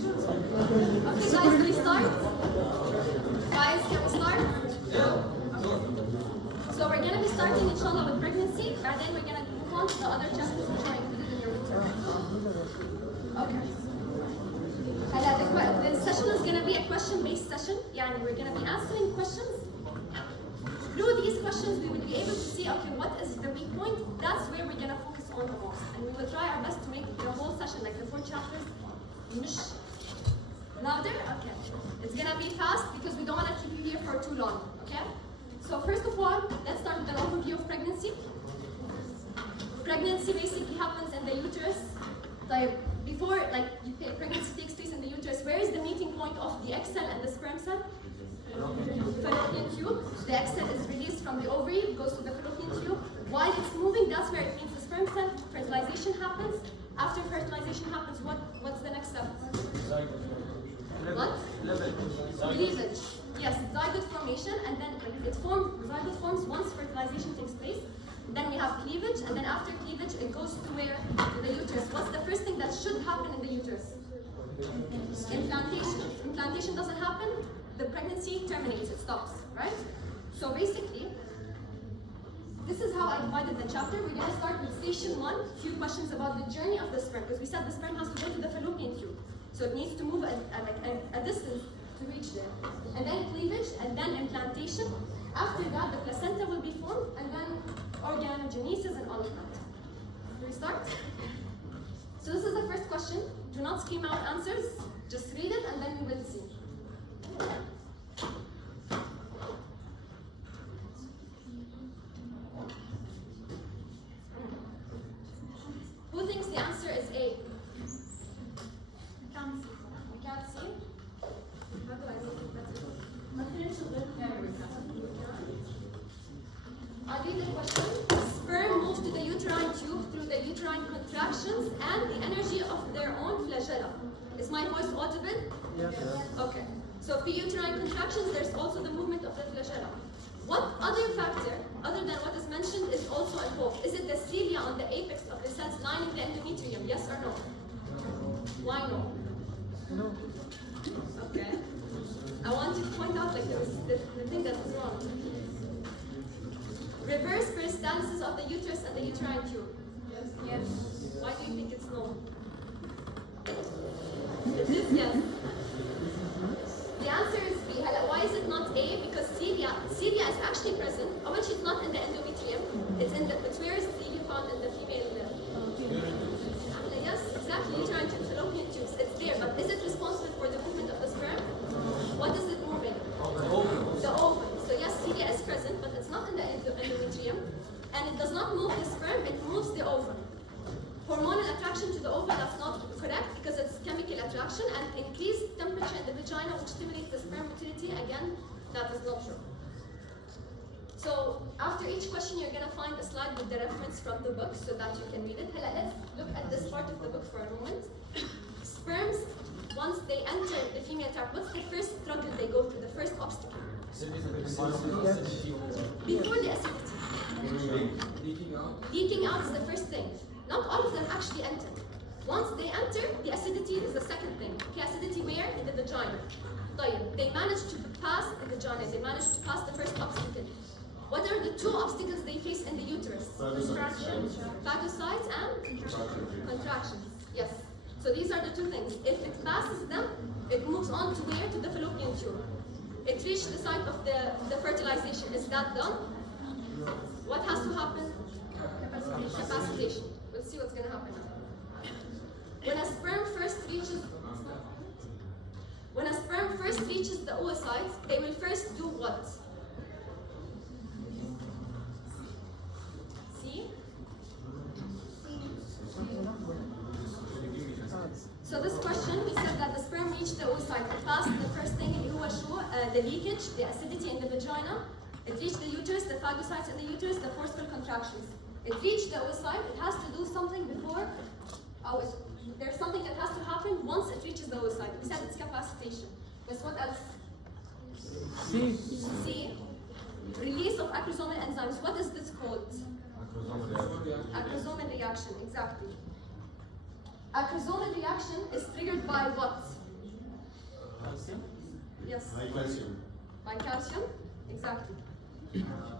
Okay, guys, can we start? Guys, can we start? So we're going to be starting, inshallah, with pregnancy, and then we're going to move on to the other chapters which are included in your midterm. Okay. And the session is going to be a question-based session. Yeah, we're going to be answering questions. Through these questions, we will be able to see, okay, what is the weak point? That's where we're going to focus on the most. And we will try our best to make the whole session, like the 4 chapters, louder? Okay. It's going to be fast because we don't want to keep you here for too long, okay? So first of all, let's start with an overview of pregnancy. Pregnancy basically happens in the uterus. Like before, pregnancy takes place in the uterus, where is the meeting point of the egg cell and the sperm cell? Fallopian tube. The egg cell is released from the ovary, it goes to the fallopian tube. While it's moving, that's where it meets the sperm cell. Fertilization happens. After fertilization happens, what's the next step? What? Cleavage. Yes, zygote formation, and then zygote forms once fertilization takes place. Then we have cleavage, and then after cleavage, it goes to where? To the uterus. What's the first thing that should happen in the uterus? Implantation. If implantation doesn't happen, the pregnancy terminates, it stops, right? So basically, this is how I divided the chapter. We're going to start with station 1, a few questions about the journey of the sperm, because we said the sperm has to go to the fallopian tube. So it needs to move a distance to reach there. And then cleavage, and then implantation. After that, the placenta will be formed, and then organogenesis and all of that. Can we start? So this is the first question. Do not scheme out answers. Just read it, and then we will see. Who thinks the answer is A? We can't see it? How do I make it better? I'll read the question. Sperm move to the uterine tube through the uterine contractions and the energy of their own flagella. Is my voice audible? Yes. Okay. So for uterine contractions, there's also the movement of the flagella. What other factor, other than what is mentioned, is also involved? Is it the cilia on the apex of the cells lining the endometrium? Yes or no? Why no? No. Okay. I want to point out the thing that is wrong. Reverse peristalsis of the uterus and the uterine tube. Yes. Why do you think it's no? It is yes. The answer is B. Why is it not A? Because cilia is actually present, which is not in the endometrium. It's where is cilia found in the female? Yes, exactly. Uterine tube, fallopian tubes. It's there, but is it responsible for the movement of the sperm? What is it moving? The ovum. So yes, cilia is present, but it's not in the endometrium, and it does not move the sperm. It moves the ovum. Hormonal attraction to the ovum, that's not correct because it's chemical attraction, and increased temperature in the vagina which stimulates the sperm motility, again, that is not true. So after each question you're going to find a slide with the reference from the book so that you can read it. Let's look at this part of the book for a moment. Sperms, once they enter the female tract, what's the first struggle they go through, the first obstacle? Before the acidity. Leaking out is the first thing. Not all of them actually enter. Once they enter, the acidity is the second thing. Okay, acidity where? In the vagina. They manage to pass the vagina. They manage to pass the first obstacle. What are the 2 obstacles they face in the uterus? Contractions. Phagocytes and contractions. Yes. So these are the 2 things. If it passes them, it moves on to where? To the fallopian tube. It reached the site of the fertilization. Is that done? What has to happen? Capacitation. We'll see what's going to happen now. When a sperm first reaches the oocyte, they will first do what? See? So this question, we said that the sperm reached the oocyte. It passed the first thing in the leakage, the acidity in the vagina. It reached the uterus, the phagocytes in the uterus, the forceful contractions. It reached the oocyte. It has to do something before. There's something that has to happen once it reaches the oocyte. We said it's capacitation. Guess what else? C. Release of acrosomal enzymes. What is this called? Acrosomal reaction, exactly. Acrosomal reaction is triggered by what? calcium? Yes. High calcium. By calcium? Exactly.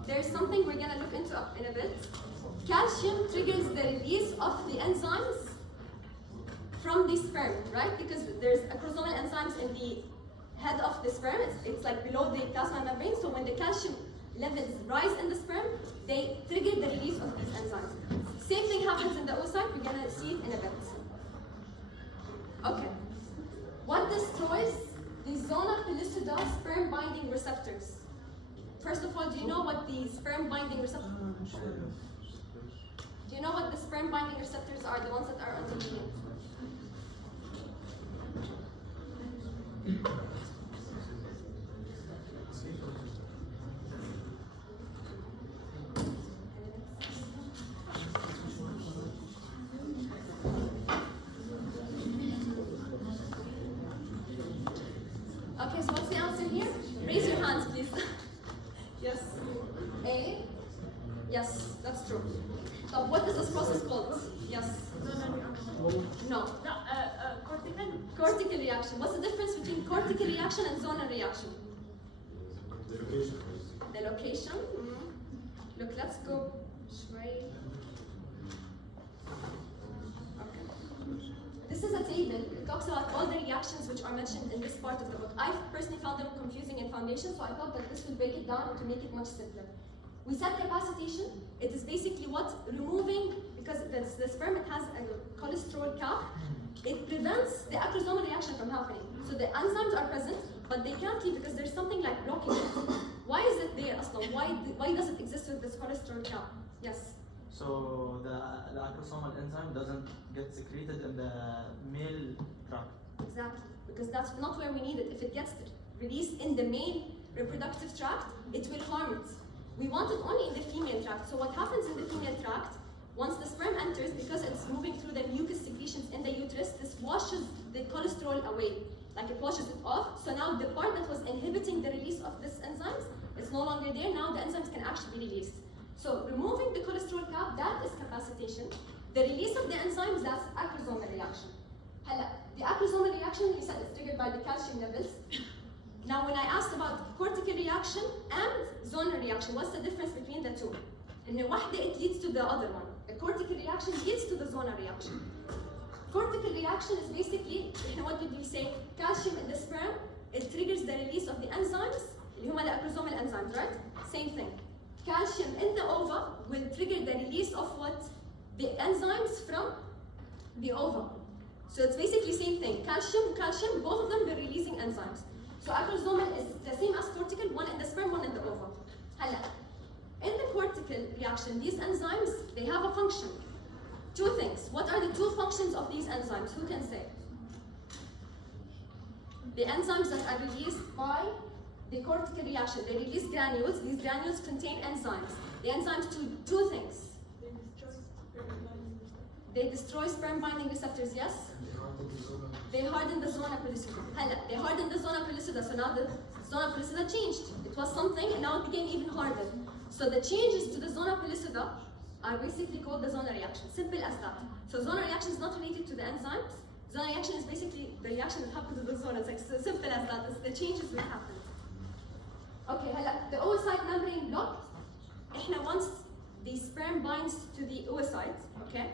There's something we're going to look into in a bit. Calcium triggers the release of the enzymes from the sperm, right? Because there's acrosomal enzymes in the head of the sperm. It's like below the plasma membrane. So when the calcium levels rise in the sperm, they trigger the release of these enzymes. Same thing happens in the oocyte. We're going to see it in a bit. Okay. What destroys the zona pellucida sperm binding receptors? First of all, do you know what the sperm binding receptors are? Do you know what the sperm binding receptors are? The ones that are on the DNA? Okay, so what's the answer here? Raise your hands, please. Yes. A? Yes, that's true. So what is this process called? Yes. No. Cortical. Cortical reaction. What's the difference between cortical reaction and zonal reaction? The location. The location. Look, let's go straight. Okay. This is a table. It talks about all the reactions which are mentioned in this part of the book. I personally found them confusing in foundation, so I thought that this would break it down to make it much simpler. We said capacitation. It is basically what? Removing, because the sperm, it has a cholesterol cap. It prevents the acrosomal reaction from happening. So the enzymes are present, but they can't leave because there's something like blocking it. Why is it there, Aslan? Why does it exist with this cholesterol cap? Yes? So the acrosomal enzyme doesn't get secreted in the male tract. Exactly, because that's not where we need it. If it gets released in the male reproductive tract, it will harm it. We want it only in the female tract. So what happens in the female tract, once the sperm enters, because it's moving through the mucus secretions in the uterus, this washes the cholesterol away. Like it washes it off. So now the part that was inhibiting the release of this enzymes is no longer there. Now the enzymes can actually be released. So removing the cholesterol cap, that is capacitation. The release of the enzymes, that's acrosomal reaction. The acrosomal reaction, you said it's triggered by the calcium levels. Now when I asked about cortical reaction and zonal reaction, what's the difference between the two? And it leads to the other one. The cortical reaction leads to the zonal reaction. Cortical reaction is basically, what did we say? Calcium in the sperm, it triggers the release of the enzymes, the acrosomal enzymes, right? Same thing. Calcium in the ova will trigger the release of what? The enzymes from the ova. So it's basically same thing. Calcium, both of them are releasing enzymes. So acrosomal is the same as cortical, one in the sperm, one in the ova. In the cortical reaction, these enzymes, they have a function. Two things. What are the two functions of these enzymes? Who can say? The enzymes that are released by the cortical reaction, they release granules. These granules contain enzymes. The enzymes do two things. They destroy sperm binding receptors, yes? They harden the zona pellucida. They harden the zona pellucida, so now the zona pellucida changed. It was something and now it became even harder. So the changes to the zona pellucida are basically called the zona reaction. Simple as that. So zona reaction is not related to the enzymes. Zona reaction is basically the reaction that happens to the zona. It's like so simple as that. It's the changes that happen. Okay, the oocyte membrane block. Once the sperm binds to the oocyte, okay?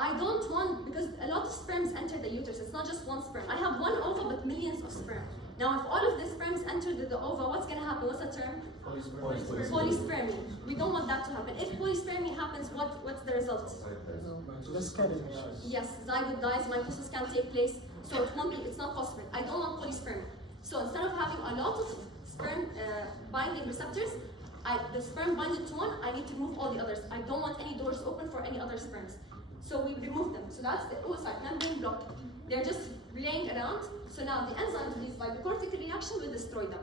I don't want, because a lot of sperms enter the uterus. It's not just one sperm. I have one ova, but millions of sperm. Now, if all of the sperms enter the ova, what's going to happen? What's the term? Polyspermy. We don't want that to happen. If polyspermy happens, what's the result? Yes, zygote dies, mitosis can't take place, so it's not possible. I don't want polyspermy. So instead of having a lot of sperm binding receptors, the sperm binded to one, I need to remove all the others. I don't want any doors open for any other sperms. So we remove them. So that's the oocyte membrane block. They're just laying around. So now the enzymes released by the cortical reaction will destroy them.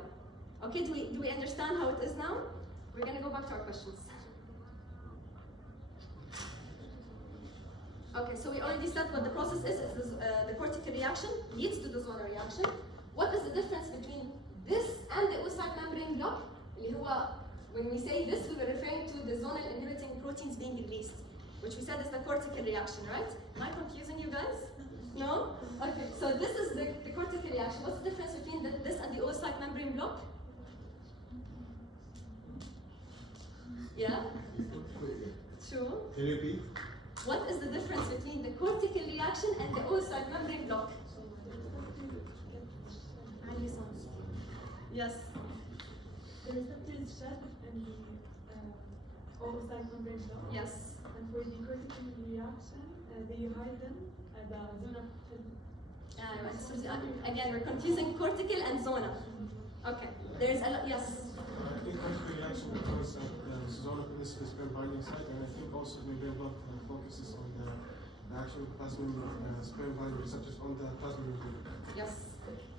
Okay, do we understand how it is now? We're going to go back to our questions. Okay, so we already said what the process is. It's the cortical reaction leads to the zonal reaction. What is the difference between this and the oocyte membrane block? When we say this, we were referring to the zonal inhibiting proteins being released, which we said is the cortical reaction, right? Am I confusing you guys? No? Okay, so this is the cortical reaction. What's the difference between this and the oocyte membrane block? Yeah? True. Can you repeat? What is the difference between the cortical reaction and the oocyte membrane block? Yes. The receptor is shed in the oocyte membrane block. Yes. And for the cortical reaction, they hide them at the zona. Again, we're confusing cortical and zona. Okay. There's a lot. Yes. I think cortical reaction because of the zona pellucida sperm binding site, and I think also membrane block focuses on the actual plasmid sperm binding receptors on the plasmid membrane. Yes.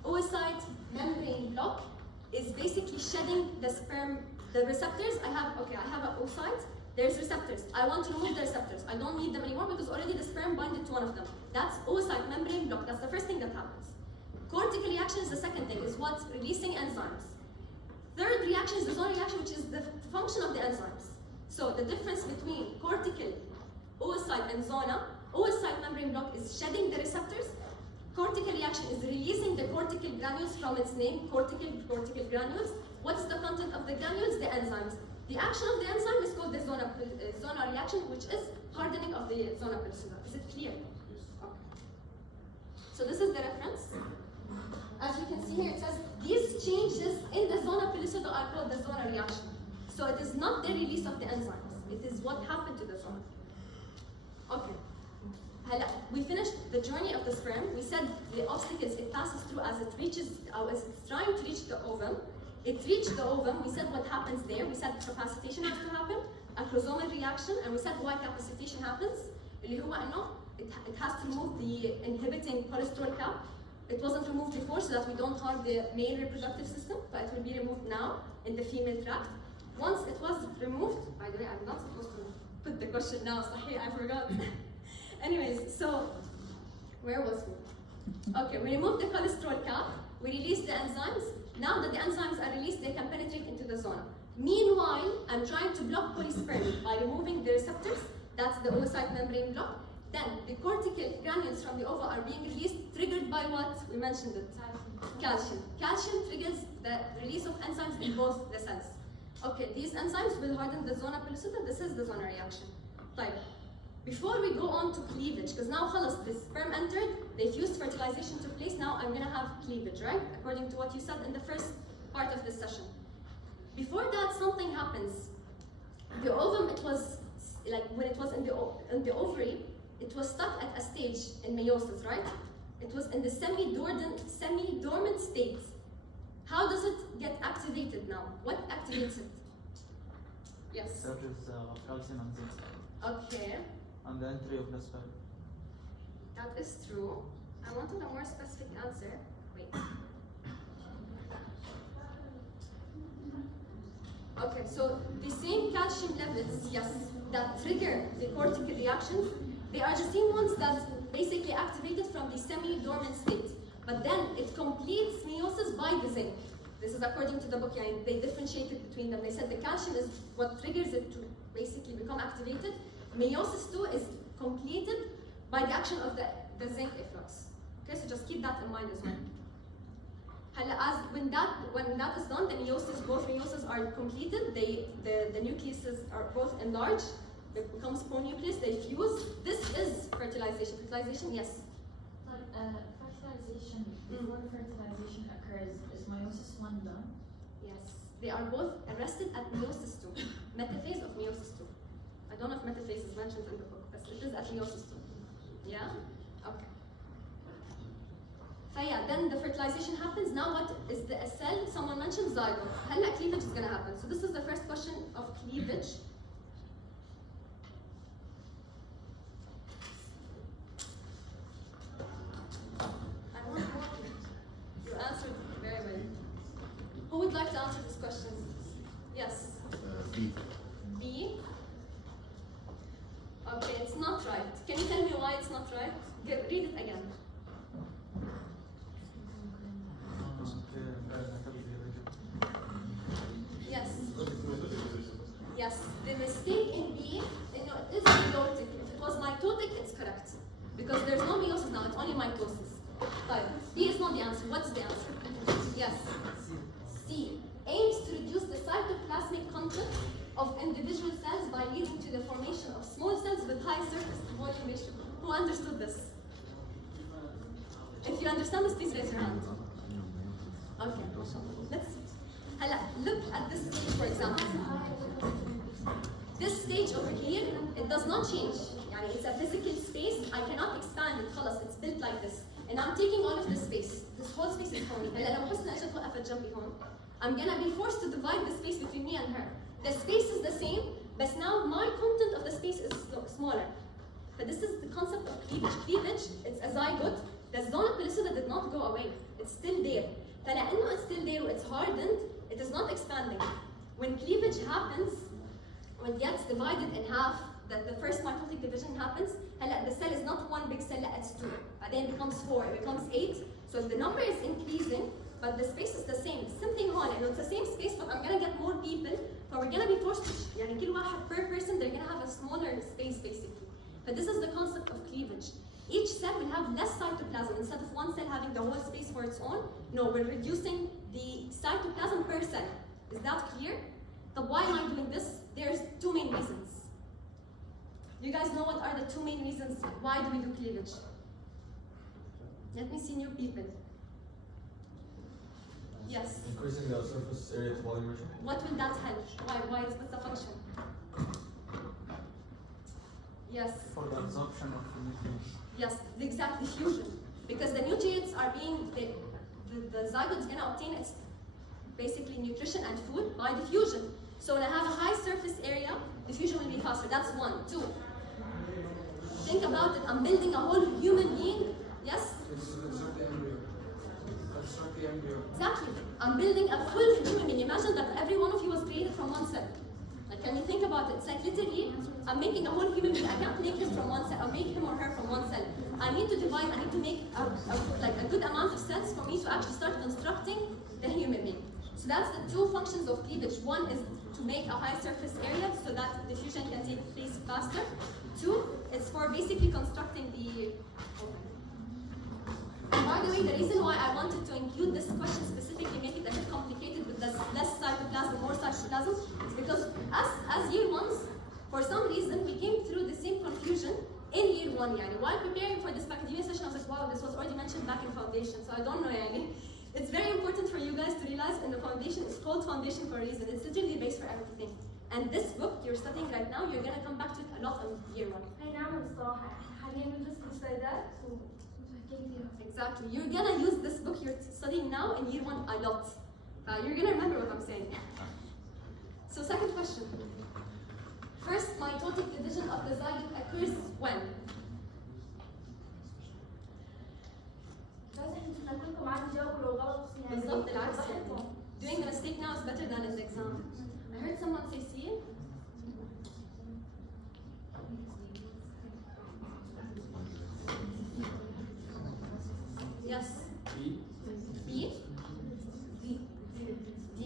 Oocyte membrane block is basically shedding the sperm, the receptors. I have an oocyte. There's receptors. I want to remove the receptors. I don't need them anymore because already the sperm binded to one of them. That's oocyte membrane block. That's the first thing that happens. Cortical reaction is the second thing, is what's releasing enzymes. Third reaction is the zona reaction, which is the function of the enzymes. So the difference between cortical, oocyte, and zona, oocyte membrane block is shedding the receptors. Cortical reaction is releasing the cortical granules from its name, cortical granules. What's the content of the granules? The enzymes. The action of the enzyme is called the zona reaction, which is hardening of the zona pellucida. Is it clear? Okay. So this is the reference. As you can see here, it says these changes in the zona pellucida are called the zona reaction. So it is not the release of the enzymes. It is what happened to the zona. Okay. We finished the journey of the sperm. We said the obstacles it passes through as it reaches, as it's trying to reach the ovum. It reached the ovum. We said what happens there. We said capacitation has to happen, a chromosomal reaction, and we said why capacitation happens. اللي هو إنه it has to remove the inhibiting cholesterol cap. It wasn't removed before so that we don't harm the male reproductive system, but it will be removed now in the female tract. Once it was removed, by the way, I'm not supposed to put the question now, صحيح, I forgot. Anyways, so where was we? Okay, we removed the cholesterol cap, we released the enzymes. Now that the enzymes are released, they can penetrate into the zona. Meanwhile, I'm trying to block polyspermy by removing the receptors. That's the oocyte membrane block. Then the cortical granules from the ova are being released, triggered by what? We mentioned it. Calcium. Calcium triggers the release of enzymes in both the cells. Okay, these enzymes will harden the zona pellucida. This is the zona reaction. Type. Before we go on to cleavage, because now خلاص, the sperm entered, they fused, fertilization took place, now I'm gonna have cleavage, right? According to what you said in the first part of this session. Before that, something happens. The ovum, it was, like when it was in the ovary, it was stuck at a stage in meiosis, right? It was in the semi-dormant state. How does it get activated now? What activates it? Yes. Surges of calcium and zinc. Okay. And the entry of the sperm. That is true. I wanted a more specific answer. Wait. Okay, so the same calcium levels, yes, that trigger the cortical reactions, they are the same ones that basically activated from the semi-dormant state. But then it completes meiosis by the zinc. This is according to the book, and they differentiated between them. They said the calcium is what triggers it to basically become activated. Meiosis 2 is completed by the action of the zinc efflux. Okay, so just keep that in mind as well. When that is done, the both meiosis are completed. The nucleuses are both enlarged. It becomes pronucleus. They fuse. This is fertilization. Fertilization, yes. Fertilization, before fertilization occurs, is meiosis 1 done? Yes. They are both arrested at meiosis 2. Metaphase of meiosis 2. I don't know if metaphase is mentioned in the book, but it is at meiosis 2. Yeah? Okay. So yeah, then the fertilization happens. Now what is the cell? Someone mentioned zygote. هلا cleavage is going to happen. So this is the first question of cleavage. You answered very well. Who would like to answer this question? Yes. B. B. Okay, it's not right. Can you tell me why it's not right? Read it again. Yes. Yes. The mistake in B, it is mitotic. If it was mitotic, it's correct. Because there's no meiosis now, it's only mitosis. Right. B is not the answer. What's the answer? Yes. C. Aims to reduce the cytoplasmic content of individual cells by leading to the formation of small cells with high surface to volume ratio. Who understood this? If you understand this, please raise your hand. Okay. Let's see. Look at this stage, for example. This stage over here, it does not change. It's a physical space. I cannot expand it. خلاص, it's built like this. And I'm taking all of this space. This whole space is for me. لو حسنا اجت وقفت جنبي هون, I'm gonna be forced to divide the space between me and her. The space is the same, but now my content of the space is smaller. But this is the concept of cleavage. Cleavage, it's a zygote. The zona pellucida did not go away. It's still there. فلأنه it's still there, it's hardened, it is not expanding. When cleavage happens, when it gets divided in half, that the first mitotic division happens, the cell is not one big cell, it's two. Then it becomes 4, it becomes 8. So the number is increasing, but the space is the same. Same thing on, it's the same space, but I'm gonna get more people, but we're gonna be forced to, كل واحد per person, they're gonna have a smaller space basically. But this is the concept of cleavage. Each cell will have less cytoplasm. Instead of one cell having the whole space for its own, no, we're reducing the cytoplasm per cell. Is that clear? So why am I doing this? There's two main reasons. You guys know what are the two main reasons why do we do cleavage? Let me see new people. Yes. Increasing the surface area to volume ratio. What will that help? Why is what's the function? Yes. For the absorption of the nutrients. Yes, the exact diffusion. Because the nutrients are being, the zygote is going to obtain its basically nutrition and food by diffusion. So when I have a high surface area, diffusion will be faster. That's 1. 2. Think about it. I'm building a whole human being. Yes? Construct the embryo. Construct the embryo. Exactly. I'm building a full human being. Imagine that every one of you was created from one cell. Like, can you think about it? It's like literally, I'm making a whole human being. I can't make him from one cell. I'll make him or her from one cell. I need to divide. I need to make a good amount of cells for me to actually start constructing the human being. So that's the two functions of cleavage. One is to make a high surface area so that diffusion can take place faster. 2, it's for basically constructing the. By the way, the reason why I wanted to include this question specifically, make it a bit complicated with the less cytoplasm, more cytoplasm, is because us as year ones, for some reason, we came through the same confusion in year 1. While preparing for this PACademia session, I was like, wow, this was already mentioned back in foundation, so I don't know. It's very important for you guys to realize in the foundation, it's called foundation for a reason. It's literally the base for everything. And this book you're studying right now, you're gonna come back to it a lot in year 1. Exactly. You're gonna use this book you're studying now in year 1 a lot. You're gonna remember what I'm saying. So second question. First mitotic division of the zygote occurs when? بالضبط العكس يعني. Doing the mistake now is better than in the exam. I heard someone say C. Yes. B. B. D. D.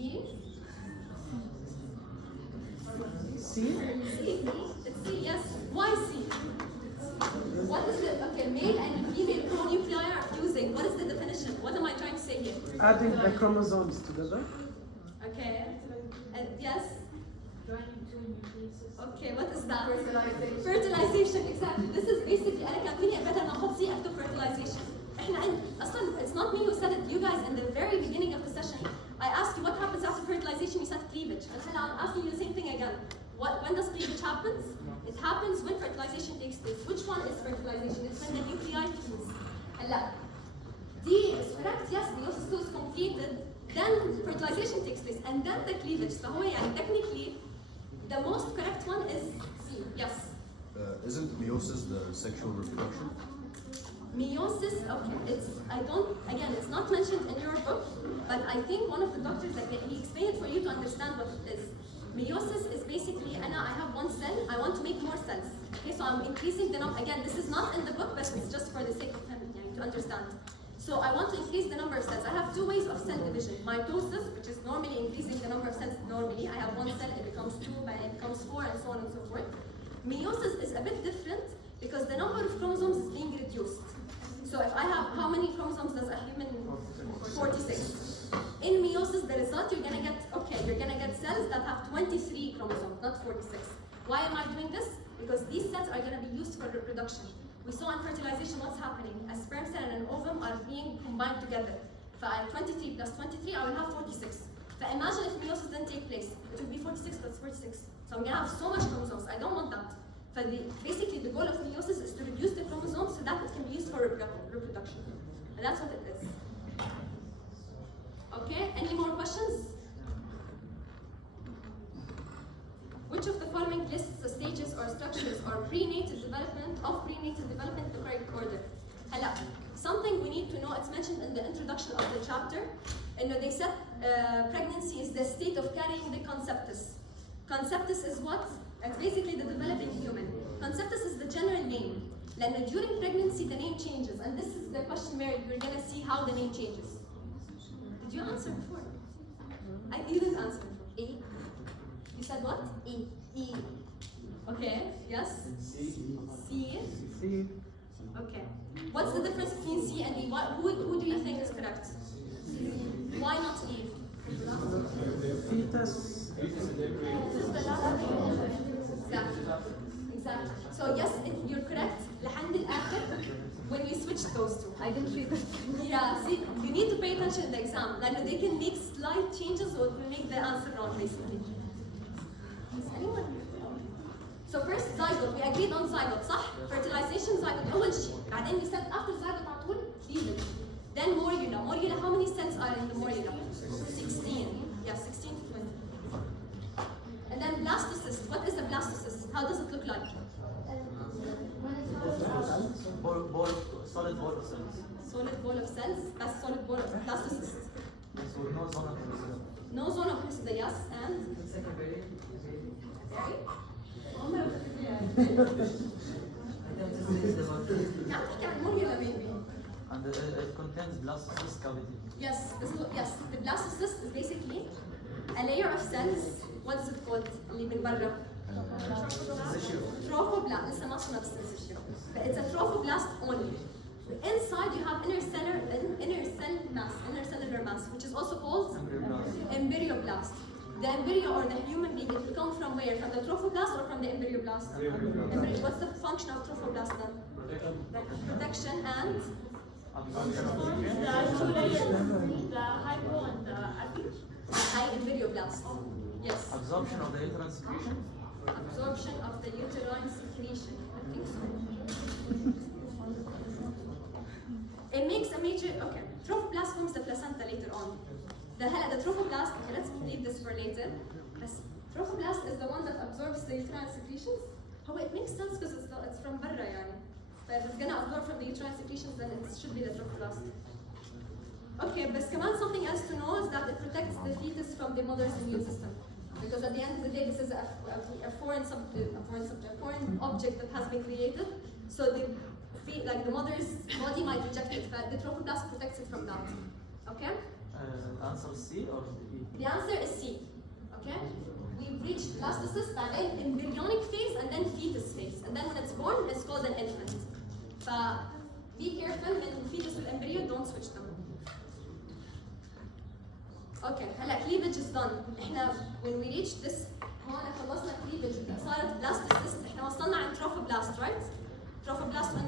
C? C. It's C, yes. Why C? What is it? Okay, male and female co-nuclei are fusing. What is the definition? What am I trying to say here? Adding the chromosomes together. Okay. Yes? Joining two nucleuses. Okay, what is that? Fertilization. Fertilization, exactly. This is basically, أنا كان فيني better ناخد C after fertilization. It's not me who said it. You guys, in the very beginning of the session, I asked you what happens after fertilization. You said cleavage. And I'm asking you the same thing again. When does cleavage happen? It happens when fertilization takes place. Which one is fertilization? It's when the nuclei fuse. D is correct. Yes, meiosis 2 is completed. Then fertilization takes place, and then the cleavage. So technically, the most correct one is C. Yes. Isn't meiosis the sexual reproduction? Meiosis, okay, it's not mentioned in your book, but I think one of the doctors, he explained it for you to understand what it is. Meiosis is basically, I have one cell, I want to make more cells. Okay, so I'm increasing the number, again, this is not in the book, but it's just for the sake of him, to understand. So I want to increase the number of cells. I have two ways of cell division. Mitosis, which is normally increasing the number of cells normally. I have one cell, it becomes 2, but it becomes 4, and so on and so forth. Meiosis is a bit different because the number of chromosomes is being reduced. So if I have, how many chromosomes 46. Why am I doing this? Because these sets are going to be used for reproduction. We saw in fertilization what's happening. A sperm cell and an ovum are being combined together. For 23 plus 23, I will have 46. But imagine if meiosis didn't take place. It would be 46 plus 46. So I'm going to have so much chromosomes. I don't want that. Basically, the goal of meiosis is to reduce the chromosomes so that it can be used for reproduction. And that's what it is. Okay, any more questions? Which of the following lists the stages or structures or prenatal development in the correct order? Hello. Something we need to know, it's mentioned in the introduction of the chapter. They said pregnancy is the state of carrying the conceptus. Conceptus is what? It's basically the developing human. Conceptus is the general name. Then during pregnancy, the name changes. And this is the question where you're going to see how the name changes. Did you answer before? You didn't answer before. A? You said what? E. E. Okay, yes? C. C. Okay. What's the difference between C and E? Who do you think is correct? Why not E? Fetus. Exactly. So yes, you're correct. لحد الآخر when you switch those two. I didn't read it. Yeah, see, you need to pay attention in the exam. Like they can make slight changes or make the answer wrong, basically. Is anyone? So first zygote, we agreed on zygote, صح? Fertilization zygote أول شيء. بعدين we said after zygote على طول cleavage. Then morula. Morula, how many cells are in the morula? 16. Yeah, 16 to 20. And then blastocyst. What is a blastocyst? How does it look like? Solid ball of cells. Solid ball of cells. That's solid ball of blastocyst. So no zone of pellucida. No zone of pellucida, yes, and? Very? And it contains blastocyst cavity. Yes, yes. The blastocyst is basically a layer of cells. What is it called? اللي من برا. Trophoblast. لسه ما صنع tissue. But it's a trophoblast only. Inside you have inner cellular mass, which is also called embryoblast. The embryo or the human being, it will come from where? From the trophoblast or from the embryoblast? Embryo. What's the function of trophoblast then? Protection and? The hypo and the epi. High embryoblast. Yes. Absorption of the uterine secretion. Absorption of the uterine secretion. I think so. It makes a major, okay. Trophoblast forms the placenta later on. The trophoblast, okay, let's leave this for later. Trophoblast is the one that absorbs the uterine secretions. How it makes sense because it's from برا يعني. But if it's gonna absorb from the uterine secretions, then it should be the trophoblast. Okay, but كمان something else to know is that it protects the fetus from the mother's immune system. Because at the end of the day, this is a foreign object that has been created. So the mother's body might reject it, but the trophoblast protects it from that. Okay? Answer C or E? The answer is C. Okay? We've reached blastocyst, and then embryonic phase, and then fetus phase. And then when it's born, it's called an infant. But be careful when fetus with embryo, don't switch them. Okay, هلا cleavage is done. احنا when we reach this هون خلصنا cleavage صارت blastocyst. احنا وصلنا عند trophoblast, right? Trophoblast when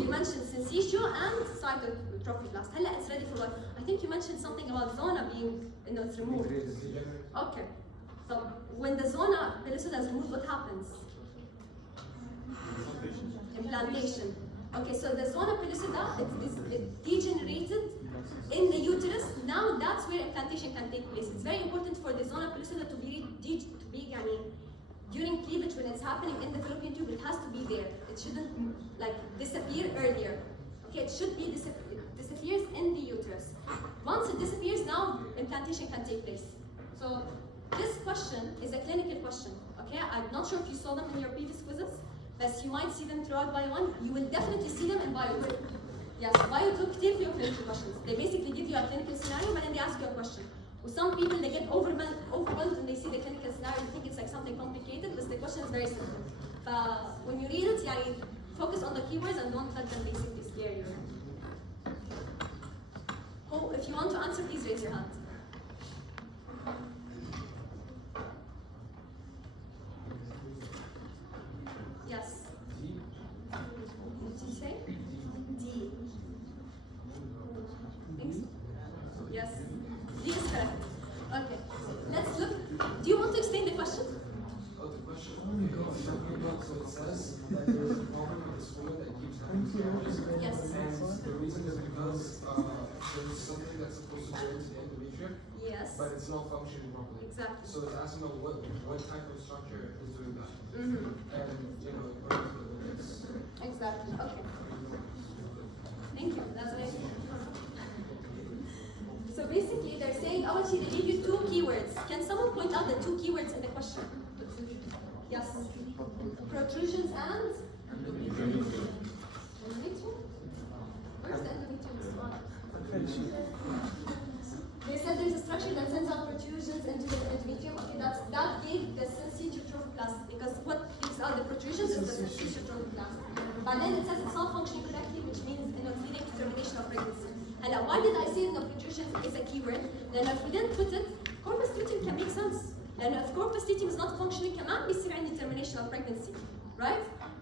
you mentioned syncytial and cytotrophoblast. هلا it's ready for what? I think you mentioned something about zona being, it's removed. Okay. So when the zona pellucida is removed, what happens? Implantation. Okay, so the zona pellucida it degenerated in the uterus. Now that's where implantation can take place. It's very important for the zona pellucida to be يعني, during cleavage when it's happening in the fallopian tube. It has to be there. It shouldn't like disappear earlier. Okay, it should be disappears in the uterus. Once it disappears, now implantation can take place. So this question is a clinical question. Okay, I'm not sure if you saw them in your previous quizzes, but you might see them throughout Bio 1. You will definitely see them in Bio 2. Yes, Bio 2 كتير فيهم clinical questions. They basically give you a clinical scenario, but then they ask you a question. With some people, they get overwhelmed when they see the clinical scenario and think it's like something complicated, but the question is very simple. But when you read it, يعني, focus on the keywords and don't let them basically scare you. Oh, if you want to answer, please raise your hand. Yes. And the reason is because there's something that's supposed to go into the endometrium, Yes. but it's not functioning properly. Exactly. So it's asking about what type of structure is doing that. Mm-hmm. And according to the limits. Exactly. Okay. Thank you. That's very good. So basically, they're saying, I want you to leave you two keywords. Can someone point out the two keywords in the question? Yes. Protrusions and endometrium. Where's the endometrium? They said there's a structure that sends out protrusions into the endometrium. Okay, that gave the syncytial trophoblast, because what gives out the protrusions is the syncytial trophoblast. But then it says it's not functioning correctly, which means leading to termination of pregnancy. And why did I say the protrusion is a keyword? Then if we didn't put it, corpus luteum can make sense. And if corpus luteum is not functioning, كمان بيصير عندي termination of pregnancy, right?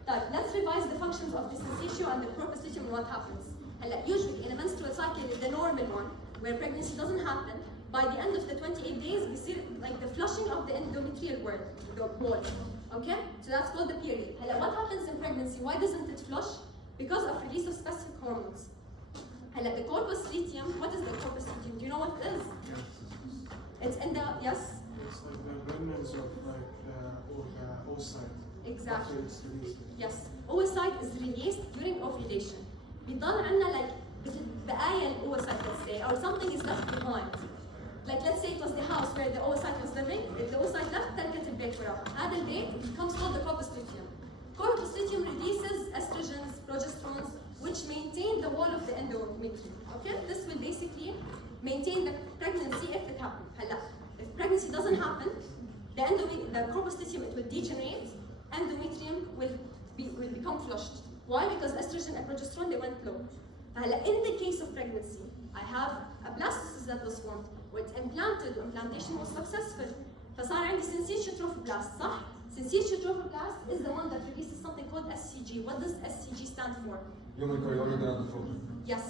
طيب, let's revise the functions of the syncytial and the corpus luteum and what happens. Usually in a menstrual cycle, the normal one, where pregnancy doesn't happen, by the end of the 28 days, we see like the flushing of the endometrial wall. Okay? So that's called the period. What happens in pregnancy? Why doesn't it flush? Because of release of specific hormones. The corpus luteum, what is the corpus luteum? Do you know what it is? It's in the, yes? It's like the remnants of like the oocyte. Exactly. After it's released. Yes. Oocyte is released during ovulation. بيضل عندنا like بقايا الoocyte, let's say, or something is left behind. Like let's say it was the house where the oocyte was living. If the oocyte left, تركت البيت وراه. هذا البيت becomes called the corpus luteum. Corpus luteum releases estrogens, progesterones, which maintain the wall of the endometrium. Okay? This will basically maintain the pregnancy if it happens. If pregnancy doesn't happen, the corpus luteum, it will degenerate, endometrium will become flushed. Why? Because estrogen and progesterone, they went low. In the case of pregnancy, I have a blastocyst that was formed, where it's implanted, implantation was successful. فصار عندي syncytial trophoblast, صح? Syncytial trophoblast is the one that releases something called SCG. What does SCG stand for? Human chorionic gonadotropin. Yes.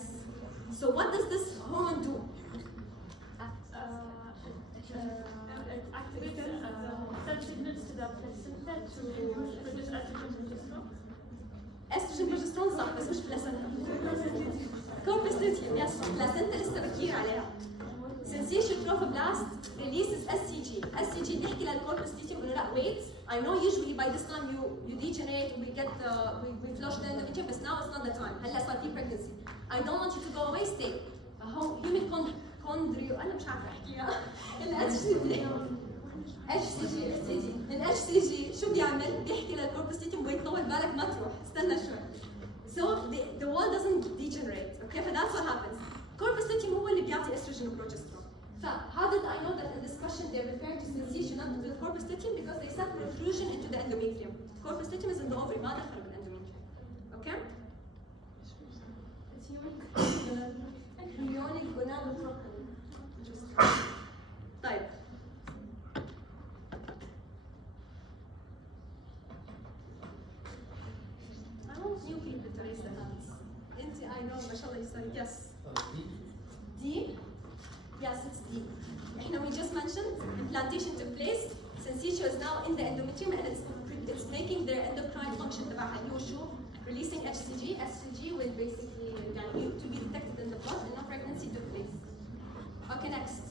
So what does this hormone do? It activates cell signals to the placenta to produce estrogen and progesterone. Estrogen progesterone صح بس مش placenta. Corpus luteum, yes. Placenta لسه بكير عليها. Syncytial trophoblast releases SCG. SCG بيحكي للcorpus luteum إنه لا wait. I know usually by this time you degenerate, we flush the endometrium, but now it's not the time. هلا صار في pregnancy. I don't want you to go away, stay. Human chondrio أنا مش عارفة أحكيها. ال HCG شو بيعمل؟ بيحكي للcorpus luteum wait طول بالك ما تروح، استنى شوي. So the wall doesn't degenerate, okay? So that's what happens. Corpus luteum هو اللي بيعطي estrogen and progesterone. So how did I know that in this question they refer to syncytial not to the corpus luteum? Because they said protrusion into the endometrium. Corpus luteum is in the ovary, ما دخلوا بالendometrium. Okay? It's embryonic gonadotropin. طيب. I want new people to raise their hands. I know, ما شاء الله you studied. Yes. D? Yes, it's D. We just mentioned implantation took place. Syncytial is now in the endometrium and it's making their endocrine function تبعها اللي هو شو؟ Releasing HCG. HCG will basically to be detected in the blood and no pregnancy took place. Okay, next.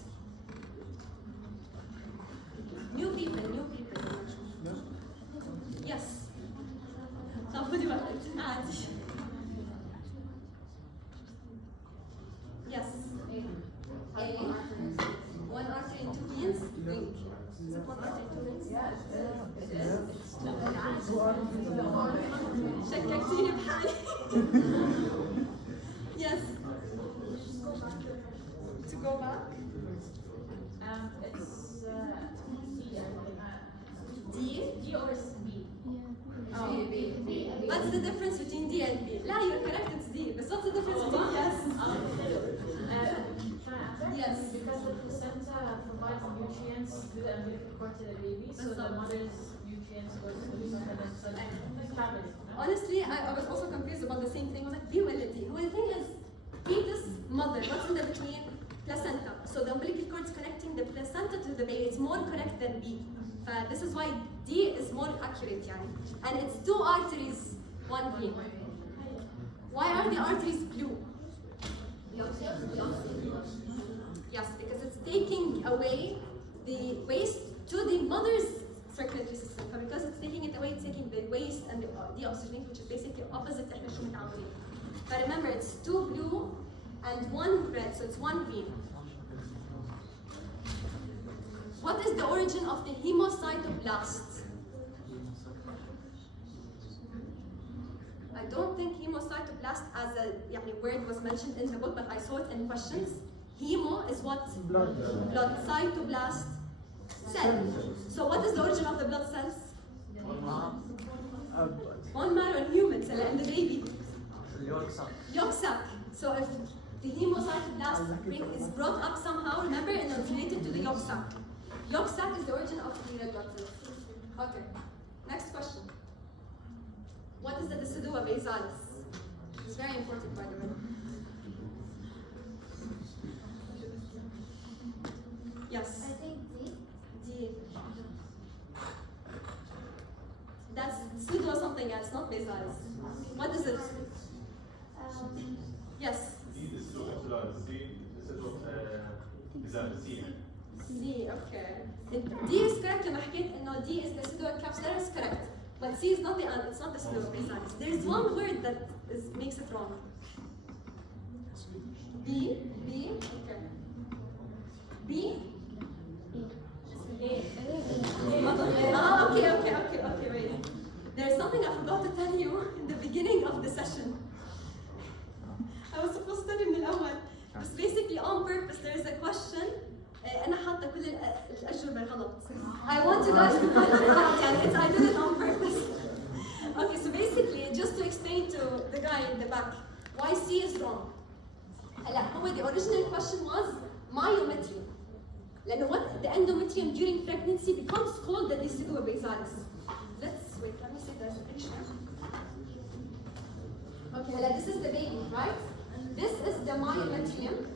New people. Yes. طب خذي وقتك عادي. Yes. A. One artery and two veins. Wink. Is it one artery and two veins? Yes. It is. شككتيني بحالي. Yes. To go back. It's D. D or B? Oh. B. What's the difference between D and B? لا, you're correct, it's D. But what's the difference between yes? Yes. Because the placenta provides nutrients to the umbilical cord to the baby, so the mother's nutrients go to the placenta and cavity. Honestly, I was also confused about the same thing. I was like, B or D? Well, the thing is, fetus, mother, what's in the between? Placenta. So the umbilical cord is connecting the placenta to the baby. It's more correct than B. This is why D is more accurate, yani. And it's two arteries, one vein. Why are the arteries blue? Yes, because it's taking away the waste to the mother's circulatory system. So because it's taking it away, it's taking the waste and the deoxygenate, which is basically opposite احنا شو متعودين. But remember, it's 2 blue and 1 red, so it's 1 green. What is the origin of the hemocytoblast? I don't think hemocytoblast as a word was mentioned in the book, but I saw it in questions. Hemo is what? Blood. Blood. Cytoblast, cell. So what is the origin of the blood cells? Bone marrow in humans, and the baby. Yolk sac. So if the hemocytoblast is brought up somehow, remember, and it's related to the yolk sac. Yolk sac is the origin of the red blood cells. Okay. Next question. What is the decidua basalis? It's very important, by the way. Yes. I think D. That's pseudo something else, not basalis. What is it? Yes. D, okay. D is correct. لما حكيت إنه D is the pseudo-capsularis, correct. But C is not the it's not the pseudo-basalis. There is one word that makes it wrong. B, okay. B. Okay, wait. There's something I forgot to tell you in the beginning of the session. I was supposed to tell you من الأول. But basically on purpose there is a question. أنا حاطة كل الأجوبة غلط. I want you guys to find it out. I did it on purpose. Okay, so basically just to explain to the guy in the back why C is wrong. The original question was myometry. What the endometrium during pregnancy becomes called the decidua basalis. Let me see the picture. Okay, this is the baby, right? This is the myometrium.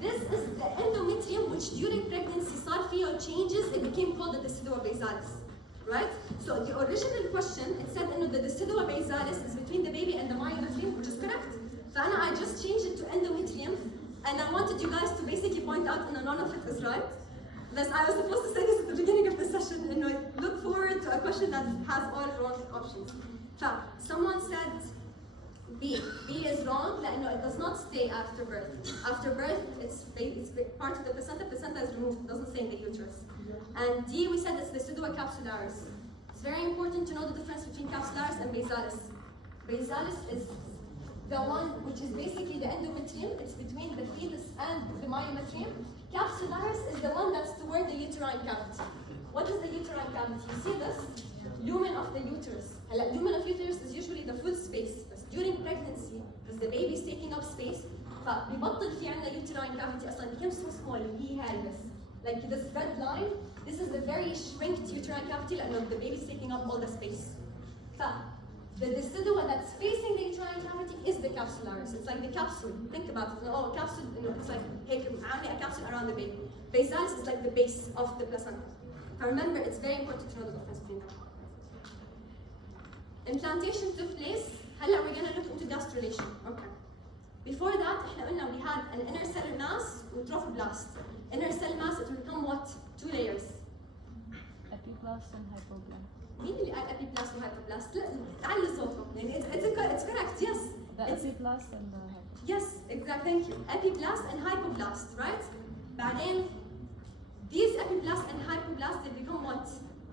This is the endometrium, which during pregnancy صار فيه changes. It became called the decidua basalis, right? So the original question, it said the decidua basalis is between the baby and the myometrium, which is correct. So I just changed it to endometrium, and I wanted you guys to basically point out none of it is right. I was supposed to say this at the beginning of the session, look forward to a question that has all wrong options. Someone said B. B is wrong, it does not stay after birth. After birth, it's part of the placenta. Placenta is removed, it doesn't stay in the uterus. And D, we said it's the decidua capsularis. It's very important to know the difference between capsularis and basalis. Basalis is the one which is basically the endometrium. It's between the fetus and the myometrium. Capsularis is the one that's toward the uterine cavity. What is the uterine cavity? You see this? Lumen of the uterus. Lumen of uterus is usually the full space. But during pregnancy, because the baby is taking up space, فبيبطل في عندنا uterine cavity أصلاً becomes so small هي هاي بس. Like this red line, this is the very shrinked uterine cavity لأنه the baby is taking up all the space. The decidua that's facing the uterine cavity is the capsularis. It's like the capsule. Think about it. Capsule, it's like a capsule around the baby. Basalis is like the base of the placenta. Remember, it's very important to know the difference between them. Implantation took place. We're going to look into gastrulation. Okay. Before that, we had an inner cell mass and trophoblast. Inner cell mass, it will become what? 2 layers. Epiblast and hypoblast. مين اللي قال epiblast وhypoblast؟ لا تعالي صوتهم it's correct, yes. The epiblast and the hypoblast. Yes, exactly, thank you. Epiblast and hypoblast, right? بعدين these epiblast and hypoblast they become what?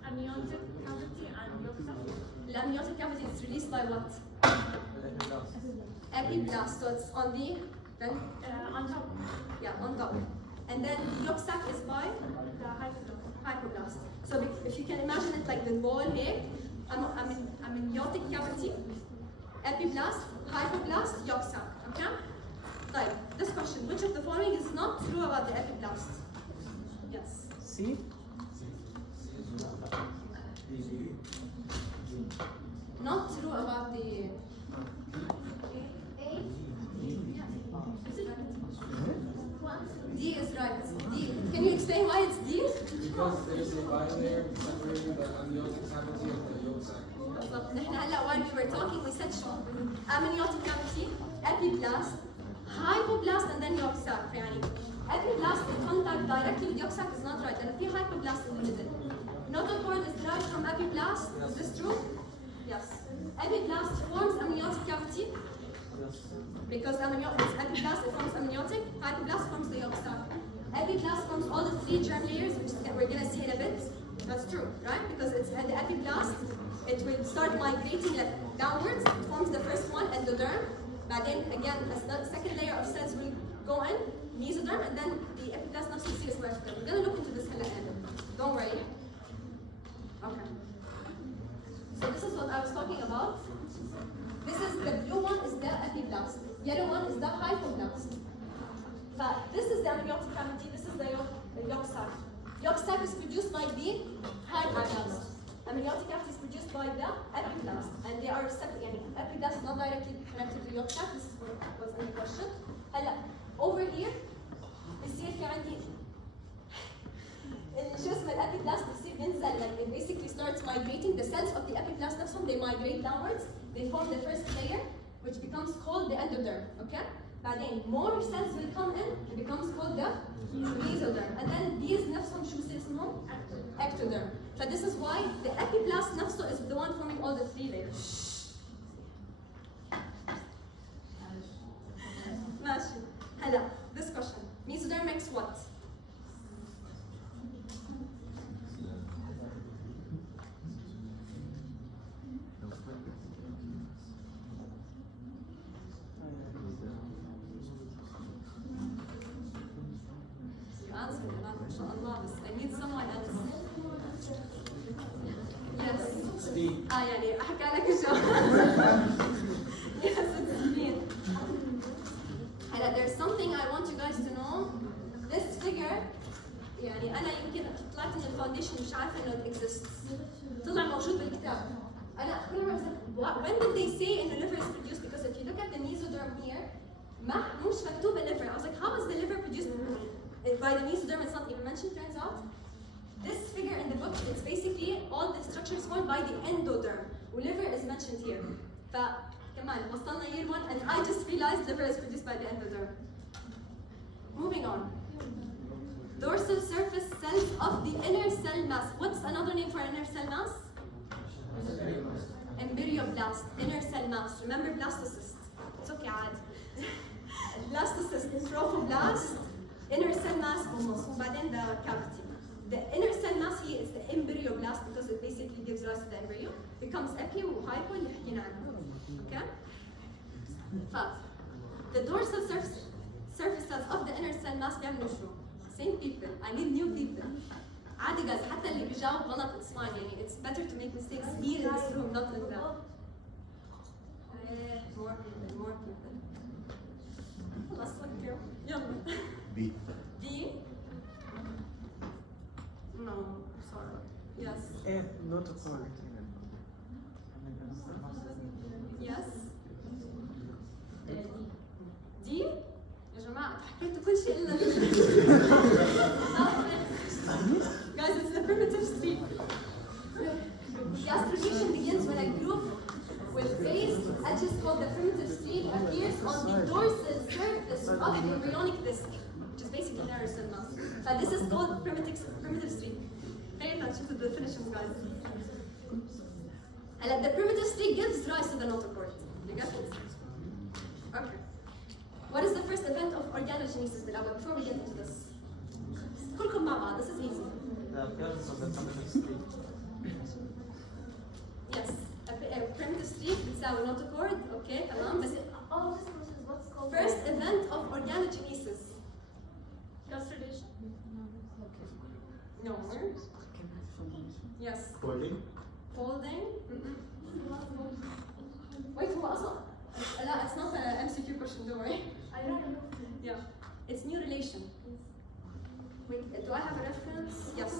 Amniotic cavity and yolk sac. The amniotic cavity is released by what? Epiblast, so it's on the On top. Yeah, on top. And then the yolk sac is by The hypoblast. So if you can imagine it like the ball here, amniotic cavity, epiblast, hypoblast, yolk sac. Okay? Right. This question: which of the following is not true about the epiblast? Yes. C. Not true about the. D is right. D. Can you explain why it's D? Because there's a bilayer separating the amniotic cavity and the yolk sac. بالضبط. نحن هلا while we were talking we said شو؟ amniotic cavity, epiblast, hypoblast, and then yolk sac. يعني epiblast in contact directly with yolk sac is not right. And في hypoblast in the middle. Notochord is derived from epiblast. Is this true? Yes. Epiblast forms amniotic cavity. Because epiblast it forms amniotic, hypoblast forms the yolk sac. Epiblast forms all the 3 germ layers, which we're gonna see in a bit. That's true, right? Because it's the epiblast, it will start migrating like downwards. It forms the first one, endoderm. But then again, a second layer of cells will go in, mesoderm, and then the epiblast نفسه يصير اسمه ectoderm. We're gonna look into this هلا. Don't worry. Okay. So this is what I was talking about. This is the blue one is the epiblast. Yellow one is the hypoblast. But this is the amniotic cavity. This is the yolk sac. Yolk sac is produced by the hypoblast. Amniotic cavity is produced by the epiblast, and they are separate. يعني epiblast is not directly connected to yolk sac. This was in the question. هلا over here بصير في عندي شو اسمه epiblast بصير ينزل like it basically starts migrating. The cells of the epiblast نفسهم they migrate downwards. They form the first layer, which becomes called the endoderm. Okay. بعدين more cells will come in. It becomes called the mesoderm. And then these نفسهم شو بصير اسمهم؟ Ectoderm. So this is why the epiblast نفسه is the one forming all the 3 layers. ماشي. هلا this question. Mesoderm makes what? I need someone else. Yes. Steam. يعني أحكي لك شو. Yes, it's steam. هلا there's something I want you guys to know. This figure يعني أنا يمكن طلعت من الفاونديشن مش عارفة إنه it exists. طلع موجود بالكتاب. أنا كل مرة when did they say إنه liver is produced? Because if you look at the mesoderm here, مش مكتوب liver. I was like, how is the liver produced? By the mesoderm, it's not even mentioned, turns out. This figure in the book, it's basically all the structures formed by the endoderm. Liver is mentioned here. فكمان وصلنا year 1 and I just realized liver is produced by the endoderm. Moving on. Dorsal surface cells of the inner cell mass. What's another name for inner cell mass? Embryoblast, inner cell mass. Remember blastocyst. It's okay, عادي. Blastocyst, trophoblast. Inner cell mass almost, وبعدين the cavity. The inner cell mass here is the embryoblast because it basically gives rise to the embryo. Becomes epi وhypo اللي حكينا عنه. Okay? The dorsal surface cells of the inner cell mass بيعملوا شو؟ Same people. I need new people. عادي guys حتى اللي بيجاوب غلط it's fine يعني it's better to make mistakes here in this room not in that. More people. خلاص فكر. يلا. B. D? No, sorry. Yes. Notochord. Yes. D? يا جماعة حكيتوا كل شيء إلا Guys, it's the primitive streak. Gastrulation begins when a group with raised edges called the primitive streak appears on the dorsal surface of the embryonic disc. Which is basically narrow cell mass. But this is called primitive streak. Pay attention to the definitions, guys. And the primitive streak gives rise to the notochord. You got it? Okay. What is the first event of organogenesis before we get into this? كلكم مع بعض. This is easy. The appearance of the primitive streak. Yes. A primitive streak بتساوي notochord. Okay, تمام. بس All this process, what's called? first event of organogenesis. Gastrulation. No. Yes. Folding. Folding. Wait, هو أصلا لا, it's not an MCQ question, don't worry. I don't know. Yeah. It's new relation. Wait, do I have a reference? Yes.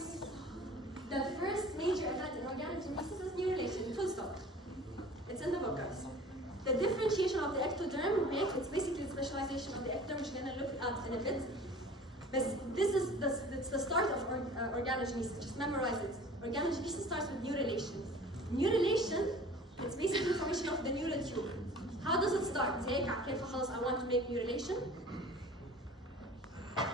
The first major event in organogenesis is new relation, full stop. It's in the book, guys. The differentiation of the ectoderm, it's basically the specialization of the ectoderm, which we're going to look at in a bit. But this is the start of organogenesis. Just memorize it. Organogenesis starts with new relation. New relation, it's basically formation of the neural tube. How does it start? هيك كيف خلص I want to make mutilation.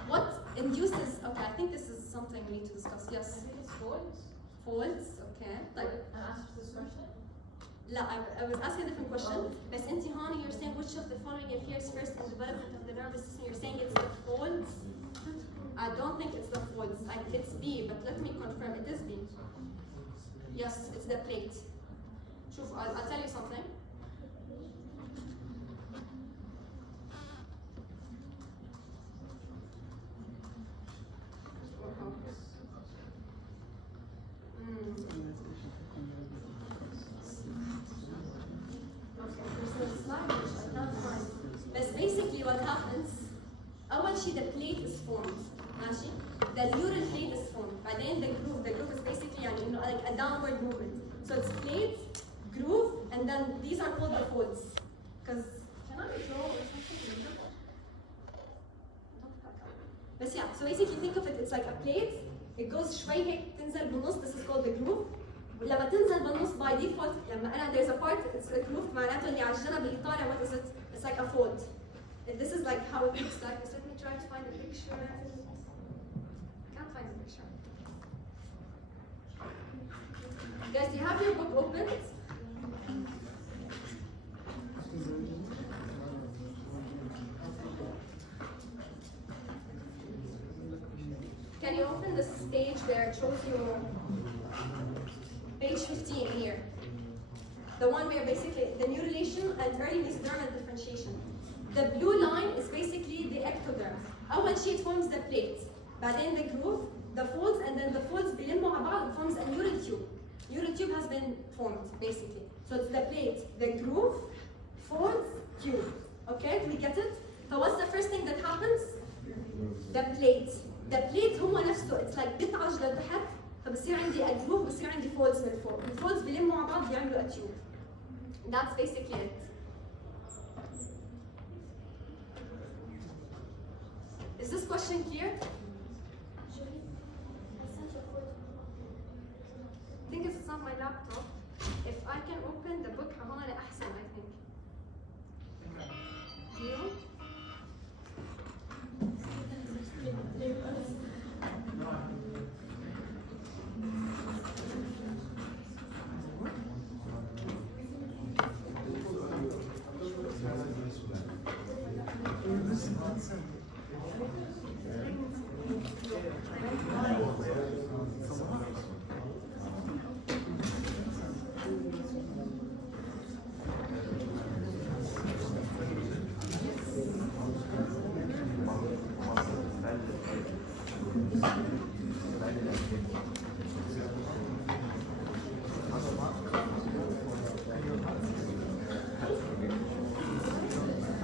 What induces? Okay, I think this is something we need to discuss. Yes. I think it's folds. Folds. Okay. Like. Ask this question. لا, I was asking a different question. بس انت هون you're saying which of the following appears first in development of the nervous system. You're saying it's the folds. I don't think it's the folds. It's B, but let me confirm. It is B. Yes, it's the plate. شوف, I'll tell you something. But basically what happens, أول شيء the plate is formed, ماشي? The neural plate is formed. بعدين the groove is basically يعني إنه like a downward movement. So it's plate, groove, and then these are called the folds. Because can I draw or something? بس yeah, so basically think of it, it's like a plate. It goes شوي هيك تنزل بالنص. This is called the groove. ولما تنزل بالنص by default لما أنا there's a part it's a groove معناته اللي على الجنب اللي طالع what is it? It's like a fold. And this is like how it looks like. So let me try to find a picture. I can't find a picture. Guys, do you have your book open? Can you open the stage where it shows you page 15 here? The one where basically the mutilation and early mesoderm and differentiation. The blue line is basically the ectoderm. أول شيء it forms the plate. بعدين the groove, the folds, and then the folds بيلموا مع بعض it forms a neural tube. Neural tube has been formed basically. So it's the plate, the groove, folds, tube. Okay, do we get it? So what's the first thing that happens? The plate. The plate هو نفسه it's like بتعج لتحت فبصير عندي a groove بصير عندي folds من فوق. The folds بيلموا مع بعض بيعملوا a tube. That's basically it. Is this question clear? I think it's not my laptop. If I can open the book, هون أحسن I think. Do you?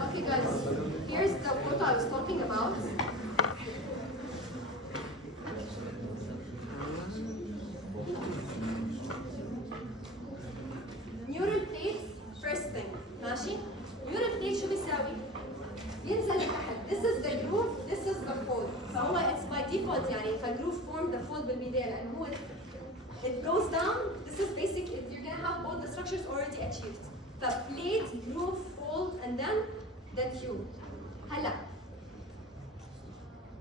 Okay guys, here's the photo I was talking about. Neural plate, first thing, ماشي؟ Neural plate شو بيساوي؟ ينزل لتحت. This is the groove, this is the fold. فهو it's by default يعني if a groove formed the fold will be there and هو it goes down. This is basic. You're gonna have all the structures already achieved. The plate, groove, fold, and then the tube. هلا.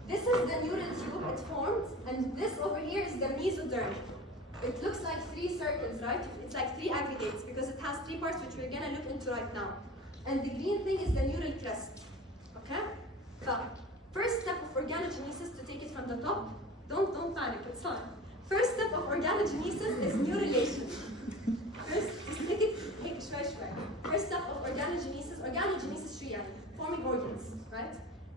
This is the neural tube. It formed, and this over here is the mesoderm. It looks like 3 circles, right? It's like 3 aggregates because it has 3 parts which we're gonna look into right now. And the green thing is the neural crest. Okay? So, first step of organogenesis to take it from the top. Don't panic. It's fine. First step of organogenesis is mutilation. First, take it شوي. First step of organogenesis. Organogenesis شو يعني? Forming organs, right?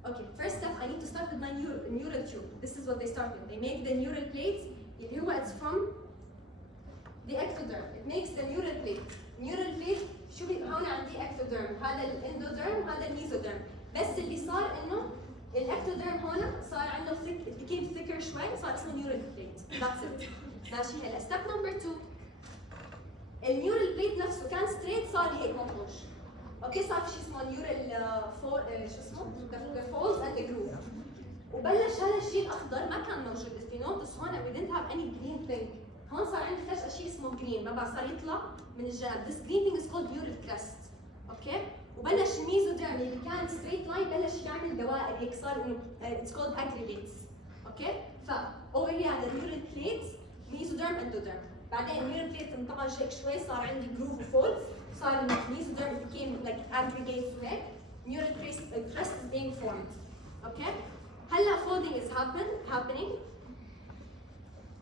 Okay. First step, I need to start with my neural tube. This is what they start with. They make the neural plate. اللي هو it's from the ectoderm. It makes the neural plate. Neural plate شو هون عندي ectoderm. هذا الendodерm. هذا الميزودرم. بس اللي صار إنه الectoderm هون صار عنده thick. It became thicker شوي. صار اسمه neural plate. That's it. ماشي هلا. Step number 2. النيورال بليت نفسه كان ستريت صار هيك مطروش. اوكي صار في شيء اسمه نيورال شو اسمه؟ the folds and the groove. وبلش هذا الشيء الاخضر ما كان موجود. If you notice هون we didn't have any green thing. هون صار عندي فجأة شيء اسمه green. ما بعرف صار يطلع من الجنب. This green thing is called neural crest. اوكي؟ وبلش الميزودرم اللي كان ستريت لاين بلش يعمل دوائر هيك صار انه اتس كولد aggregates. اوكي؟ فاوفر هي عند النيورال بليت ميزوديرم اندوديرم. بعدين النيورال بليت طبعا هيك شوي صار عندي جروف وفولد، صار ميزوديرم became like aggregates وهيك. Neural crest is being formed. Okay? هلا folding is happening.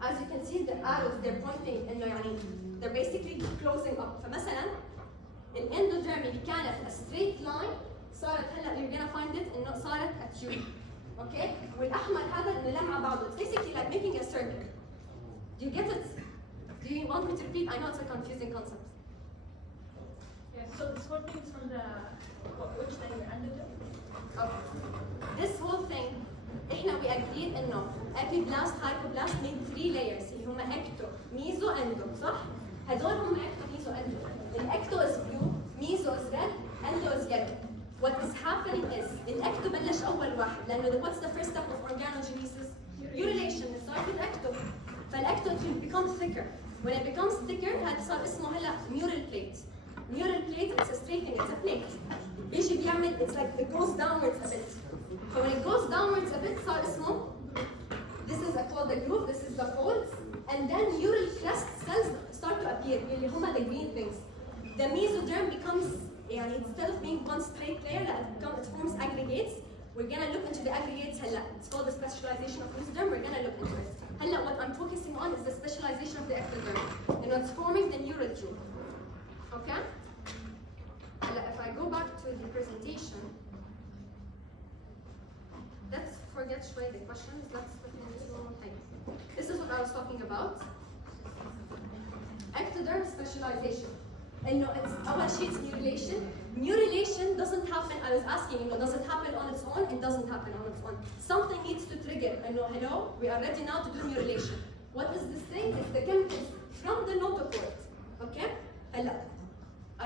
As you can see the arrows they're pointing انه يعني they're basically closing up. فمثلا الاندوديرم اللي كانت a straight line صارت هلا you're gonna find it انه صارت a tube. Okay? والاحمر هذا انه لمع بعضه. It's basically like making a circle. Do you get it? Do you want me to repeat? I know it's a confusing concept. Yeah, so this whole thing is from the which thing Endoderm? Okay. This whole thing احنا we agreed انه epiblast hypoblast من 3 layers اللي هم ecto, meso, endo صح؟ هدول هم ecto, meso, endo. الاكتو is blue, meso is red, endo is yellow. What is happening is الاكتو بلش اول واحد لانه what's the first step of organogenesis? Urination. It starts with ecto. فالاكتو becomes thicker. When it becomes thicker هذا صار اسمه هلا neural plate. Neural plate it's a straight thing, it's a plate. بيجي بيعمل it's like it goes downwards a bit. So when it goes downwards a bit صار اسمه this is called the groove, this is the folds, and then neural crest cells start to appear اللي هما the green things. The mesoderm becomes يعني instead of being one straight layer it forms aggregates. We're gonna look into the aggregates هلا. It's called the specialization of mesoderm. We're gonna look into it. هلا what I'm focusing on is the specialization of the ectoderm. And it's forming the neural tube. Okay? If I go back to the presentation, let's forget the questions. Let's look into things. This is what I was talking about. Ectoderm specialization. And no, it's our sheets neurulation. Neurulation doesn't happen. I was asking, does it happen on its own? It doesn't happen on its own. Something needs to trigger. And hello, we are ready now to do neurulation. What is this thing? It's the chemicals from the notochord. Okay? Hello.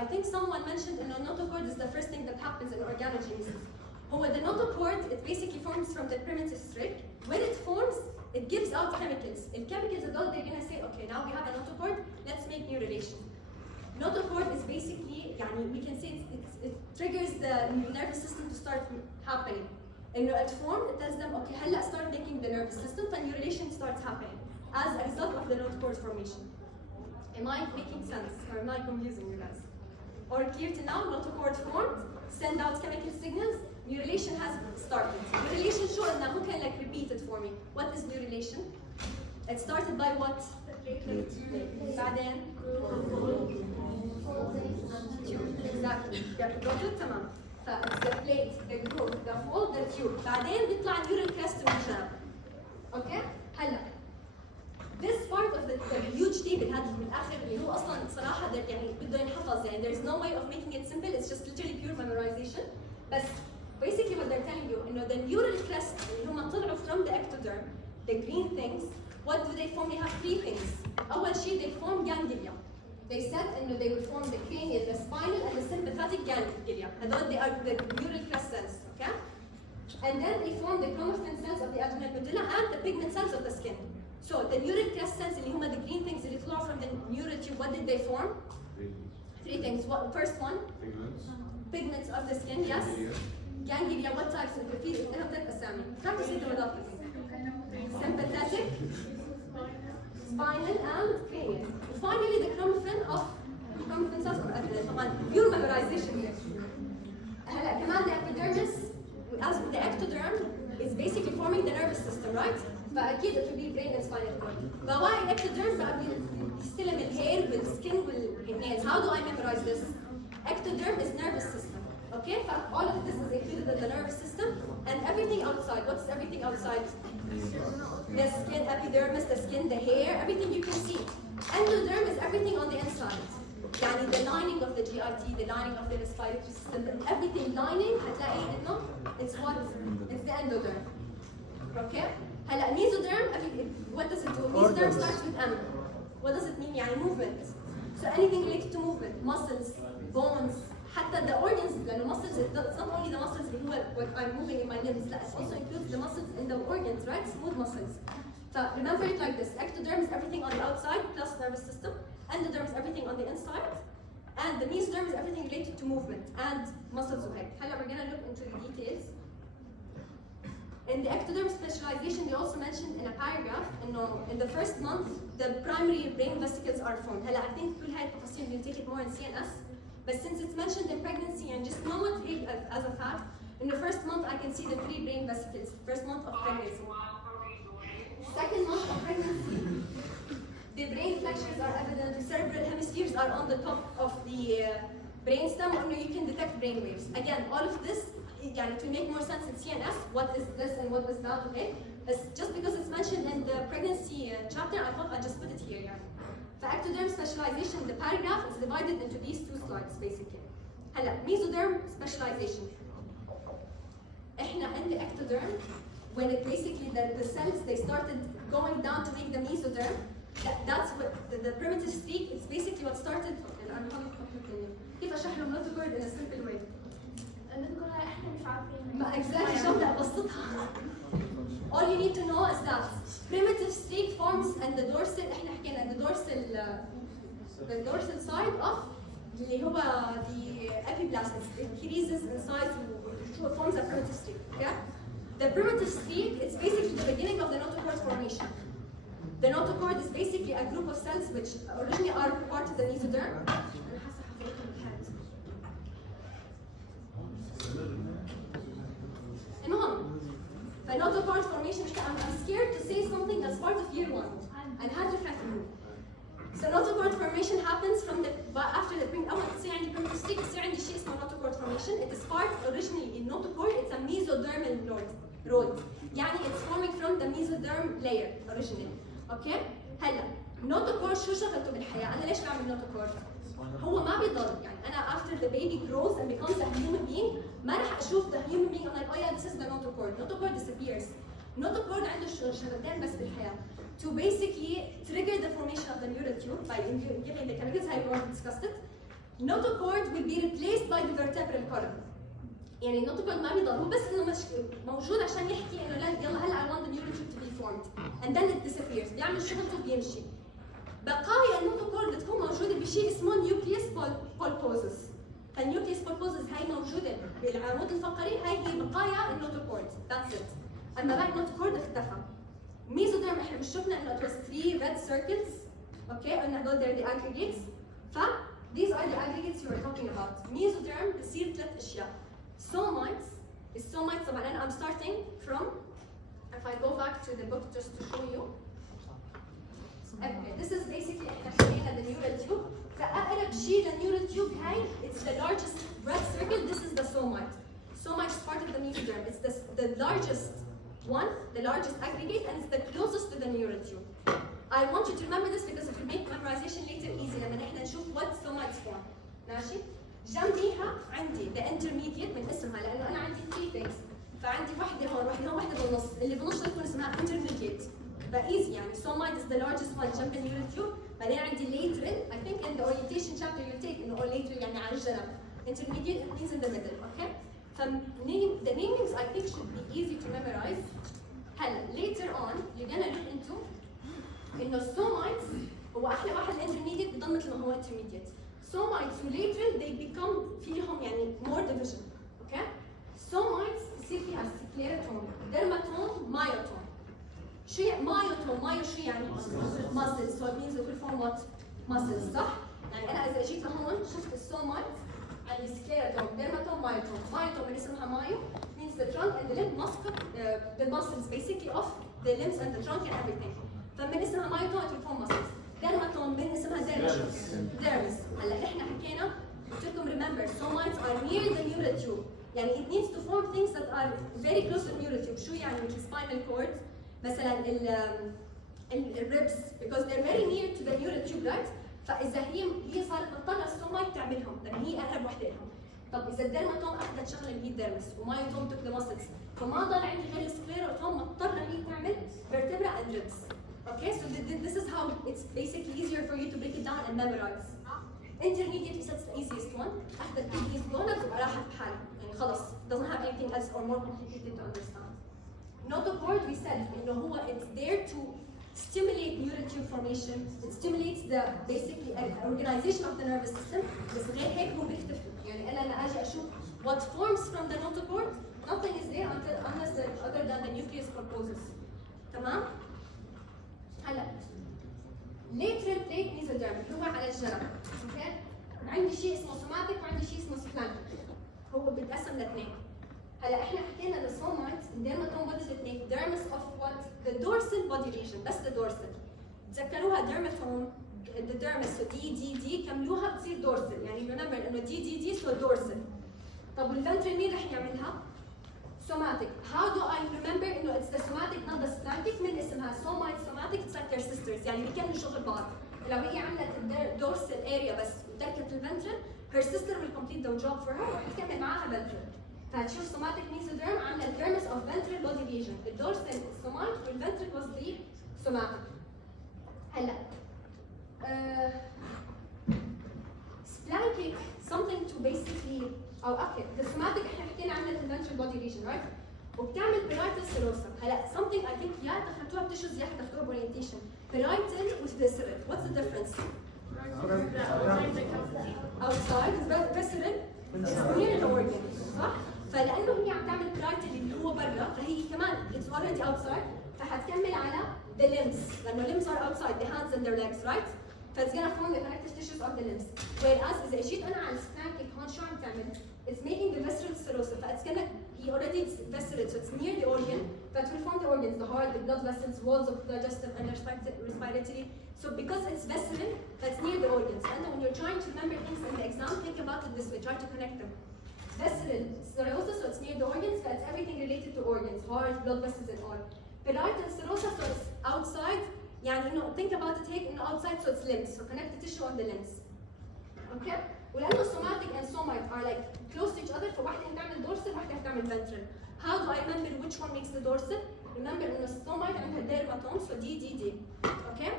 I think someone mentioned the notochord is the first thing that happens in organogenesis. The notochord, it basically forms from the primitive strip. When it forms, it gives out chemicals. In chemicals, they're going to say, okay, now we have a notochord, let's make neurulation. Notochord is basically, we can say it triggers the nervous system to start happening. And at form, it tells them, okay, start making the nervous system, and neurulation starts happening as a result of the notochord formation. Am I making sense, or am I confusing you guys? Or clear to now, notochord formed, send out chemical signals, neurulation has started. Neurulation, sure, now who can repeat it for me? What is neurulation? It started by what? بعدين exactly. got it تمام. The plate, the groove, the fold, the tube. بعدين بيطلع neural crest من الجنب. Okay? هلا this part of the huge table هذا من الآخر اللي هو أصلاً صراحة بده ينحفظ there's no way of making it simple. It's just literally pure memorization. بس basically what they're telling you the neural crest اللي هم طلعوا from the ectoderm, the green things. What do they form? They have 3 things. أول شيء they form ganglia. They said they will form the cranial, the spinal, and the sympathetic ganglia. They are the neural crest cells, okay? And then they form the chromaffin cells of the abdominal medulla and the pigment cells of the skin. So the neural crest cells, اللي هم the green things اللي طلعوا from the neural tube, what did they form? 3 things. First one? Pigments of the skin, yes. Ganglia, what types? أنا بدك أسامي. Practice it with us. Sympathetic, spinal, and cranial. Finally, the chromaffin cells of طبعا pure memorization here. هلا كمان the epidermis, as the ectoderm, is basically forming the nervous system, right? فأكيد it will be brain and spinal cord. But why ectoderm بيستلم الhair والskin والnails? How do I memorize this? Ectoderm is nervous system. Okay, all of this is included in the nervous system and everything outside. What's everything outside? The skin, epidermis, the skin, the hair, everything you can see. Endoderm is everything on the inside. The lining of the GIT, the lining of the respiratory system, everything lining, it's what? It's the endoderm. Okay? Mesoderm, what does it do? Mesoderm starts with M. What does it mean? Movement. So anything related to movement, muscles, bones, حتى the organs, لأنه muscles, it's not only the muscles اللي هو what I'm moving in my limbs, it also includes the muscles in the organs, right? Smooth muscles. So remember it like this. Ectoderm is everything on the outside plus nervous system. Endoderm is everything on the inside. And the mesoderm is everything related to movement and muscles وهيك. هلا we're gonna look into the details. In the ectoderm specialization, they also mentioned in a paragraph in the first month the primary brain vesicles are formed. هلا I think كل هاي التفاصيل we'll take it more in CNS. But since it's mentioned in pregnancy and just know it here as a fact, in the first month I can see the 3 brain vesicles. First month of pregnancy. Second month of pregnancy, the brain flexures are evident. The cerebral hemispheres are on the top of the brainstem, and you can detect brain waves. Again, all of this, to make more sense in CNS, what is this and what is that, okay? It's just because it's mentioned in the pregnancy chapter, I thought I'd just put it here. For ectoderm specialization, the paragraph is divided into these 2 slides, basically. هلا, mesoderm specialization. In the ectoderm, when it basically the cells they started going down to make the mesoderm, that's what the primitive streak. It's basically what started. كيف اشرح له notochord in a simple way؟ نقولها احنا مش عارفين. ما exactly شو بدي ابسطها. All you need to know is that primitive streak forms and the dorsal احنا حكينا the dorsal side of اللي هو the epiplasmis. It increases in size to forms a primitive streak. Okay? The primitive streak it's basically the beginning of the notochord formation. The notochord is basically a group of cells which originally are part of the mesoderm. The notochord formation, I'm scared to say something that's part of year 1. And how do you So notochord formation happens after the أول تصير عندي primitive streak تصير عندي شيء اسمه notochord formation. It is part originally in notochord. It's a mesodermal rod. يعني it's forming from the mesoderm layer originally. Okay? هلا notochord شو شغلته بالحياة؟ أنا ليش بعمل notochord؟ هو ما بيضل أنا after the baby grows and becomes a human being ما راح أشوف the human being I'm like oh yeah this is the notochord. Notochord disappears. Notochord عنده شغلتين بس بالحياة. To basically trigger the formation of the neural tube by giving the chemicals how we already discussed it. Notochord will be replaced by the vertebral column. يعني notochord ما بيضل هو بس إنه مش موجود عشان يحكي إنه لا يلا هلا I want the neural tube to be formed and then it disappears بيعمل شغلته بيمشي. بقايا النوتوكورد بتكون موجودة بشيء اسمه نيوكليوس بولبوزس. فالنيوكليوس بولبوزس هاي موجودة بالعمود الفقري هاي هي بقايا النوتوكورد. That's it. أما باقي النوتوكورد اختفى. ميزوديرم احنا مش شفنا إنه it was 3 red circles. Okay, قلنا هدول they're the aggregates. these are the aggregates you were talking about. ميزوديرم بصير 3 أشياء. Somites. السومايتس طبعا أنا I'm starting from if I go back to the book just to show you. Okay, this is basically احنا حكينا the neural tube. فأقرب شيء للنeural tube هاي it's the largest red circle. This is the somite. Somite is part of the mesoderm. It's the largest one, the largest aggregate, and it's the closest to the neural tube. I want you to remember this because it will make memorization later easy لما احنا نشوف what somites form. ماشي؟ جنبيها عندي the intermediate من اسمها لأنه أنا عندي 3 things. فعندي واحدة هون، واحدة هون، واحدة بالنص. اللي بالنص تكون اسمها intermediate. فايزي يعني somite is the largest one جنب النيورال تيوب. بعدين عندي lateral. I think in the orientation chapter you take إنه lateral يعني على الجنب. Intermediate it means in the middle. Okay? The namings I think should be easy to memorize. هلا later on you're gonna look into إنه somites هو أحلى واحد intermediate بضل مثل ما هو intermediate. Somites و lateral they become فيهم يعني more division. Okay? Somites يصير فيها sclerotom, dermatom, myotom. شو يعني مايو شو يعني؟ muscles. So it means it will form what? muscles صح؟ يعني أنا إذا جيت لهون شفت السومايت عندي سكليراتوم، ديرماتوم، مايوتوم. مايوتوم من اسمها مايو means the trunk and the limb the muscles basically of the limbs and the trunk and everything. فمن اسمها مايوتوم it will form muscles. ديرماتوم من اسمها dermis. هلا إحنا حكينا قلت لكم remember somites are near the neural tube. يعني it needs to form things that are very close to the neural tube. شو يعني مثل spinal cord مثلا الريبس because they're very near to the neural tube right؟ فإذا هي صارت مضطرة السومايت تعملهم لأن هي أقرب وحدة لهم. طب إذا الديرماتوم أخذت شغلة اللي هي الديرمس ومايوتوم took the muscles فما ضل عندي غير السكليروتوم مضطرة هي تعمل vertebra and ribs. Okay, so this is how it's basically easier for you to break it down and memorize. Intermediate is the easiest one. أخذت these components وراحت بحالها يعني خلص doesn't have anything else or more complicated to understand. Notochord we said إنه هو it's there to stimulate neural tube formation. It stimulates the basically organization of the nervous system. بس غير هيك هو بيختفي. يعني أنا أجي أشوف what forms from the notochord. Nothing is there unless other than the nucleus. various purposes. تمام؟ هلا lateral plate mesoderm اللي هو على الجرح. اوكي؟ عندي شيء اسمه somatic وعندي شيء اسمه splanchnic. هو بيتقسم لاثنين. هلا احنا حكينا السومايت الديرماتوم بوديز الاثنين dermis of what? The dorsal body region بس the dorsal. تذكروها dermatome the dermis so دي كملوها بتصير dorsal يعني remember انه دي so dorsal. طب والفنترال مين رح يعملها؟ somatic. How do I remember انه it's the somatic not the splanchnic؟ من اسمها somatic somatic it's like their sisters يعني بيكملوا شغل بعض. لو هي عملت dorsal area بس وتركت الفنترال her sister will complete the job for her وتكمل معاها ventral. فهتشوف somatic mesoderm عامله dermis of ventral body region. الدورسال somatic والventral was the somatic. هلا splanchnic something to basically او اوكي the somatic احنا حكينا عنها في ventral body region right؟ وبتعمل parietal serosa. هلا something I think يا دخلتوها بتشوز يا دخلتوها orientation. Parietal with visceral. What's the difference? outside visceral is near the organ صح؟ فلانه هي عم تعمل parietal اللي هو برا فهي كمان it's already outside فحتكمل على the limbs لانه limbs are outside the hands and their legs right؟ فاit's gonna form the connective tissues of the limbs. Whereas إذا اجيت أنا على splanchnic هون شو عم تعمل؟ It's making the visceral serosa. فاit's gonna he already it's visceral so it's near the organ that will form the organs the heart, the blood vessels, walls of digestive and respiratory. So because it's visceral that's near the organs. And when you're trying to remember things in the exam think about it this way. Try to connect them. Visceral serosa so it's near the organs that's everything related to organs, heart, blood vessels and all. Parietal serosa so it's outside. يعني انه think about it هيك انه outside so it's limbs so connect the tissue on the limbs. Okay? ولانه somatic and somatic are like close to each other فواحدة هتعمل dorsal وواحدة هتعمل ventral. How do I remember which one makes the dorsal? Remember انه somatic عندها dermatome so D. Okay?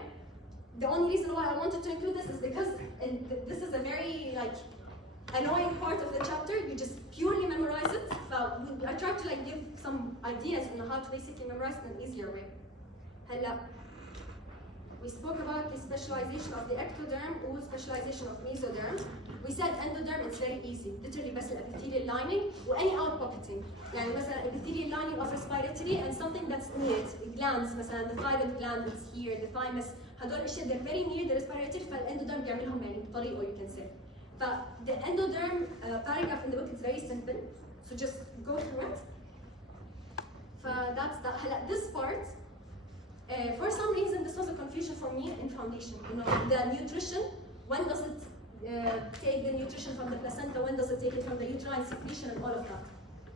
The only reason why I wanted to include this is because this is a very like annoying part of the chapter. You just purely memorize it. So I tried to like give some ideas on how to basically memorize it in an easier way. هلا we spoke about the specialization of the ectoderm or specialization of mesoderm. We said endoderm it's very easy. Literally بس epithelial lining or any outpocketing. يعني مثلا epithelial lining of respiratory and something that's near it. Glands مثلا the thyroid gland that's here, the thymus. هدول الاشياء they're very near the respiratory فالendoderm بيعملهم يعني بطريقه you can say. The endoderm paragraph in the book is very simple. So just go through it. That's that. هلا this part for some reason this was a confusion for me in foundation. You know, the nutrition, when does it take the nutrition from the placenta, when does it take it from the uterine secretion and all of that.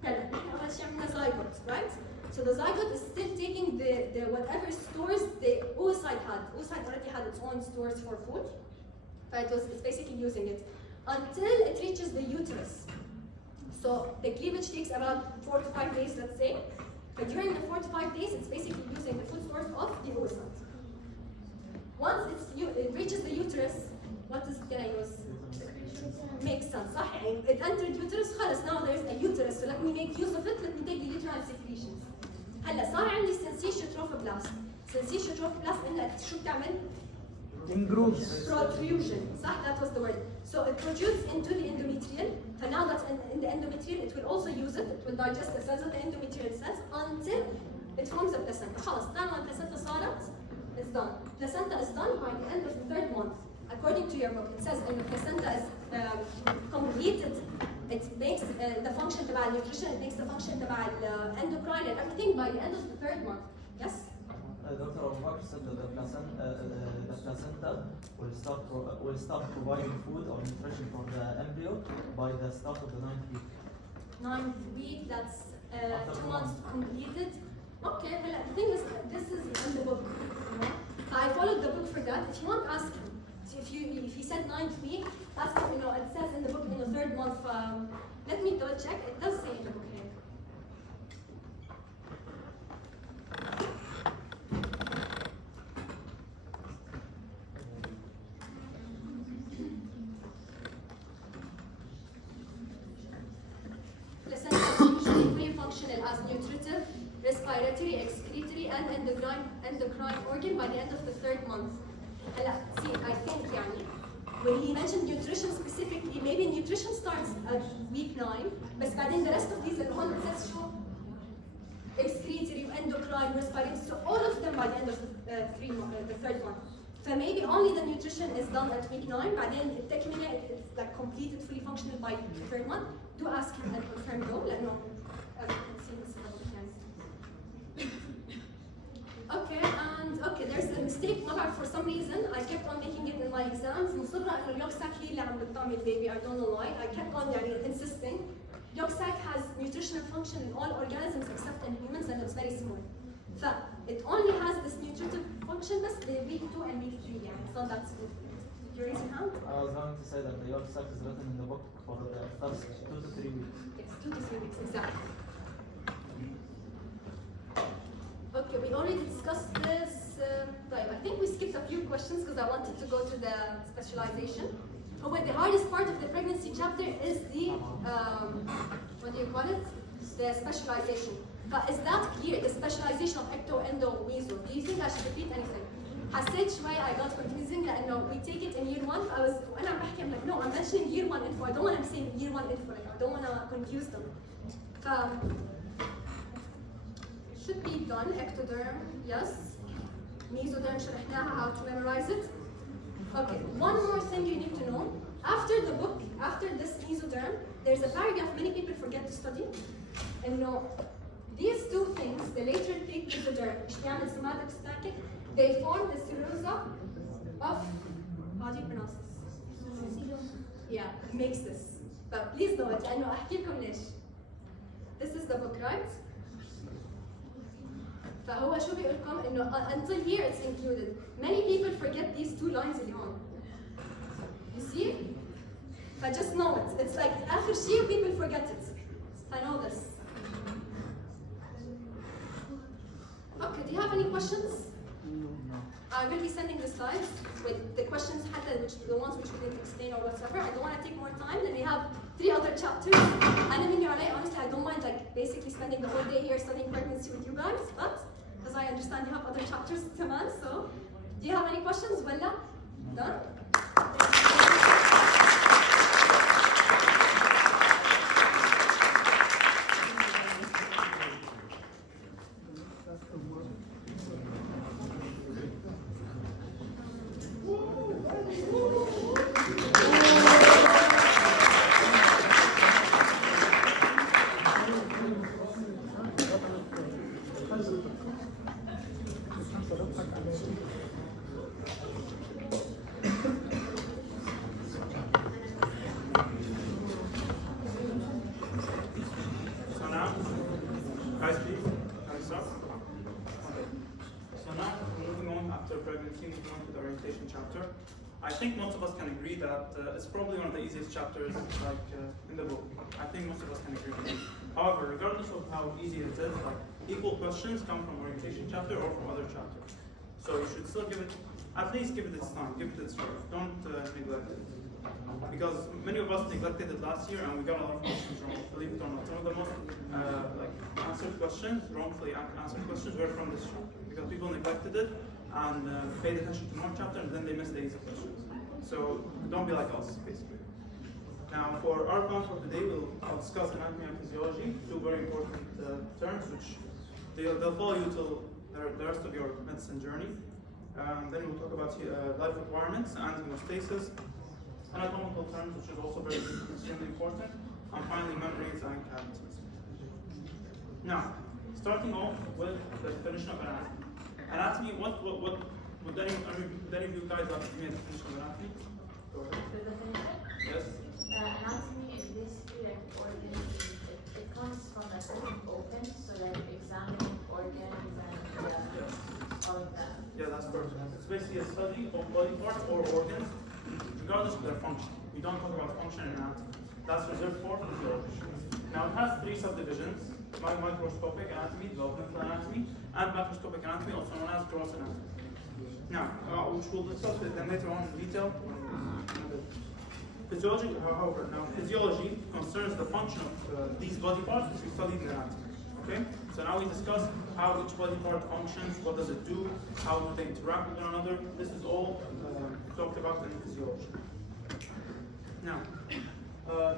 هلا نحن أول شيء عملنا zygote, right? So the zygote is still taking the whatever stores the oocyte had. Oocyte already had its own stores for food, but it's basically using it until it reaches the uterus. So the cleavage takes about 4 to 5 days, let's say. But during the 4 to 5 days, it's basically using the food source of the oocyte. Once it reaches the uterus, what is it gonna use? Makes sense, صح؟ يعني it entered uterus, خلص now there's a uterus, so let me make use of it, let me take the uterine secretions. هلا صار عندي syncytial trophoblast. Syncytial trophoblast إنها شو بتعمل؟ Protrusion, صح? That was the word. So it protrudes into the endometrium. And now that's in the endometrium, it will also use it. It will digest the cells of the endometrial cells until it forms a placenta. خلاص, طالما البلاسنتا صارت, it's done. Placenta is done by the end of the 3rd month. According to your book, it says when the placenta is completed, it makes the function تبع nutrition, it makes the function تبع endocrine and everything by the end of the 3rd month. Yes? Dr. Aboudraz said that the placenta will start providing food or nutrition for the embryo by the start of the 9th week. 9th week, that's 2 months completed. Okay, the thing is, this is in the book. I followed the book for that. If you want, ask him. So if he said 9th week, ask him, you know, it says in the book in the 3rd month. Let me double check. It does say in the book here. Functional as nutritive, respiratory, excretory, and endocrine organ by the end of the 3rd month. See, I think يعني, when he mentioned nutrition specifically, maybe nutrition starts at week 9, but بعدين the rest of these اللي هون it says شو excretory, the end of the third month. So maybe only the nutrition is done at week 9, but then technically it's like completed, fully functional by the third month. Do ask him and confirm though, لأنه as you can see this is okay, and okay, there's a mistake. For some reason, I kept on making it in my exams. مصرة إنه اليوك ساك هي اللي عم بتطعم البيبي. I don't know why. I kept on insisting. Yolk sac has nutritional function in all organisms except in humans, and it's very small. So it only has this nutritive function بس week 2 and week 3 يعني. So that's it. You raise your hand? I was going to say that the yolk sac is written in the book for the first 2 to 3 weeks. Yes, 2 to 3 weeks, exactly. Okay, we already discussed this. I think we skipped a few questions because I wanted to go to the specialization. But the hardest part of the pregnancy chapter is the, what do you call it? The specialization. But is that clear? The specialization of ecto, endo, meso. Do you think I should repeat anything? حسيت شوي I got confusing لأنه we take it in year 1. وأنا عم بحكي I'm like no, I'm mentioning year 1 info. I don't want to say year 1 info. Like, I don't want to confuse them. Should be done. Ectoderm, yes. Mesoderm شرحناها, how to memorize it. Okay, one more thing you need to know. After the book, after this mesoderm, there's a paragraph many people forget to study. And no, these two things, the later peak mesoderm, somatic static, they form the serosa of, how do you pronounce this? Yeah, it makes this. But please know it, لأنه أحكي لكم ليش. This is the book, right? فهو شو بيقول لكم إنه until here it's included. Many people forget these two lines اللي هون. You see? But just know it. It's like after sheer people forget it. I know this. Okay, do you have any questions? No. I will be sending the slides with the questions, the ones which we didn't explain or whatever. I don't want to take more time. Then we have 3 other chapters. And honestly, I don't mind like basically spending the whole day here studying pregnancy with you guys. But as I understand, you have other chapters to man. So, do you have any questions? Walla? Done? I think most of us can agree that it's probably one of the easiest chapters in the book. I think most of us can agree with that. However, regardless of how easy it is, equal questions come from orientation chapter or from other chapters. So you should still at least give it its time, give it its worth. Don't neglect it. Because many of us neglected it last year and we got a lot of questions wrong, believe it or not. Some of the most answered questions, wrongfully answered questions were from this chapter. Because people neglected it and paid attention to one chapter and then they missed the easy questions. So don't be like us, basically. Now for our plan for today, I'll discuss anatomy and physiology, 2 very important terms which they'll follow you till the rest of your medicine journey. Then we'll talk about life requirements and homeostasis, anatomical terms which is also very extremely important, and finally membranes and cavities. Now, starting off with the definition of anatomy. Anatomy, what would any of you guys like to give me a definition of anatomy? Go ahead. The definition? Yes? Anatomy is basically like organs. It comes from like open, so like examining organs and all of that. Yeah, that's perfect. It's basically a study of body parts or organs, regardless of their function. We don't talk about function in anatomy. That's reserved for physiology. Now it has 3 subdivisions: microscopic anatomy, developmental anatomy, and macroscopic anatomy, also known as gross anatomy. Now, which we'll discuss with them later on in detail. Physiology, however, physiology concerns the function of these body parts which we studied in anatomy. Okay? So now we discuss how each body part functions, what does it do, how do they interact with one another. This is all talked about in physiology. Now,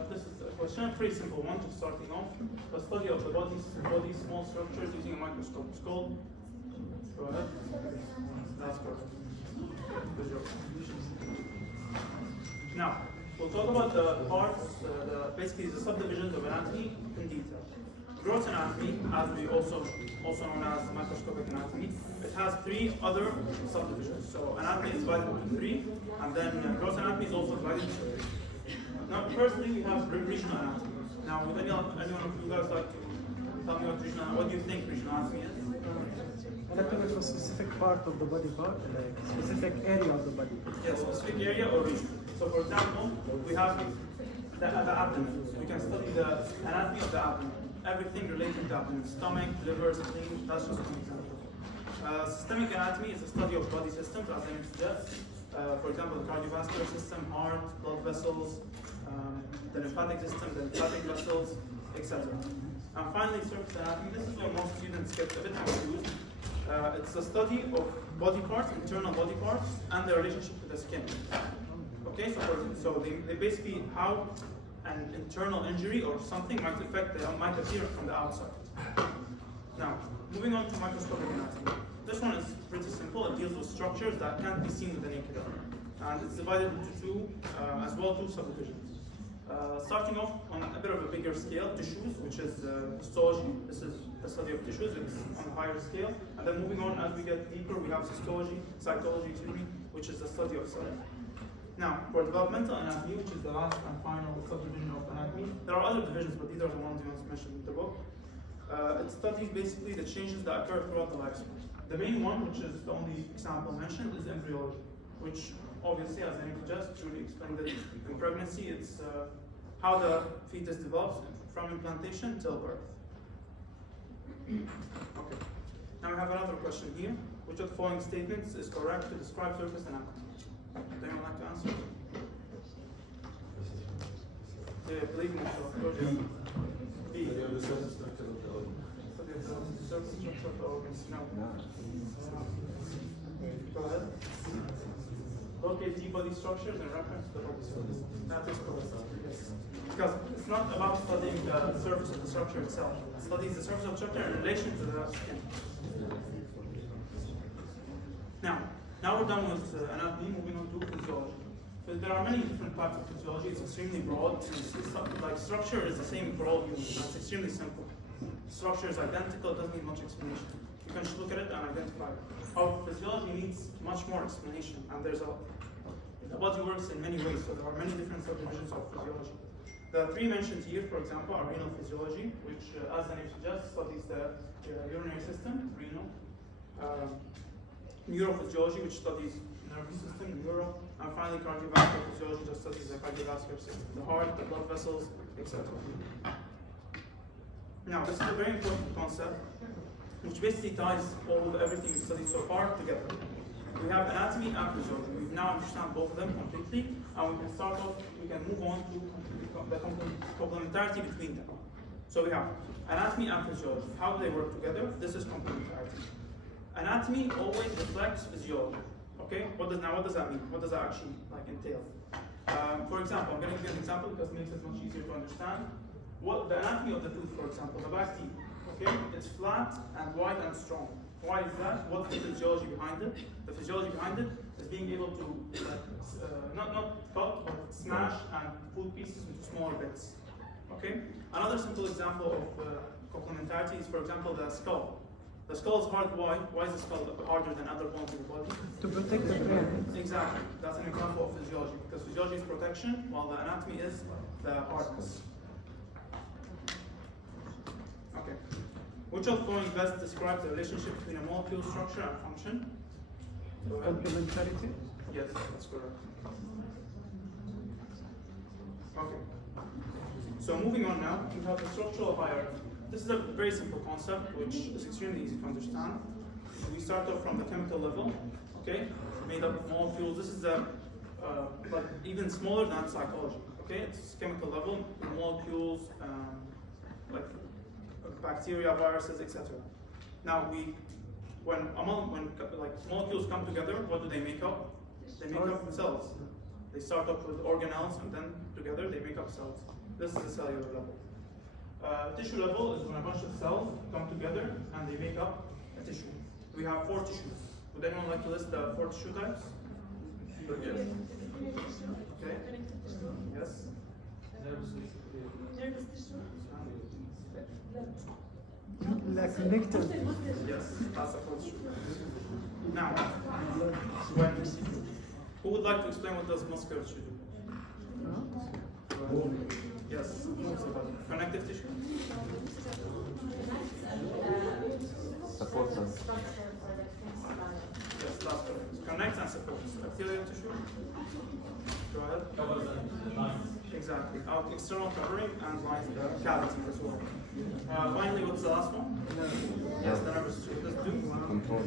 this is a question, a pretty simple one, just starting off. The study of the body's small structures using a microscope. It's called Go ahead. That's correct. Good job. Now, we'll talk about the parts, basically the subdivisions of anatomy in detail. Gross anatomy, as we also known as microscopic anatomy, it has three other subdivisions. So anatomy is divided into three, and then gross anatomy is also divided into three. Now, firstly, we have regional anatomy. Now, would anyone of you guys like to tell me what do you think regional anatomy is? Anatomy is a specific part of the body part, like specific area of the body. Yes, specific area or region. So, for example, we have the abdomen. We can study the anatomy of the abdomen. Everything related to the abdomen, stomach, liver, spleen, that's just an example. Systemic anatomy is a study of body systems, as the name suggests. For example, the cardiovascular system, heart, blood vessels, the lymphatic system, the lymphatic vessels, etc. And finally, surface anatomy. This is where most students get a bit confused. It's a study of body parts, internal body parts, and their relationship to the skin. Okay, so they basically how an internal injury or something might appear from the outside. Now, moving on to microscopic anatomy. This one is pretty simple. It deals with structures that can't be seen with the naked eye, and it's divided into two subdivisions. Starting off on a bit of a bigger scale, tissues, which is histology. This is the study of tissues. It's on a higher scale. And then moving on, as we get deeper, we have cytology, which is the study of cells. Now, for developmental anatomy, which is the last and final subdivision of anatomy, there are other divisions, but these are the ones you mentioned in the book. It studies basically the changes that occur throughout the lifespan. The main one, which is the only example mentioned, is embryology, which obviously, as the name suggests, truly explained it in pregnancy. It's how the fetus develops from implantation till birth. Okay. Now we have another question here. Which of the following statements is correct to describe surface anatomy? Would anyone like to answer? Yeah, believe me, so. B. The surface structure of the organ. The surface structure of the organs. No. Go ahead. Locate the body structures in reference to the body structures. That is correct. Yes. Because it's not about studying the surface of the structure itself. It studies the surface of the structure in relation to the skin. Now we're done with anatomy, moving on to physiology. So there are many different types of physiology. It's extremely broad. Like structure is the same for all humans. It's extremely simple. Structure is identical. It doesn't need much explanation. You can just look at it and identify it. However, physiology needs much more explanation, and the body works in many ways. So there are many different subdivisions of physiology. The three mentioned here, for example, are renal physiology, which, as the name suggests, studies the urinary system, renal. Neurophysiology, which studies nervous system, neuro, and finally cardiovascular physiology, just studies the cardiovascular system, the heart, the blood vessels, etc. Now, this is a very important concept, which basically ties everything we studied so far together. We have anatomy and physiology. We now understand both of them completely, and we can move on to the complementarity between them. So we have anatomy and physiology. How do they work together? This is complementarity. Anatomy always reflects physiology. Okay? What does that mean? What does that actually entail? For example, I'm going to give you an example because it makes it much easier to understand. The anatomy of the tooth, for example, the back teeth. Okay? It's flat and wide and strong. Why is that? What's the physiology behind it? The physiology behind it is being able to not cut, but smash and put pieces into smaller bits. Okay? Another simple example of complementarity is, for example, the skull. The skull is hard. Why? Why is the skull harder than other bones in the body? To protect the brain. Exactly. That's an example of physiology. Because physiology is protection, while the anatomy is the hardness. Okay. Which of the following best describes the relationship between a molecule structure and function? Complementarity? Yes, that's correct. Okay. So moving on now, we have the structural hierarchy. This is a very simple concept, which is extremely easy to understand. We start off from the chemical level, okay? Made up of molecules. This is even smaller than psychology, okay? It's chemical level, molecules, like bacteria, viruses, etc. Now, when molecules come together, what do they make up? They make up cells. They start off with organelles, and then together they make up cells. This is the cellular level. Tissue level is when a bunch of cells come together and they make up a tissue. we have 4 tissues. Would anyone like to list the 4 tissue types? Yes. Okay. Yes. Like connected. Yes, that's a 4th tissue. Now, who would like to explain what does muscular tissue do? Yes, connective tissue. Support them. Yes, that's correct. Connects and supports. Epithelial tissue. Go ahead. Exactly. Our external covering and lines the cavity as well. Finally, what's the last one? Yes, the nervous tissue. What does it do? Control.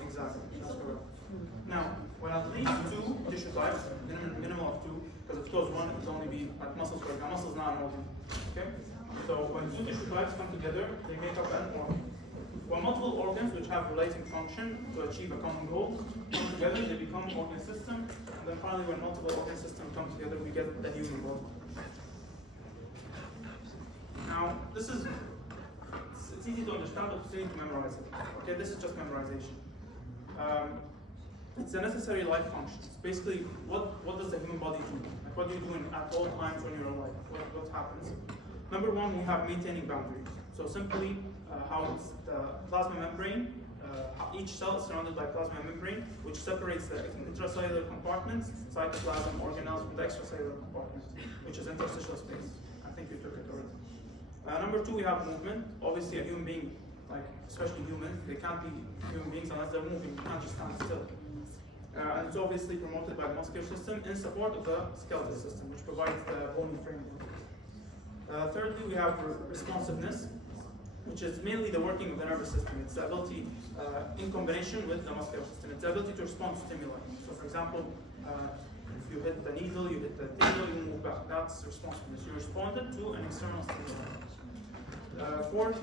Exactly. That's correct. Now, when at least 2 tissue types, minimum of 2, because of course one is only be at muscles, for example, muscles not an organ. Okay? So when 2 tissue types come together, they make up an organ. When multiple organs which have relating function to achieve a common goal come together, they become an organ system. And then finally, when multiple organ systems come together, we get the human body. Now, this is it's easy to understand, but you need to memorize it. Okay, this is just memorization. It's a necessary life function. Basically, what does the human body do? Like, what do you do at all times when you're alive? What happens? Number 1, we have maintaining boundaries. So simply, how it's the plasma membrane, each cell is surrounded by plasma membrane, which separates the intracellular compartments, cytoplasm, organelles, from the extracellular compartment, which is interstitial space. I think you took it already. Number 2, we have movement. Obviously, a human being, like especially humans, they can't be human beings unless they're moving. You can't just stand still. And it's obviously promoted by the muscular system in support of the skeletal system, which provides the bony framework. Thirdly, we have responsiveness, which is mainly the working of the nervous system. It's the ability, in combination with the muscular system, it's the ability to respond to stimuli. So for example, if you hit the needle, you hit the table, you move back. That's responsiveness. You responded to an external stimuli.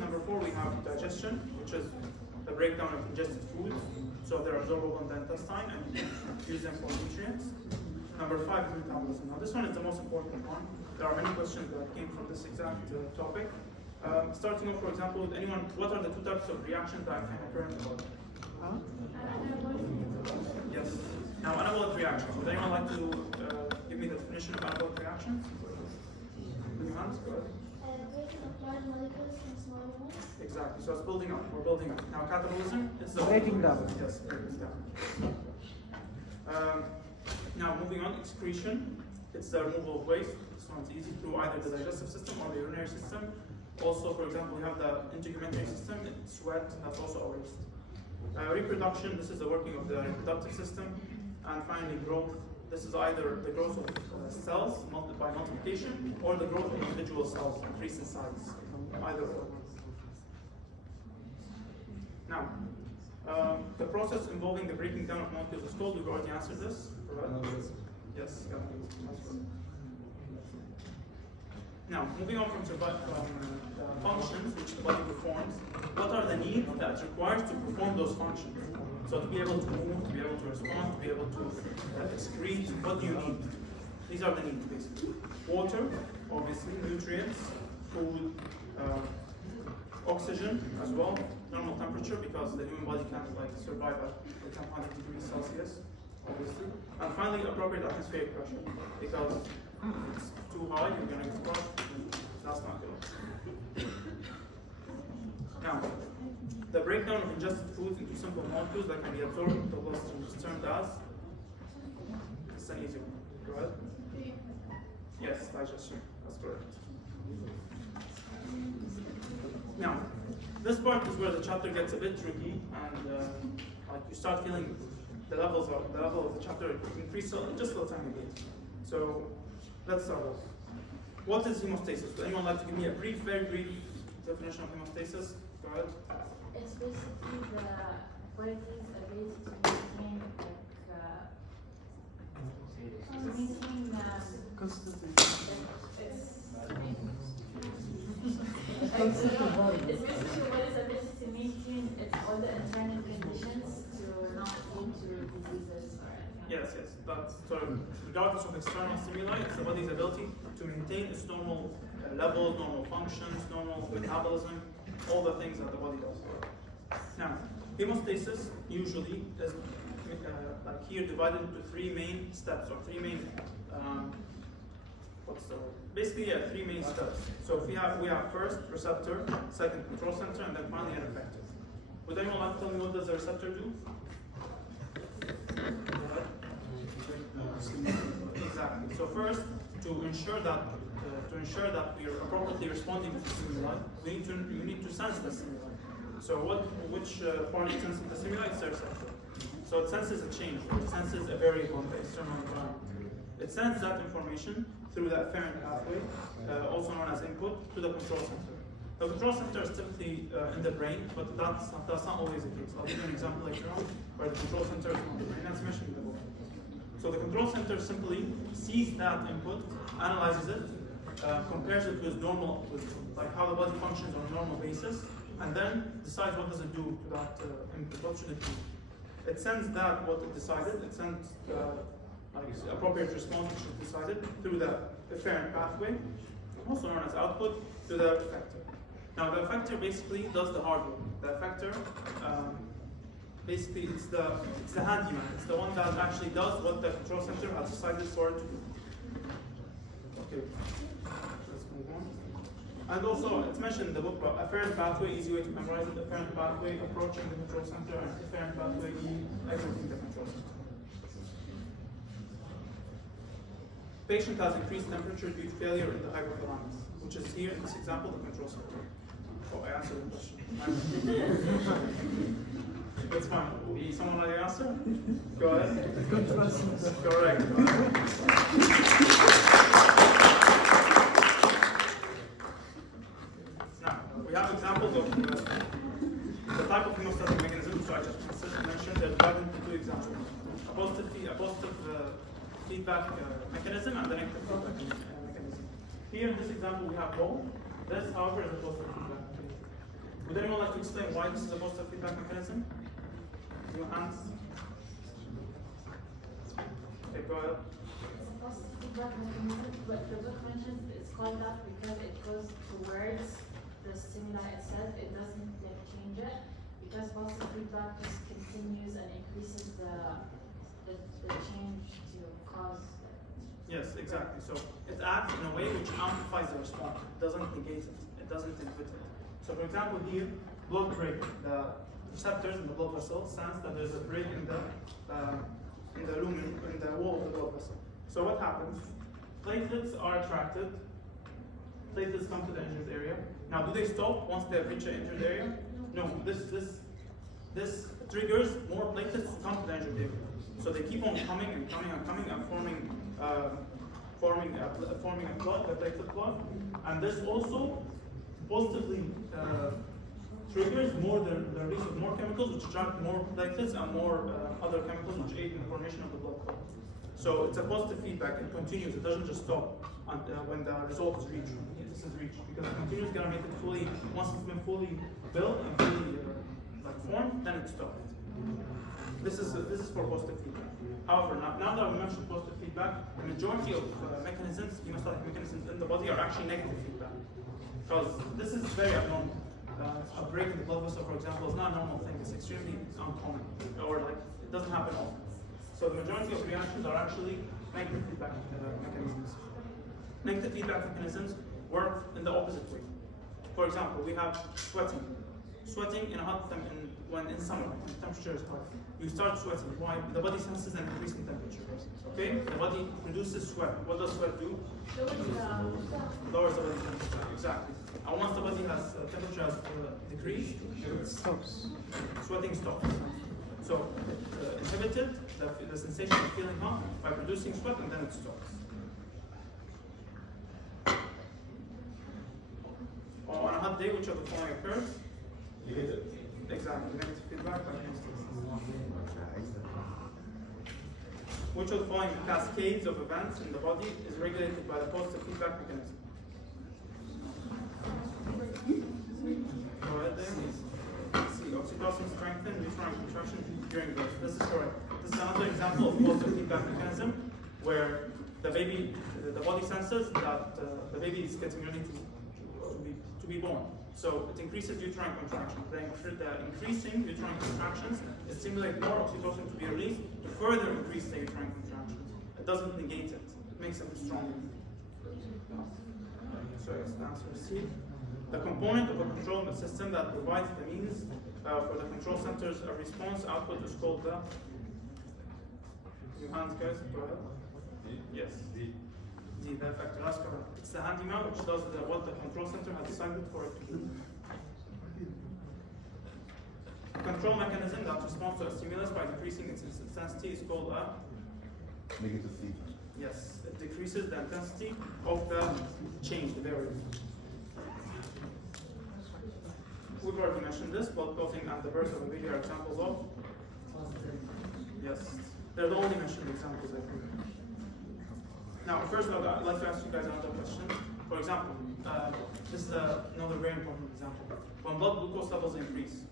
Number 4, we have digestion, which is the breakdown of ingested foods. So they're absorbable in the intestine and you can use them for nutrients. Number 5 is metabolism. Now this one is the most important one. There are many questions that came from this exact topic. Starting off, for example, with anyone, what are the 2 types of reactions that can occur in the body? Yes. Now, anabolic reactions. Would anyone like to give me the definition of anabolic reactions? With your hands, go ahead. Breaking of large molecules in small units. Exactly. So it's building up. We're building up. Now, catabolism. It's the breaking down. Yes, breaking down. Now, moving on, excretion. It's the removal of waste. This one's easy through either the digestive system or the urinary system. Also, for example, we have the integumentary system. It's sweat. That's also a waste. Reproduction. This is the working of the reproductive system. And finally, growth. This is either the growth of cells by multiplication or the growth of individual cells increase in size. Either or. Now, the process involving the breaking down of molecules is called, we've already answered this. Yes, now, moving on from functions which the body performs, what are the needs that it requires to perform those functions? So to be able to move, to be able to respond, to be able to excrete, what do you need? These are the needs, basically. Water, obviously, nutrients, food, oxygen as well, normal temperature, because the human body can't survive at 100 degrees Celsius, obviously. And finally, appropriate atmospheric pressure, because if it's too high, you're going to get crushed. That's not good. Now, the breakdown of ingested foods into simple molecules that can be absorbed into the bloodstream is termed as. It's an easy one. Go ahead. Yes, digestion. That's correct. Now, this part is where the chapter gets a bit tricky, and you start feeling the level of the chapter increase just a little tiny bit. So, let's start off. What is hemostasis? Would anyone like to give me a very brief definition of hemostasis? Go ahead. It's basically the body's ability to maintain it's basically what is ability to maintain all the internal conditions to not lead to diseases or anything. Yes. But so regardless of external stimuli, it's the body's ability to maintain its normal levels, normal functions, normal metabolism, all the things that the body does. Now, hemostasis usually is like here divided into three main steps, or three main basically three main steps. So if we have first receptor, second control center, and then finally an effector. Would anyone like to tell me what does the receptor do? Exactly. So first, to ensure that we are appropriately responding to the stimuli, we need to sense the stimuli. So which part senses the stimuli? It's the receptor. So it senses a change, or it senses a variable in the external environment. It sends that information through the afferent pathway, also known as input, to the control center. The control center is typically in the brain, but that's not always the case. I'll give you an example later on where the control center is in the brain. That's mentioned in the book. So the control center simply sees that input, analyzes it, compares it with normal, like how the body functions on a normal basis, and then decides what does it do to that input. What should it do? It sends that what it decided. It sends appropriate response which is decided through the afferent pathway, also known as output, to the effector. Now the effector basically does the hard work. The effector basically it's the handyman. It's the one that actually does what the control center has decided for it to do. Okay, let's move on. And also, it's mentioned in the book about afferent pathway, easy way to memorize it. Afferent pathway approaching the control center, and afferent pathway exiting the control center. Patient has increased temperature due to failure in the hypothalamus, which is here in this example, the control center. Oh, I answered the question. That's fine. Someone like to answer? Go ahead. Correct. Now, we have examples of the type of hemostatic mechanism, so I just mentioned they're divided into two examples. A positive feedback mechanism and the negative feedback mechanism. Here in this example we have both. This, however, is a positive feedback mechanism. Would anyone like to explain why this is a positive feedback mechanism? Your hands? Okay, go ahead. It's a positive feedback mechanism, but the book mentions it's called that because it goes towards the stimuli itself. It doesn't change it, because positive feedback just continues and increases the change to cause. Yes, exactly. So it acts in a way which amplifies the response. It doesn't negate it. It doesn't inhibit it. So for example here, blood break. The receptors in the blood vessel sense that there's a break in the lumen, in the wall of the blood vessel. So what happens? Platelets are attracted. Platelets come to the injured area. Now, do they stop once they have reached the injured area? No. This triggers more platelets to come to the injured area. So they keep on coming and coming and coming and forming a clot, the platelet clot, and this also positively triggers more the release of more chemicals which attract more platelets and more other chemicals which aid in the formation of the blood clot. So it's a positive feedback. It continues. It doesn't just stop when the result is reached. This is reached because it continues to make it fully. Once it's been fully built and fully formed, then it stops. This is for positive feedback. However, now that we mentioned positive feedback, the majority of mechanisms, hemostatic mechanisms in the body are actually negative feedback. Because this is very abnormal. A break in the blood vessel, for example, is not a normal thing. It's extremely uncommon, or it doesn't happen often. So the majority of reactions are actually negative feedback mechanisms. Negative feedback mechanisms work in the opposite way. For example, we have sweating. Sweating in a hot when in summer, when the temperature is hot, you start sweating. Why? The body senses an increase in temperature. Okay? The body produces sweat. What does sweat do? Lowers the body temperature. Exactly. And once the body has temperature has decreased, it stops. Sweating stops. So it inhibited the sensation of feeling hot by producing sweat, and then it stops. Or on a hot day, which of the following occurs? Negative. Exactly, negative feedback by which of the following cascades of events in the body is regulated by the positive feedback mechanism? Go ahead there. See, oxytocin strengthen, neutron contraction during birth. This is correct. This is another example of positive feedback mechanism where the body senses that the baby baby is getting ready to be born. So it increases uterine contraction. The increasing uterine contractions stimulate more oxytocin to be released to further increase the uterine contractions. It doesn't negate it. It makes it stronger. So yes, the answer is C. The component of a control system that provides the means for the control centers of response output is called the. Your hands, guys. Go ahead. Yes. D, the effector. That's correct. It's the handyman which does what the control center has decided for it to do. A control mechanism that responds to a stimulus by decreasing its intensity is called a negative feedback. Yes, it decreases the intensity of the change, the variable. We've already mentioned this, blood clotting and the birth of a baby are examples of. Yes, they're the only mentioned examples, I think. Now, first of all, I'd like to ask you guys another question. For example, this is another very important example. When blood glucose levels increase,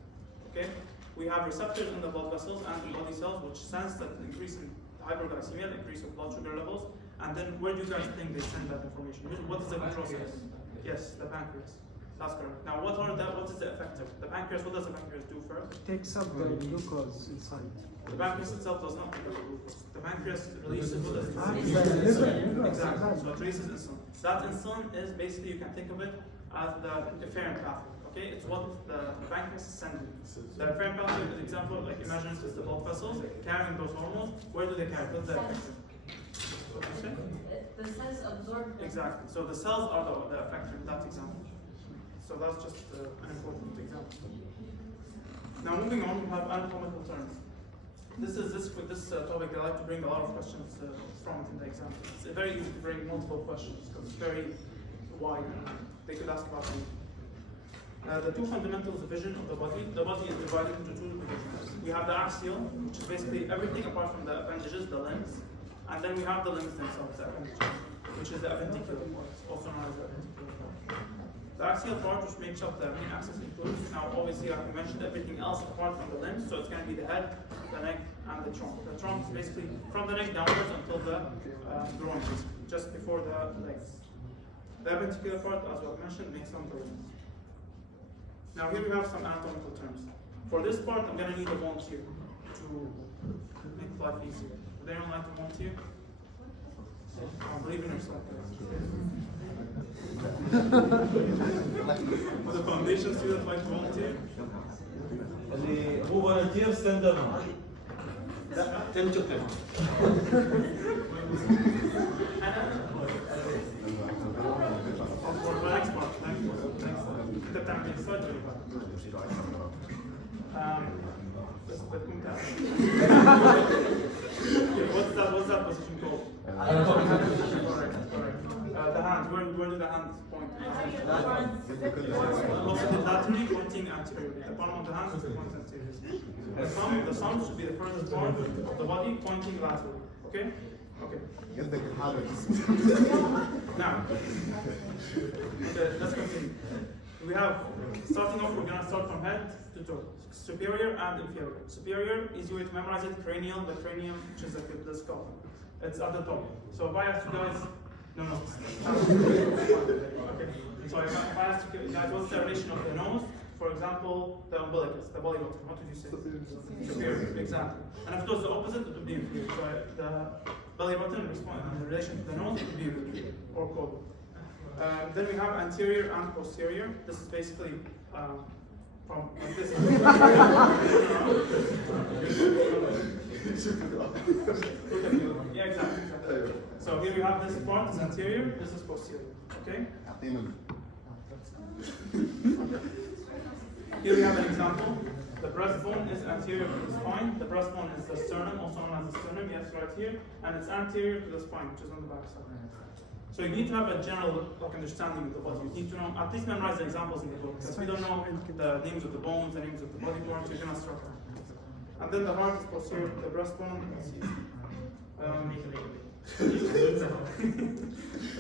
okay, we have receptors in the blood vessels and the body cells which sense that increase in hyperglycemia, the increase of blood sugar levels, and then where do you guys think they send that information? What is the control center? Yes, the pancreas. That's correct. Now, what is the effector? The pancreas, what does the pancreas do first? It takes up the glucose inside. The pancreas itself does not take up the glucose. The pancreas releases what does it Insulin. Exactly. So it releases insulin. That insulin is basically, you can think of it as the efferent pathway. Okay, it's what the pancreas is sending. The efferent pathway, for example, like imagine it's the blood vessels carrying those hormones. Where do they carry? What's the effector? The cells absorb them. Exactly. So the cells are the effector in that example. So that's just an important example. Now moving on, we have anatomical terms. This topic I like to bring a lot of questions from it in the exam. It's very easy to bring multiple questions because it's very wide. They could ask about anything. The two fundamental divisions of the body is divided into two divisions. We have the axial, which is basically everything apart from the appendages, the limbs, and then we have the limbs themselves, the appendages, which is the appendicular part, also known as the appendicular part. The axial part, which makes up the main axis, includes, now obviously like we mentioned, everything else apart from the limbs, so it's going to be the head, the neck, and the trunk. The trunk is basically from the neck downwards until the groin, just before the legs. The appendicular part, as I mentioned, makes some limbs. Now here we have some anatomical terms. For this part, I'm going to need a volunteer to make life easier. Would anyone like to volunteer? Believe in yourself, guys. The foundation student like to volunteer? Who volunteers, stand up. 10 to 10. For the next part, the time is surgery. What's that position called? Correct. The hand. Where do the hands point? Laterally pointing anteriorly. The palm of the hand is pointing anteriorly. The thumb should be the furthest part of the body pointing laterally. Okay? Okay. Now, let's continue. We have, starting off, we're going to start from head to toe. Superior and inferior. Superior, easy way to memorize it, cranial, the cranium, which is the skull. It's at the top. So if I ask you guys, no. Okay. So if I ask you guys, what's the relation of the nose? For example, the umbilicus, the belly button. What would you say? Superior. Exactly. And if it was the opposite, it would be inferior. So the belly button in relation to the nose, it would be inferior or cold. Then we have anterior and posterior. This is basically from like this. Yeah, exactly. So here we have this part is anterior, this is posterior. Okay? Here we have an example. The breastbone is anterior to the spine. The breastbone is the sternum, also known as the sternum, yes, right here. And it's anterior to the spine, which is on the back side. So you need to have a general understanding of the body. You need to know, at least memorize the examples in the book. Because we don't know the names of the bones, the names of the body parts, you're going to struggle. And then the heart is posterior to the breastbone.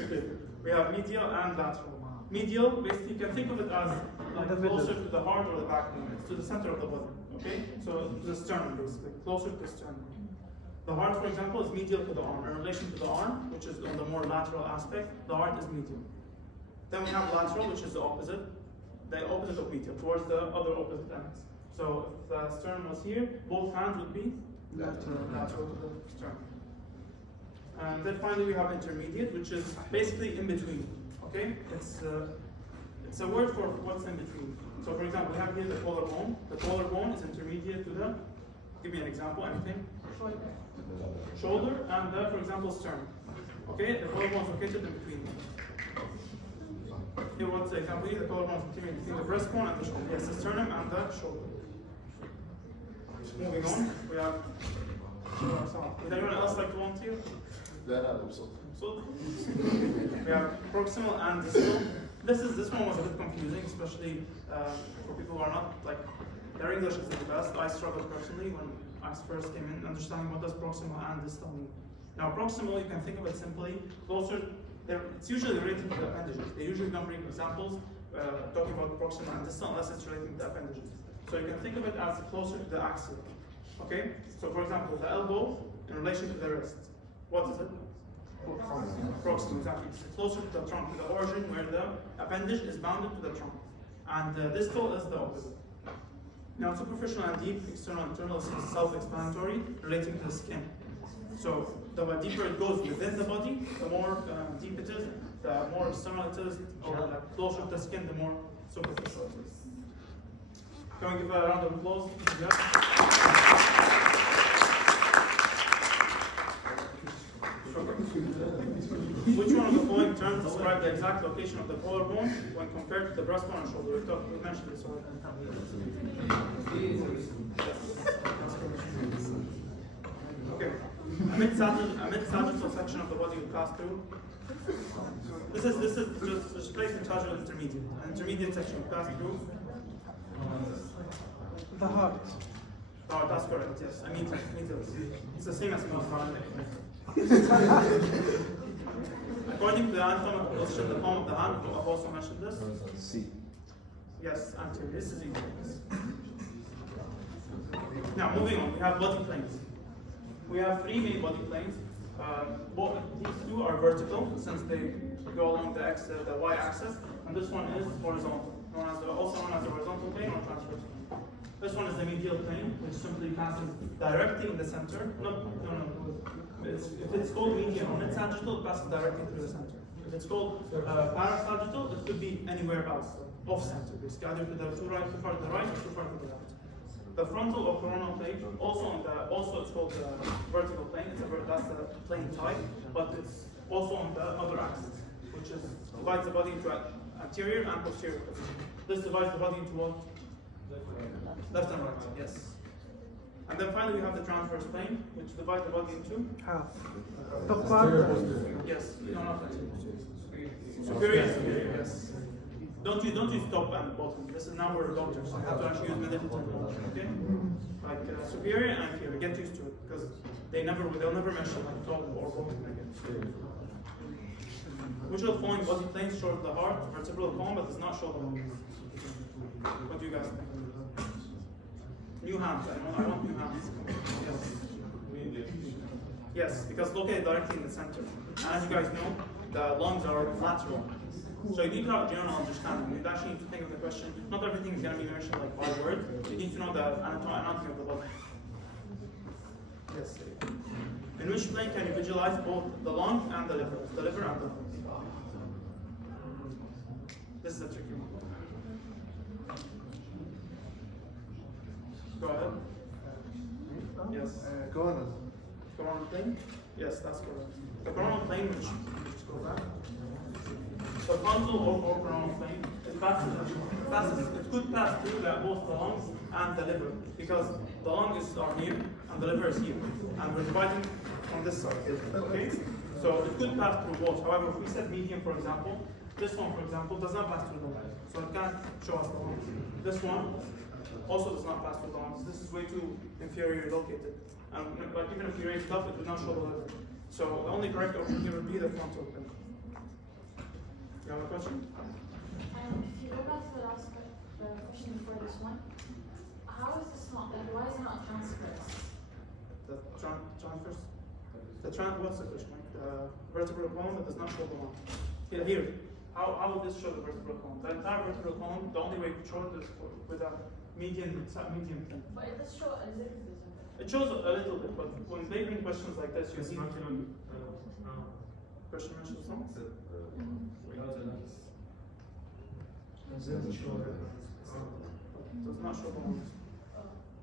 Okay. We have medial and lateral. Medial, basically, you can think of it as like closer to the heart or the backbone. It's to the center of the body. Okay? So to the sternum, basically, closer to the sternum. The heart, for example, is medial to the arm. In relation to the arm, which is on the more lateral aspect, the heart is medial. Then we have lateral, which is the opposite of medial, towards the other opposite ends. So if the sternum was here, both hands would be lateral to the sternum. And then finally we have intermediate, which is basically in between. Okay, it's a word for what's in between. So for example, we have here the collarbone. The collarbone is intermediate to the. Give me an example. Anything? Shoulder, and for example, sternum. Okay, the collarbone is located in between them. Here, what's the example here? The collarbone is between the breastbone and the shoulder. Yes, the sternum and the shoulder. Moving on, we have. Would anyone else like to volunteer? We have proximal and distal. This one was a bit confusing, especially for people who are not like their English isn't the best. I struggled personally when I first came in understanding what does proximal and distal mean. Now, proximal, you can think of it simply closer. It's usually related to the appendages. They usually don't bring examples talking about proximal and distal unless it's relating to the appendages. So you can think of it as closer to the axilla. Okay? So for example, the elbow in relation to the wrist. What is it? Proximal, exactly. It's closer to the trunk, to the origin where the appendage is bounded to the trunk. And distal is the opposite. Now, superficial and deep, external and internal is self-explanatory, relating to the skin. So the deeper it goes within the body, the more deep it is, the more external it is, or like closer to the skin, the more superficial it is. Can we give a round of applause? Yeah. Which one of the following terms describe the exact location of the collarbone when compared to the breastbone and shoulder? We mentioned this already. Okay. A mid-sagittal section of the body will pass through. This is just placed in charge of intermediate. An intermediate section will pass through. The heart. Oh, that's correct, yes. I mean, it's the same as Mesoderm. According to the anatomical position of the palm of the hand, I've also mentioned this. C. Yes, anterior. This is equal. Now, moving on, we have body planes. We have three main body planes. These two are vertical, since they go along the y-axis, and this one is horizontal, also known as the horizontal plane or transverse plane. This one is the medial plane, which simply passes directly in the center. If it's called median or mid-sagittal, it passes directly through the center. If it's called parasagittal, it could be anywhere else, off-center, basically, either to the too far to the right or too far to the left. The frontal or coronal plane, also it's called the vertical plane. That's the plane type, but it's also on the other axis, which divides the body into anterior and posterior position. This divides the body into what? Left and right. Yes. And then finally we have the transverse plane, which divides the body into half. Top part. Yes. No, not superior and superior. Yes. Don't use top and bottom. This is now we're doctors, so you have to actually use medical terminology. Okay? Like superior and inferior. Get used to it because they'll never mention like top or bottom again. Which of the following body planes shows the heart, vertebral column, but does not show the lungs? What do you guys think? New hands. I want new hands. Yes. Yes, because located directly in the center. And as you guys know, the lungs are lateral. So you need to have a general understanding. You actually need to think of the question. Not everything is going to be mentioned like by word. You need to know the anatomy of the body. Yes. In which plane can you visualize both the lung and the liver? The liver and the lungs. This is a tricky one. Go ahead. Yes. Coronal plane? Yes, that's correct. The coronal plane, which just go back. The frontal or coronal plane, it could pass through both the lungs and the liver, because the lungs are here and the liver is here, and we're dividing on this side. Okay? So it could pass through both. However, if we said medium, for example, this one, for example, does not pass through the lungs, so it can't show us the lungs. This one also does not pass through the lungs. This is way too inferior located. But even if you raise it up, it would not show the liver. So the only correct option here would be the frontal plane. You have a question? If you go back to the last question before this one, how is this not, like, why is it not transverse? What's the question? The vertebral column that does not show the lung. Here. How will this show the vertebral column? The entire vertebral column, the only way to show it is with a median thing. But it does show a little bit. It shows a little bit, but when they bring questions like this, you see. Question mentions no? Does not show the horns.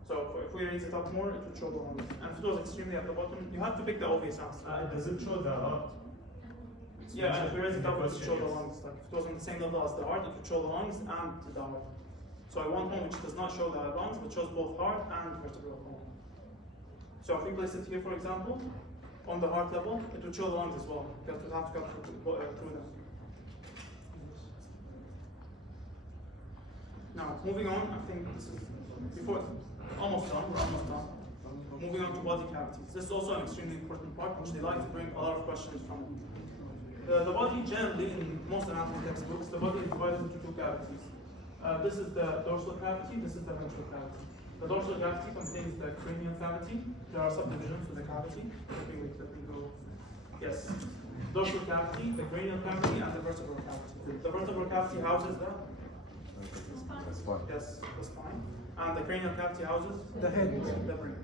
So if we raise it up more, it would show the horns. And if it was extremely at the bottom, you have to pick the obvious answer. Does it show the heart? Yeah, and if we raise it up, it would show the lungs. Like if it was on the same level as the heart, it would show the lungs and the heart. So I want one which does not show the lungs, but shows both heart and vertebral column. So if we place it here, for example, on the heart level, it would show the lungs as well, because it would have to come through them. Now, moving on, I think this is before almost done. We're almost done. Moving on to body cavities. This is also an extremely important part, which they like to bring a lot of questions from. The body, generally, in most anatomy textbooks, the body is divided into two cavities. This is the dorsal cavity. This is the ventral cavity. The dorsal cavity contains the cranial cavity. There are subdivisions to the cavity. Let me go. Yes. Dorsal cavity, the cranial cavity, and the vertebral cavity. The vertebral cavity houses the spine. Yes, the spine. And the cranial cavity houses the head. The brain.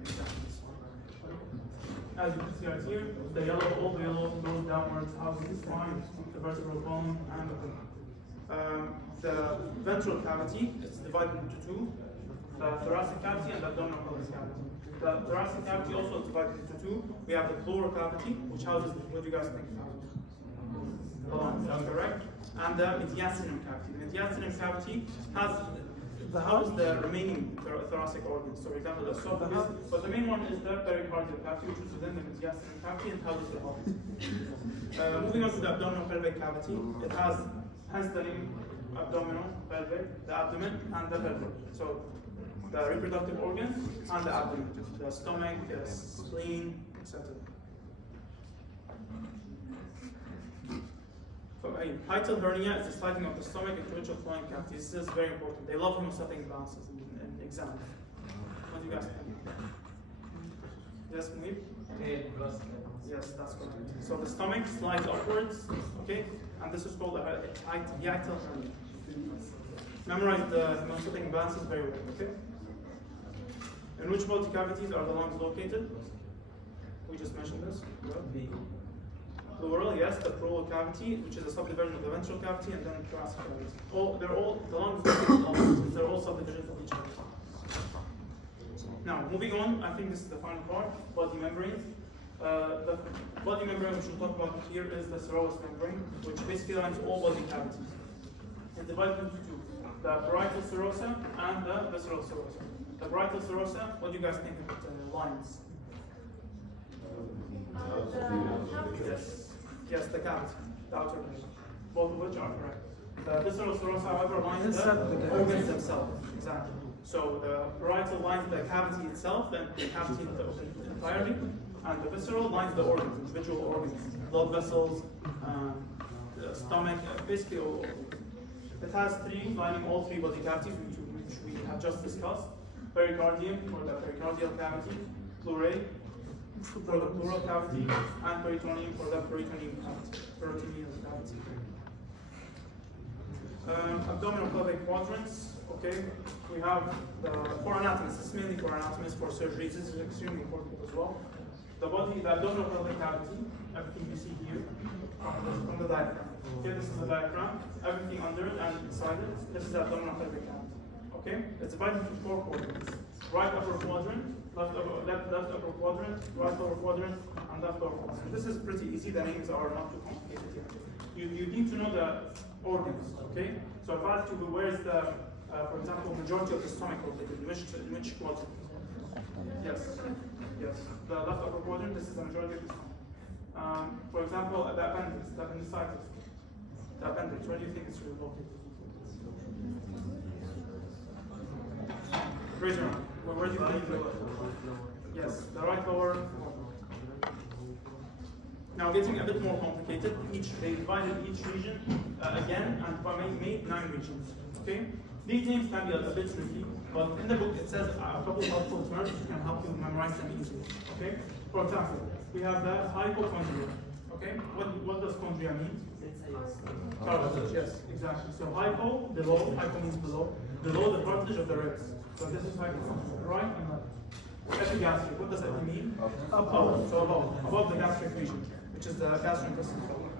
As you can see right here, the yellow, all the yellow goes downwards, houses the spine, the vertebral column, and the brain. The ventral cavity is divided into two. The thoracic cavity and the abdominal cavity. The thoracic cavity also is divided into two. We have the pleural cavity, which houses, what do you guys think? The lungs, that's correct. And the mediastinum cavity. The mediastinum cavity has the remaining thoracic organs. So, for example, the esophagus. But the main one is the pericardial cavity, which is within the mediastinum cavity and houses the heart. Moving on to the abdominal pelvic cavity, it has, hence the name abdominal, pelvic, the abdomen, and the pelvic. So, the reproductive organs and the abdomen, the stomach, the spleen, etc. So, hiatal hernia is the sliding of the stomach into which of flowing cavities. This is very important. They love hemostatic imbalances in exams. What do you guys think? Yes, Munib? Yes, that's correct. So the stomach slides upwards, okay? And this is called a hiatal hernia. Memorize the hemostatic imbalances very well, okay? In which body cavities are the lungs located? We just mentioned this. Pleural, yes, the pleural cavity, which is a subdivision of the ventral cavity, and then the thoracic cavity. The lungs they're all subdivisions of each other. Now, moving on, I think this is the final part, body membranes. The body membrane which we'll talk about here is the serous membrane, which basically lines all body cavities. It's divided into two, the parietal serosa and the visceral serosa. The parietal serosa, what do you guys think of the lines? Yes, the cavity, the outer layer, both of which are correct. The visceral serosa, however, lines the organs themselves. Exactly. So the parietal lines the cavity itself, then the cavity entirely, and the visceral lines the organs, individual organs, blood vessels, the stomach, basically all organs. It has three lining all three body cavities, which we have just discussed: pericardium for the pericardial cavity, pleurae for the pleural cavity, and peritoneum for the peritoneal cavity. Abdominal pelvic quadrants. Okay, we have for anatomists. This is mainly for anatomists. For surgeries, this is extremely important as well. The abdominal pelvic cavity. Everything you see here from the diaphragm. Okay, this is the diaphragm. Everything under it and inside it. This is the abdominal pelvic cavity. Okay, it's divided into four quadrants: right upper quadrant, left upper quadrant, right lower quadrant, and left lower quadrant. This is pretty easy. The names are not too complicated here. You need to know the organs. Okay, so if I ask you where is the for example, majority of the stomach located, in which quadrant? Yes. The left upper quadrant, this is the majority of the stomach. For example, the appendix, the appendicitis. The appendix, where do you think it's really located? Raise your hand. Where do you think it's located? Yes, the right lower quadrant. Now, getting a bit more complicated, they divided each region again and made 9 regions. Okay? These names can be a bit tricky, but in the book it says a couple of helpful terms that can help you memorize them easily. Okay? For example, we have the hypochondria. Okay, what does chondria mean? Cartilage, yes, exactly. So hypo, below, hypo means below the cartilage of the ribs. So this is hypo, right and left. Epigastric, what does that mean? Above, so above the gastric region, which is the gastrointestinal.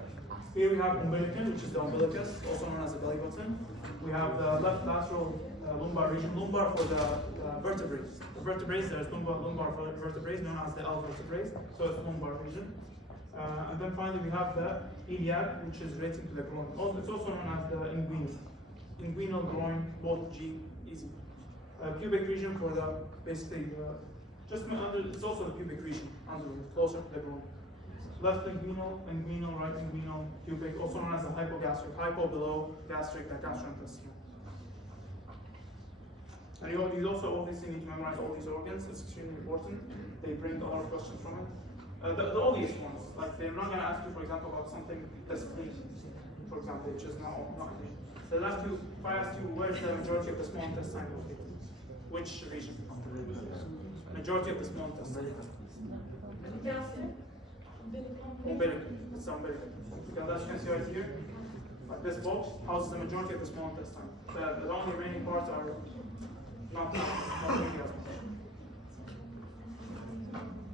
Here we have umbilical, which is the umbilicus, also known as the belly button. We have the left lateral lumbar region, lumbar for the vertebrae. The vertebrae, there's lumbar vertebrae known as the L vertebrae, so it's lumbar region. And then finally we have the iliac, which is relating to the groin. It's also known as the inguinal. Inguinal, groin, both G, easy. Pubic region for the, basically, just under, it's also the pubic region, under, closer to the groin. Left inguinal, right inguinal, pubic, also known as the hypogastric. Hypo below, gastric, the gastrointestinal. And you also obviously need to memorize all these organs. It's extremely important. They bring a lot of questions from it. The obvious ones, like they're not going to ask you, for example, about something that's clean, for example, which is not clean. They'll ask you, if I ask you, where's the majority of the small intestine located? Which region? Majority of the small intestine. Umbilical. It's umbilical. Because as you can see right here, like this box houses the majority of the small intestine. The only remaining parts are not doing as much.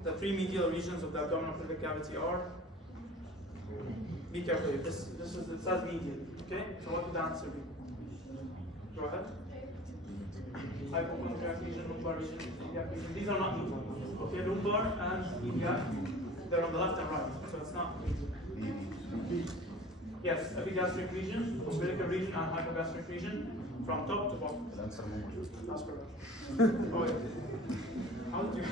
The three medial regions of the abdominal pelvic cavity are. Be careful. It says medial. Okay. So what would the answer be? Go ahead. Hypochondriac region, lumbar region, iliac region. These are not medial. Okay, lumbar and iliac, they're on the left and right, so it's not medial. Yes, epigastric region, umbilical region, and hypogastric region, from top to bottom. That's correct. Oh, yeah. How did you?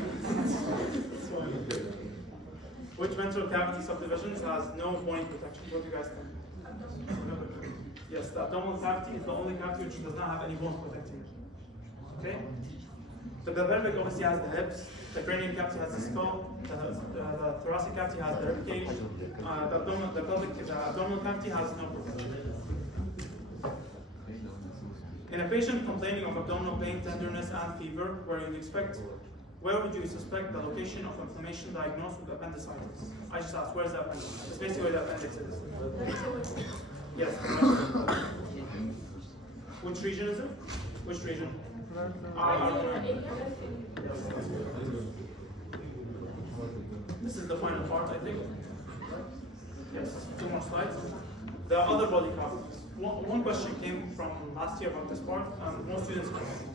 Which ventral cavity subdivisions has no bony protection? What do you guys think? Yes, the abdominal cavity is the only cavity which does not have any bones protecting it. Okay? So the pelvic obviously has the hips, the cranial cavity has the skull, the thoracic cavity has the rib cage, the abdominal cavity has no protection. In a patient complaining of abdominal pain, tenderness, and fever, where would you suspect the location of inflammation diagnosed with appendicitis? I just asked, where's the appendix? It's basically where the appendix is. Yes. Which region is it? Which region? This is the final part, I think. Yes, 2 more slides. The other body cavities. One question came from last year about this part, and most students,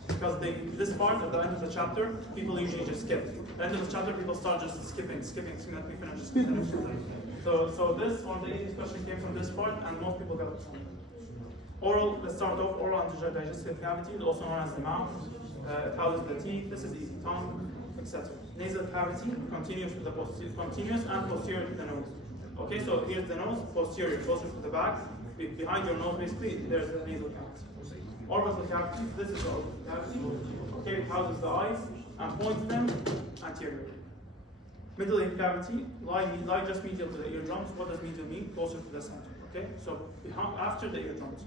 because this part at the end of the chapter, people usually just skip. At the end of the chapter, people start just skipping, let me finish. So this one, the easiest question came from this part, and most people got it. Oral, let's start off, oral and digestive cavity, also known as the mouth. It houses the teeth, this is easy, tongue, etc. Nasal cavity, continuous and posterior to the nose. Okay, so here's the nose, posterior, closer to the back. Behind your nose, basically, there's the nasal cavity. Orbital cavity, this is the orbital cavity. Okay, it houses the eyes and points them anteriorly. Middle ear cavity, lie just medial to the eardrums. What does medial mean? Closer to the center. Okay, so after the eardrums,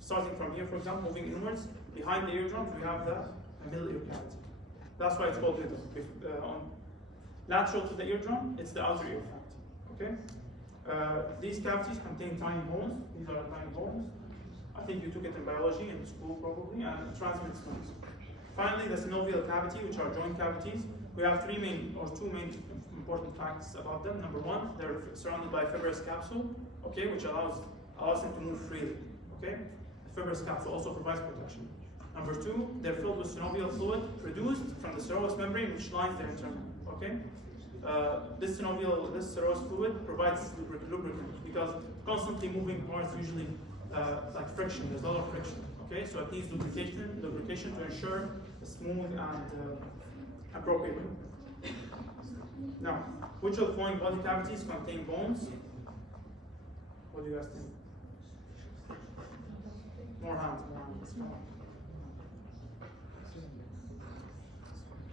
starting from here, for example, moving inwards, behind the eardrums, we have the middle ear cavity. That's why it's called middle. Lateral to the eardrum, it's the outer ear cavity. Okay, these cavities contain tiny bones. These are the tiny bones. I think you took it in biology in school probably, and it transmits noise. Finally, the synovial cavity, which are joint cavities. We have two main important facts about them. Number one, they're surrounded by a fibrous capsule, okay, which allows them to move freely. Okay, the fibrous capsule also provides protection. Number two, they're filled with synovial fluid produced from the serous membrane, which lines their internal. Okay, this serous fluid provides lubricant because constantly moving parts usually like friction. There's a lot of friction. Okay, so it needs lubrication to ensure a smooth and appropriate movement. Now, which of the following body cavities contain bones? What do you guys think? More hands.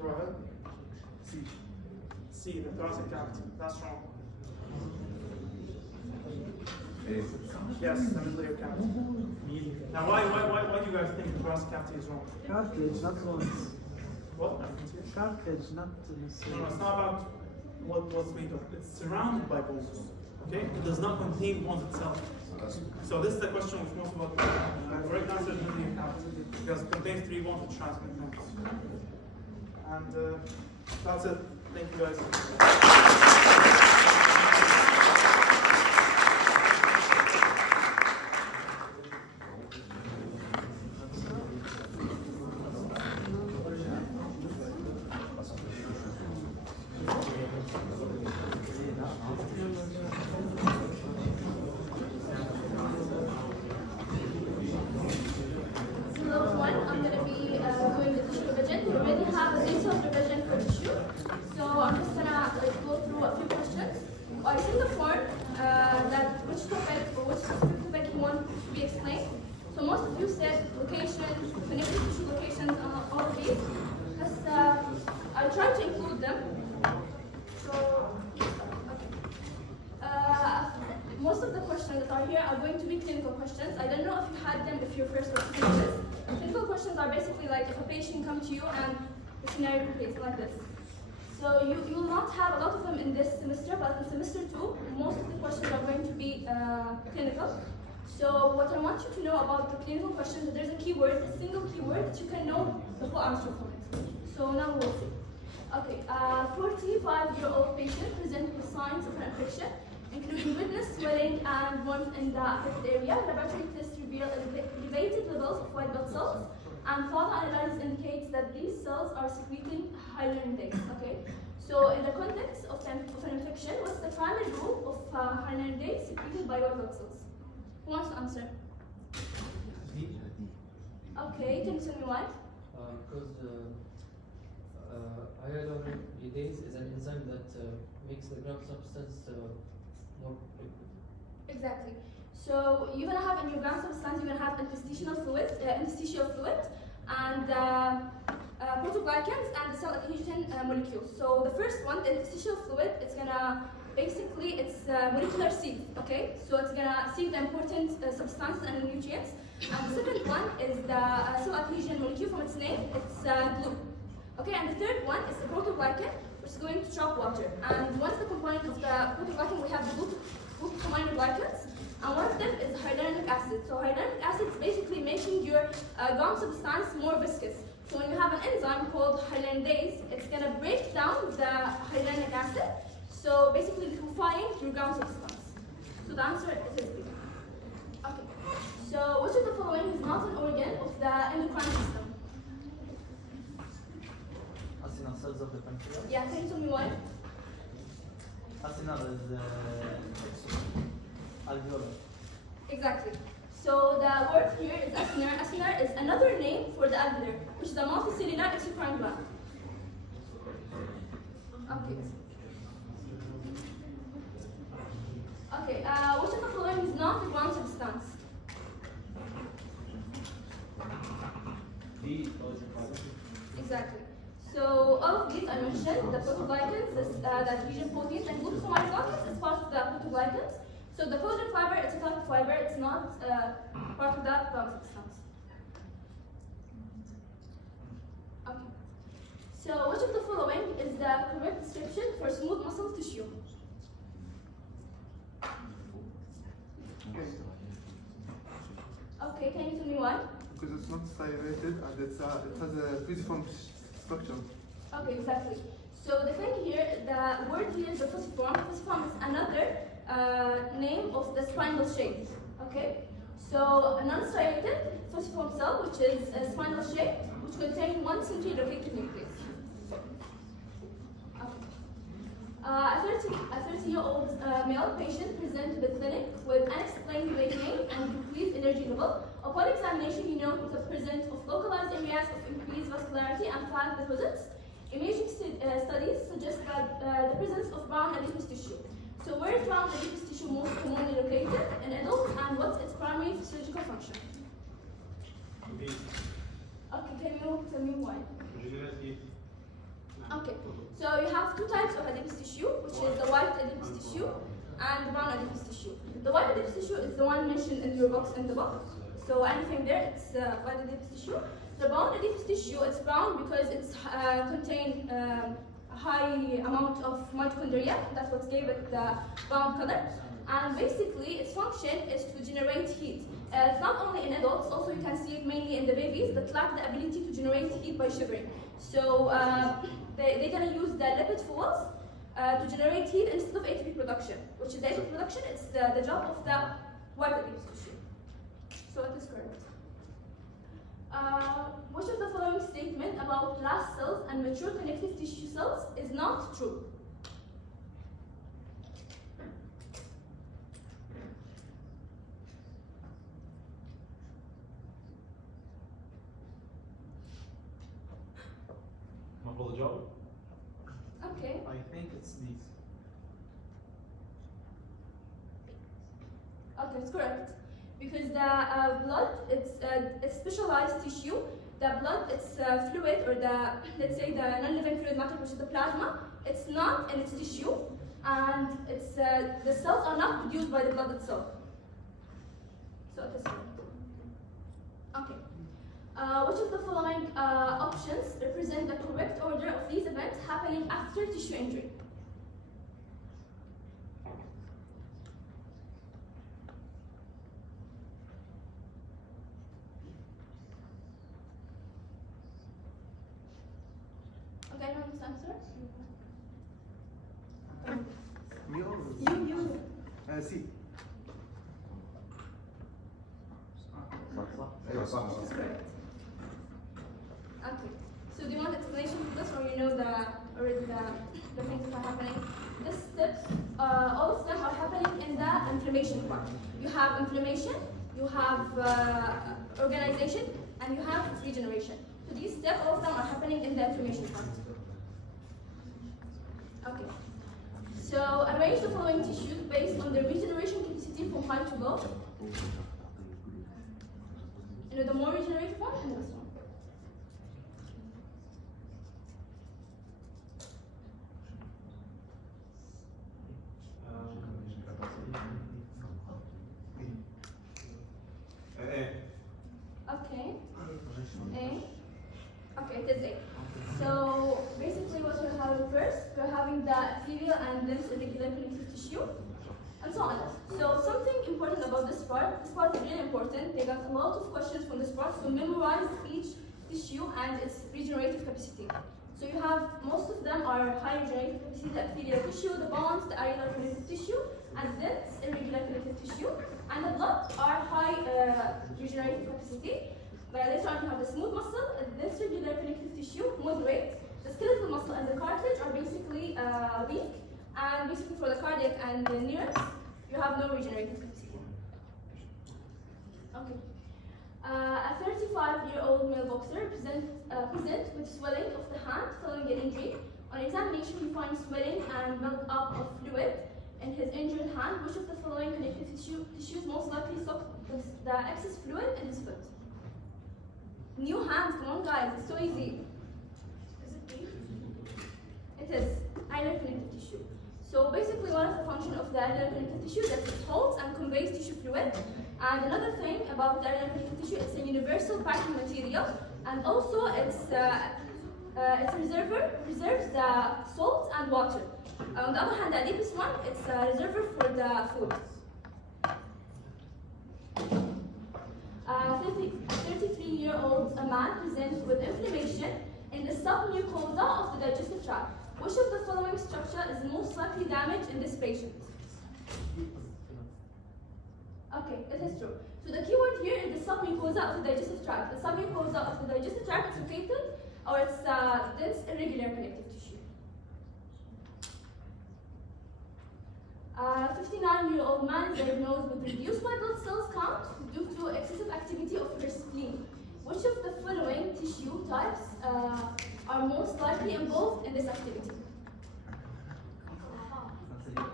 Go ahead. C, the thoracic cavity. That's wrong. Yes, the middle ear cavity. Now, why do you guys think the thoracic cavity is wrong? Cartilage, not bones. What? Cartilage, not necessarily. No, it's not about what what's made of. It's surrounded by bones. Okay, it does not contain bones itself. So this is the question which most of us correct answer is really have because it contains 3 bones which transmit nerves. And that's it. Thank you guys. Like this. So you will not have a lot of them in this semester, but in semester 2, most of the questions are going to be clinical. So what I want you to know about the clinical questions, there's a keyword, a single keyword that you can know the full answer from it. So now we'll see. Okay, 45-year-old patient presents with signs of an infection, including redness, swelling, and warmth in the affected area. Laboratory tests reveal elevated levels of white blood cells, and further analysis indicates that these cells are secreting hyaluronidase. Okay, so in the context of an infection, what's the primary role of hyaluronidase secreted by white blood cells? Who wants to answer? Okay, can you tell me why? Because hyaluronidase is an enzyme that makes the gram substance more liquid. Exactly. So you're gonna have in your gram substance, you're gonna have interstitial fluid, and protoglycans and the cell adhesion molecules. So the first one, the interstitial fluid, it's gonna basically it's molecular seed. Okay, so it's gonna seed the important substances and nutrients. And the second one is the cell adhesion molecule from its name. It's glue. Okay, and the third one is the protoglycan, which is going to trap water. And one of the components of the protoglycan, we have the glucosaminoglycans. And one of them is hyaluronic acid. So hyaluronic acid is basically making your gum substance more viscous. So when you have an enzyme called hyaluronidase, it's going to break down the hyaluronic acid, so basically liquefying your gum substance. So the answer is B. Okay. So which of the following is not an organ of the endocrine system? Acinar cells of the pancreas. Yeah, can you tell me why? Acinar is alveolar. Exactly. So the word here is acinar. Acinar is another name for the alveolar, which is a multicellular exocrine gland. Okay. Okay. Which of the following is not a ground substance? Exactly. So all of these I mentioned, the protoglycans, the adhesion proteins, and glucosaminoglycans is part of the protoglycans. So the collagen fiber, it's a type of fiber, it's not part of that ground substance. Okay. So which of the following is the correct description for smooth muscle tissue? Okay, can you tell me why? Because it's not striated and it has a fusiform structure. Okay, exactly. So the thing here, the word here is the fusiform. Fusiform is another name of the spindle shape. Okay? So a non-striated fusiform cell, which is a spindle shape, which contains one centrally located nucleus. A 30-year-old male patient presented to the clinic with unexplained weight gain and decreased energy level. Upon examination, he noted the presence of localized areas of increased vascularity and fat deposits. Imaging studies suggest that the presence of brown adipose tissue. So where is brown adipose tissue most commonly located in adults, and what's its primary physiological function? Okay, can you tell me why? Okay, so you have two types of adipose tissue, which is the white adipose tissue and the brown adipose tissue. The white adipose tissue is the one mentioned in your box in the book. So anything there, it's white adipose tissue. The brown adipose tissue, it's brown because it's contain high amount of mitochondria. That's what gave it the brown color. And basically, its function is to generate heat. It's not only in adults, also you can see it mainly in the babies that lack the ability to generate heat by shivering. So they're going to use the lipid fuels to generate heat instead of ATP production, which is ATP production. It's the job of the white adipose tissue. So it is correct. Which of the following statement about blast cells and mature connective tissue cells is not true? Okay. I think it's these. Okay, it's correct. Because the blood, it's specialized tissue. The blood, it's fluid, or let's say the non-living fluid matter, which is the plasma. It's not in its tissue, and the cells are not produced by the blood itself. So it is correct. Okay. Which of the following options represent the correct order of these events happening after tissue injury? Okay, anyone wants to answer? You. C. ايوه صح This is correct. Okay. So do you want explanation for this, or you know already the things that are happening? These steps, all of them are happening in the inflammation part. You have inflammation, you have organization, and you have regeneration. So these steps, all of them are happening in the inflammation part. Okay. So arrange the following tissues based on their regeneration capacity from high to low. You know, the more regenerative one and this one. Okay. A. Okay, it is A. So basically what we're having first, we're having the epithelial and dense irregular connective tissue, and so on. So something important about this part is really important. They got a lot of questions from this part, so memorize each tissue and its regenerative capacity. So you have, most of them are high regenerative capacity, the epithelial tissue, the bones, the areolar connective tissue, and dense irregular connective tissue, and the blood are high regenerative capacity. But later on you have the smooth muscle, and dense irregular connective tissue, moderate. The skeletal muscle and the cartilage are basically weak, and basically for the cardiac and the nerves, you have no regenerative capacity. Okay. A 35-year-old male boxer presents with swelling of the hand following an injury. On examination, we find swelling and build-up of fluid in his injured hand. Which of the following connective tissues most likely suck the excess fluid in his foot? New hands, come on guys, it's so easy. Is it B? It is areolar connective tissue. So basically one of the functions of the areolar connective tissue is that it holds and conveys tissue fluid. And another thing about the areolar connective tissue, it's a universal packing material, and also it's reserves the salt and water. On the other hand, the adipose one, it's a reservoir for the food. 33-year-old man presents with inflammation in the submucosa of the digestive tract. Which of the following structure is most likely damaged in this patient? Okay, it is true. So the keyword here is the submucosa of the digestive tract. The submucosa of the digestive tract is located, or it's dense irregular connective tissue. 59-year-old man is diagnosed with reduced white blood cells count due to excessive activity of her spleen. Which of the following tissue types are most likely involved in this activity?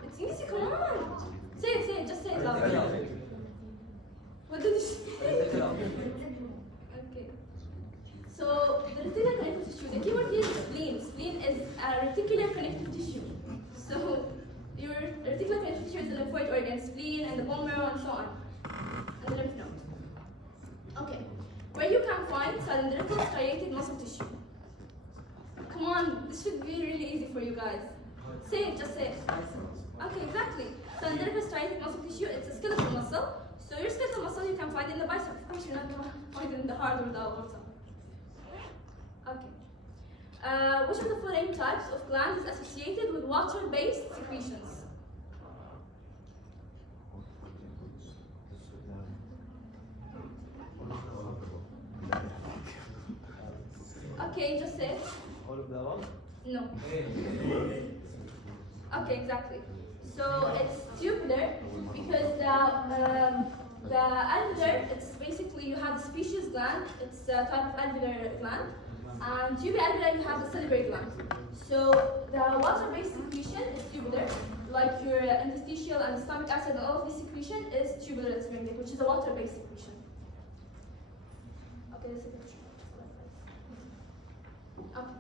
It's easy, come on! Say it, just say it loud. What did you say? Okay. So, the reticular connective tissue, the keyword here is spleen. Spleen is a reticular connective tissue. So, your reticular connective tissue is the lymphoid organ, spleen, and the bone marrow, and so on. And the lymph node. Okay. Where you can find cylindrical striated muscle tissue. Come on, this should be really easy for you guys. Say it, just say it. Okay, exactly. So the nervous striatic muscle tissue, it's a skeletal muscle. So your skeletal muscle you can find in the bicep. Of course, you're not gonna find it in the heart or the aorta. Okay. Which of the following types of glands is associated with water-based secretions? Okay, just say it. All of the above? No. Okay, exactly. So it's tubular because the alveolar, it's basically you have the species gland, it's a type of alveolar gland, and tubular you have the salivary gland. So the water-based secretion is tubular, like your interstitial and stomach acid and all of this secretion is tubular sphingolic, which is a water-based secretion. Okay, that's a picture. Okay.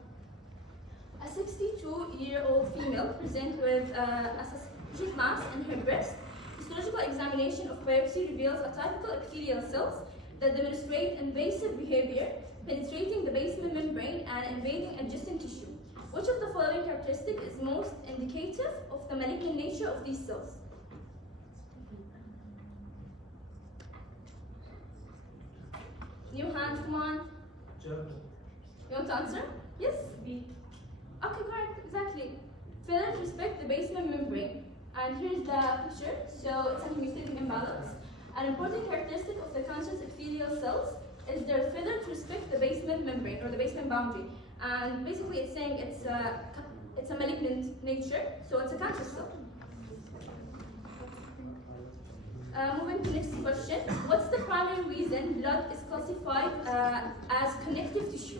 A 62-year-old female presents with a suspicious mass in her breast. Histological examination of biopsy reveals atypical epithelial cells that demonstrate invasive behavior, penetrating the basement membrane and invading adjacent tissue. Which of the following characteristic is most indicative of the malignant nature of these cells? New hands, come on. Germ. You want to answer? Yes? B. Okay, correct, exactly. Failure to respect the basement membrane. And here's the picture. So it's a homeostatic imbalance. An important characteristic of the cancerous epithelial cells is their failure to respect the basement membrane or the basement boundary. And basically it's saying it's a malignant nature, so it's a cancerous cell. Moving to next question. What's the primary reason blood is classified as connective tissue?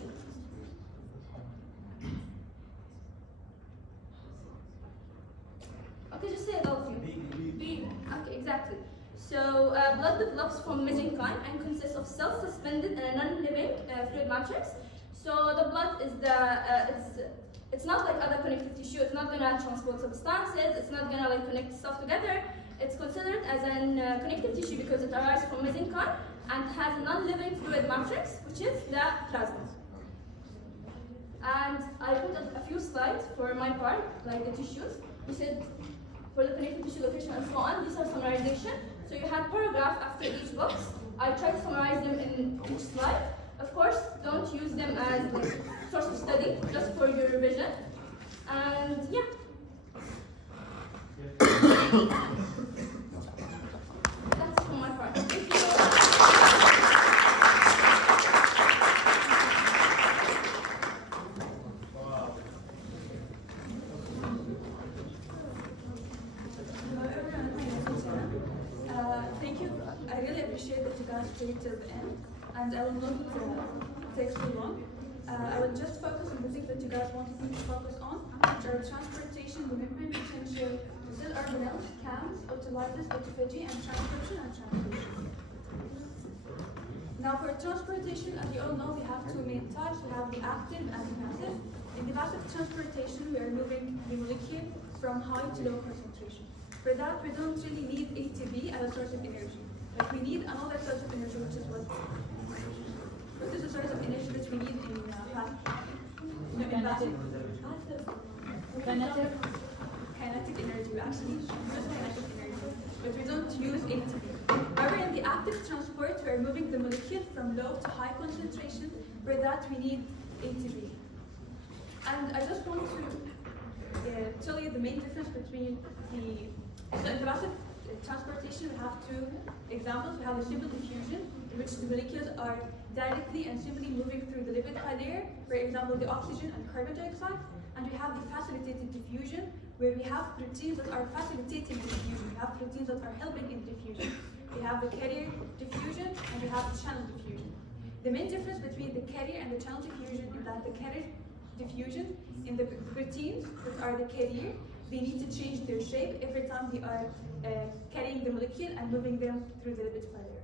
Okay, just say it all of you. B. Okay, exactly. So blood develops from mesenchyme and consists of cells suspended in a non-living fluid matrix. So the blood is it's not like other connective tissue. It's not gonna transport substances. It's not gonna like connect stuff together. It's considered as an connective tissue because it arises from mesenchyme and has a non-living fluid matrix, which is the plasma. And I put a few slides for my part, like the tissues. We said for the connective tissue location and so on. These are summarization. So you have paragraph after each box. I try to summarize them in each slide. Of course, don't use them as like source of study, just for your revision. And yeah. That's for my part. Thank you. Thank you. I really appreciate that you guys stayed till the end, and I will not take too long. I will just focus on the things that you guys wanted me to focus on, which are transportation, the membrane potential, cell organelles, cams, autolysis, autophagy, and transcription and translation. Now for transportation, as you all know, we have two main types. We have the active and the passive. In the passive transportation, we are moving the molecule from high to low concentration. For that, we don't really need ATP as a source of energy. But we need another source of energy, which is what is the source of energy that we need in passive? Kinetic energy. We actually use kinetic energy, but we don't use ATP. However, in the active transport, we are moving the molecule from low to high concentration. For that, we need ATP. And I just want to tell you the main difference between so in the passive transportation, we have two examples. We have a simple diffusion, in which the molecules are directly and simply moving through the lipid bilayer, for example, the oxygen and carbon dioxide. And we have the facilitated diffusion, where we have proteins that are facilitating the diffusion. We have proteins that are helping in diffusion. We have the carrier diffusion, and we have the channel diffusion. The main difference between the carrier and the channel diffusion is that the carrier diffusion, in the proteins that are the carrier, they need to change their shape every time they are carrying the molecule and moving them through the lipid bilayer.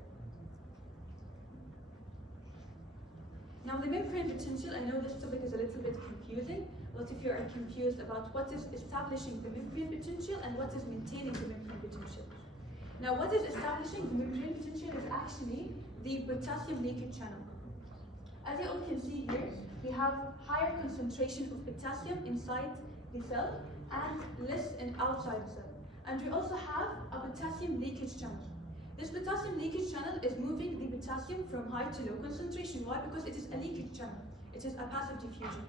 Now the membrane potential, I know this topic is a little bit confusing. What if you are confused about what is establishing the membrane potential and what is maintaining the membrane potential? Now what is establishing the membrane potential is actually the potassium leakage channel. As you all can see here, we have higher concentration of potassium inside the cell and less outside the cell. And we also have a potassium leakage channel. This potassium leakage channel is moving the potassium from high to low concentration. Why? Because it is a leakage channel. It is a passive diffusion.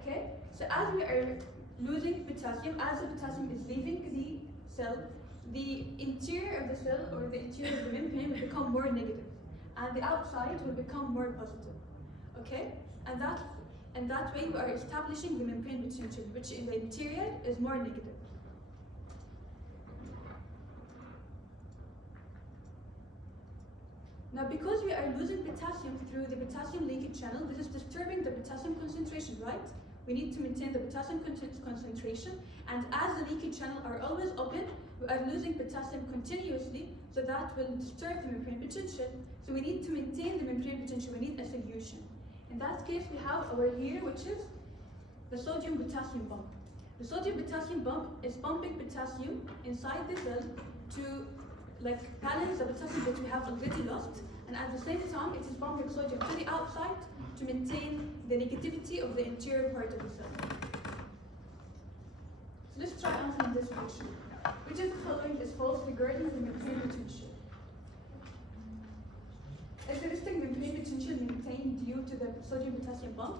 Okay? So as we are losing potassium, as the potassium is leaving the cell, the interior of the cell or the interior of the membrane will become more negative, and the outside will become more positive. Okay? And that way we are establishing the membrane potential, which in the interior is more negative. Now, because we are losing potassium through the potassium leakage channel, this is disturbing the potassium concentration, right? We need to maintain the potassium concentration, and as the leakage channel are always open, we are losing potassium continuously, so that will disturb the membrane potential. So we need to maintain the membrane potential, we need a solution. In that case, we have over here, which is the sodium-potassium pump. The sodium-potassium pump is pumping potassium inside the cell to balance the potassium that we have already lost, and at the same time it is pumping sodium to the outside to maintain the negativity of the interior part of the cell. So let's try answering this question. Which of the following is false regarding the membrane potential? Is the resting membrane potential maintained due to the sodium-potassium pump?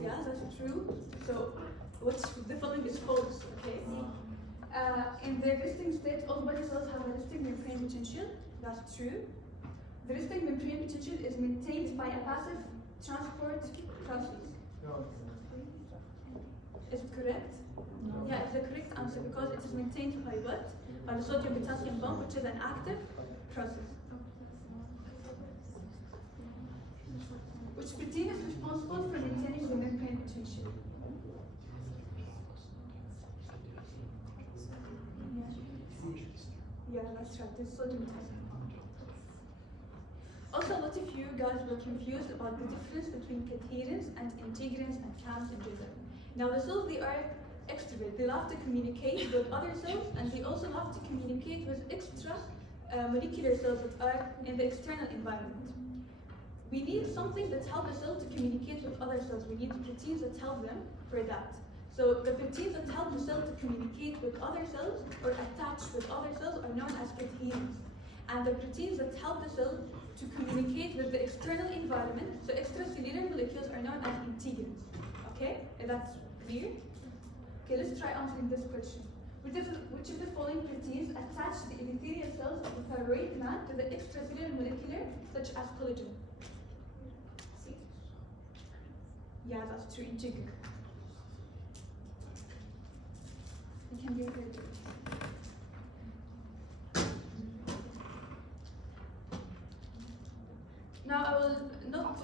Yeah, that's true. So the following is false, okay? In the resting state, all body cells have a resting membrane potential. That's true. The resting membrane potential is maintained by a passive transport process. Is it correct? No. Yeah, it's the correct answer because it is maintained by what? By the sodium-potassium pump, which is an active process. Which protein is responsible for maintaining the membrane potential? Yeah, that's right. This sodium-potassium pump. Also, a lot of you guys were confused about the difference between cadherins and integrins and cams in general. Now, the cells, they are extrovert. They love to communicate with other cells, and they also love to communicate with extra molecular cells that are in the external environment. We need something that helps the cell to communicate with other cells. We need proteins that help them for that. So the proteins that help the cell to communicate with other cells or attach with other cells are known as cadherins. And the proteins that help the cell to communicate with the external environment, so extracellular molecules, are known as integrins. Okay? Is that clear? Okay, let's try answering this question. Which of the following proteins attach the epithelial cells of the thyroid gland to the extracellular molecular, such as collagen? See? Yeah, that's true. Integrin. You can get it. Now I will not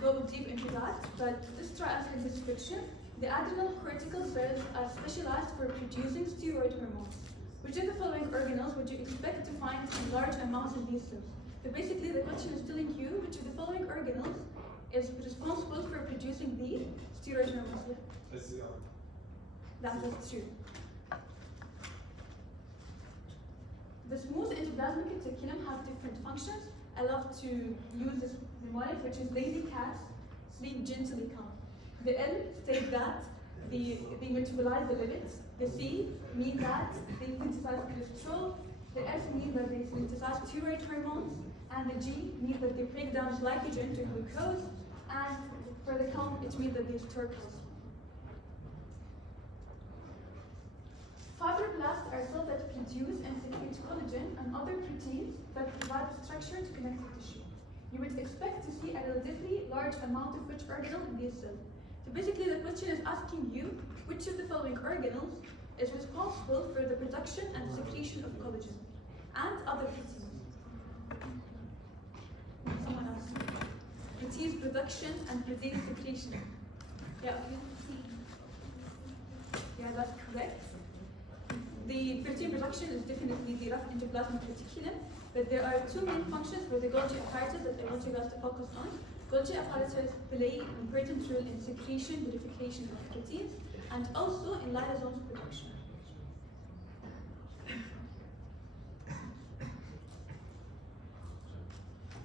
go deep into that, but let's try answering this question. The adrenal cortical cells are specialized for producing steroid hormones. Which of the following organelles would you expect to find in large amounts in these cells? So basically the question is telling you which of the following organelles is responsible for producing the steroid hormones. That is true. The smooth endoplasmic reticulum have different functions. I love to use this mnemonic, which is lazy cats sleep gently calm. The L states that they metabolize the lipids. The C means that they synthesize cholesterol. The S means that they synthesize steroid hormones. And the G means that they break down glycogen to glucose. And for the calm, it means that they store calcium. Fibroblasts are cells that produce and secrete collagen and other proteins that provide structure to connective tissue. You would expect to see a relatively large amount of which organelle in these cells. So basically the question is asking you which of the following organelles is responsible for the production and secretion of collagen and other proteins. Someone else. Proteins production and protein secretion. Yeah. Yeah, that's correct. The protein production is definitely the rough endoplasmic reticulum, but there are two main functions for the Golgi apparatus that I want you guys to focus on. Golgi apparatus play an important role in secretion, purification of proteins, and also in lysosomes production.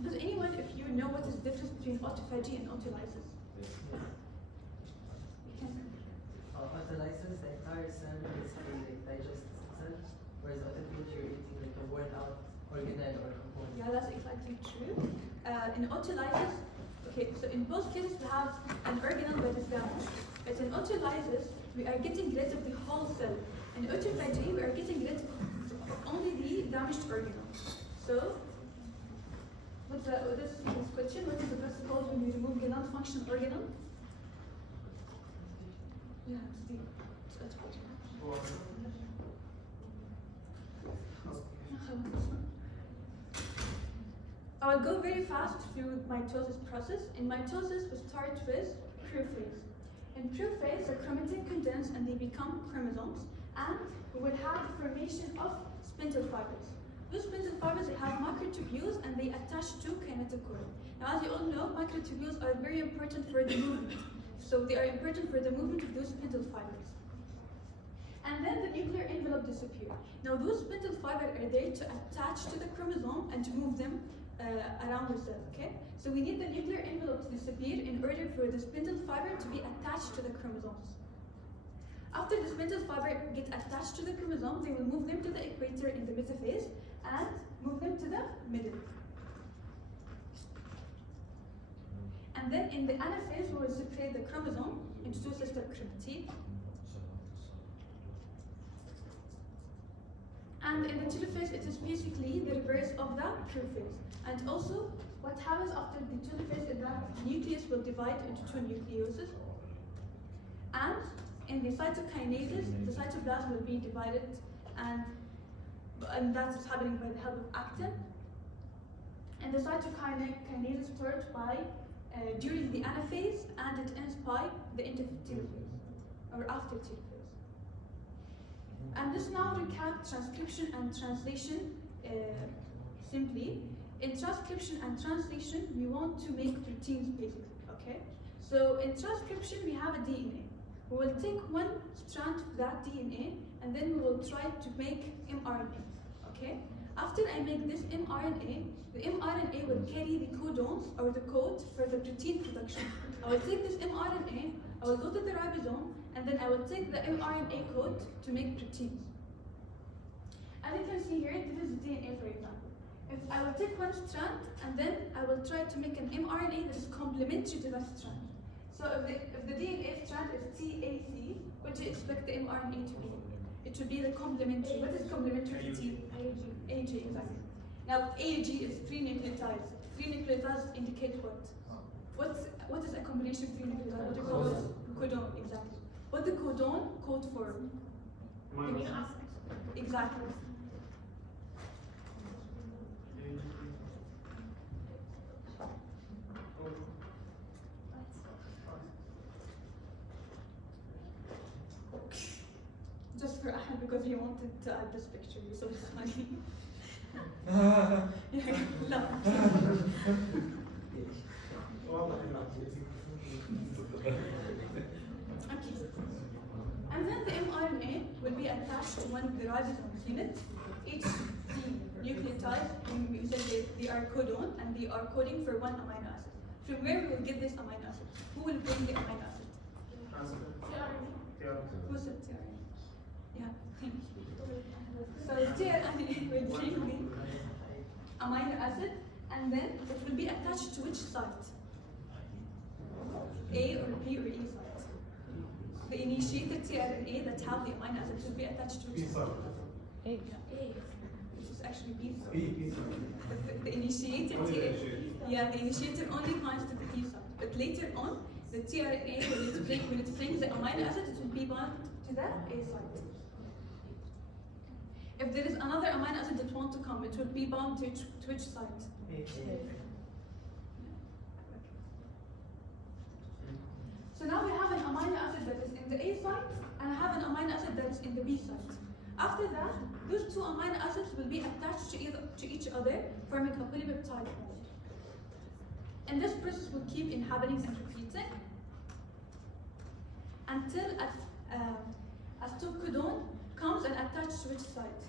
Does anyone, if you know what is the difference between autophagy and autolysis? Autolysis, the entire cell basically like digests itself, whereas autophagy you're eating like a worn out organelle or component. Yeah, that's exactly true. In autolysis, okay, so in both cases we have an organelle that is damaged. But in autolysis, we are getting rid of the whole cell. In autophagy, we are getting rid of only the damaged organelle. So, this question, what is the process called when you remove a non-functional organelle? Yeah, Steve. I will go very fast through mitosis process. In mitosis, we start with prophase. In prophase, the chromatin condense and they become chromosomes, and we will have the formation of spindle fibers. Those spindle fibers, they have microtubules and they attach to kinetochore. Now, as you all know, microtubules are very important for the movement. So they are important for the movement of those spindle fibers. And then the nuclear envelope disappears. Now, those spindle fibers are there to attach to the chromosome and to move them around the cell, okay? So we need the nuclear envelope to disappear in order for the spindle fiber to be attached to the chromosomes. After the spindle fiber get attached to the chromosome, they will move them to the equator in the metaphase and move them to the middle. And then in the anaphase, we will separate the chromosome into two sister chromatids. And in the telophase, it is basically the reverse of the prophase. And also, what happens after the telophase is that the nucleus will divide into two nucleuses. And in the cytokinases, the cytoplasm will be divided, and that is happening by the help of actin. And the cytokinases start by during the anaphase, and it ends by the end of telophase, or after telophase. And this now recap transcription and translation simply. In transcription and translation, we want to make proteins basically, okay? So in transcription, we have a DNA. We will take one strand of that DNA, and then we will try to make mRNA, okay? After I make this mRNA, the mRNA will carry the codons, or the code for the protein production. I will take this mRNA, I will go to the ribosome, and then I will take the mRNA code to make proteins. As you can see here, this is the DNA, for example. If I will take one strand, and then I will try to make an mRNA that is complementary to that strand. So if the DNA strand is TAC, what do you expect the mRNA to be? It should be the complementary. What is complementary to T? AG, exactly. Now, AG is 3 nucleotides. 3 nucleotides indicate what? What is a combination of 3 nucleotides? What do you call it? Codon, exactly. What the codon code for? Amino acids. Exactly. Just for Ahmed, because he wanted to add this picture, so it's funny. No. Okay. And then the mRNA will be attached to one of the ribosome units. Each nucleotide, we said they are codon, and they are coding for one amino acid. From where we will get this amino acid? Who will bring the amino acid? Who said tRNA? Yeah, thank you. So tRNA will bring the amino acid, and then it will be attached to which site? A or B or E site? The initiated tRNA that have the amino acids will be attached to which site? A. Yeah, A. This is actually B site. The initiated tRNA. Yeah, the initiator only binds to the B site. But later on, the tRNA, when it brings the amino acid, it will be bound to the A site. If there is another amino acid that wants to come, it will be bound to which site? So now we have an amino acid that is in the A site, and I have an amino acid that is in the B site. After that, those two amino acids will be attached to each other, forming a polypeptide bond. And this process will keep inhabiting and repeating until acetylcodone comes and attaches to which site?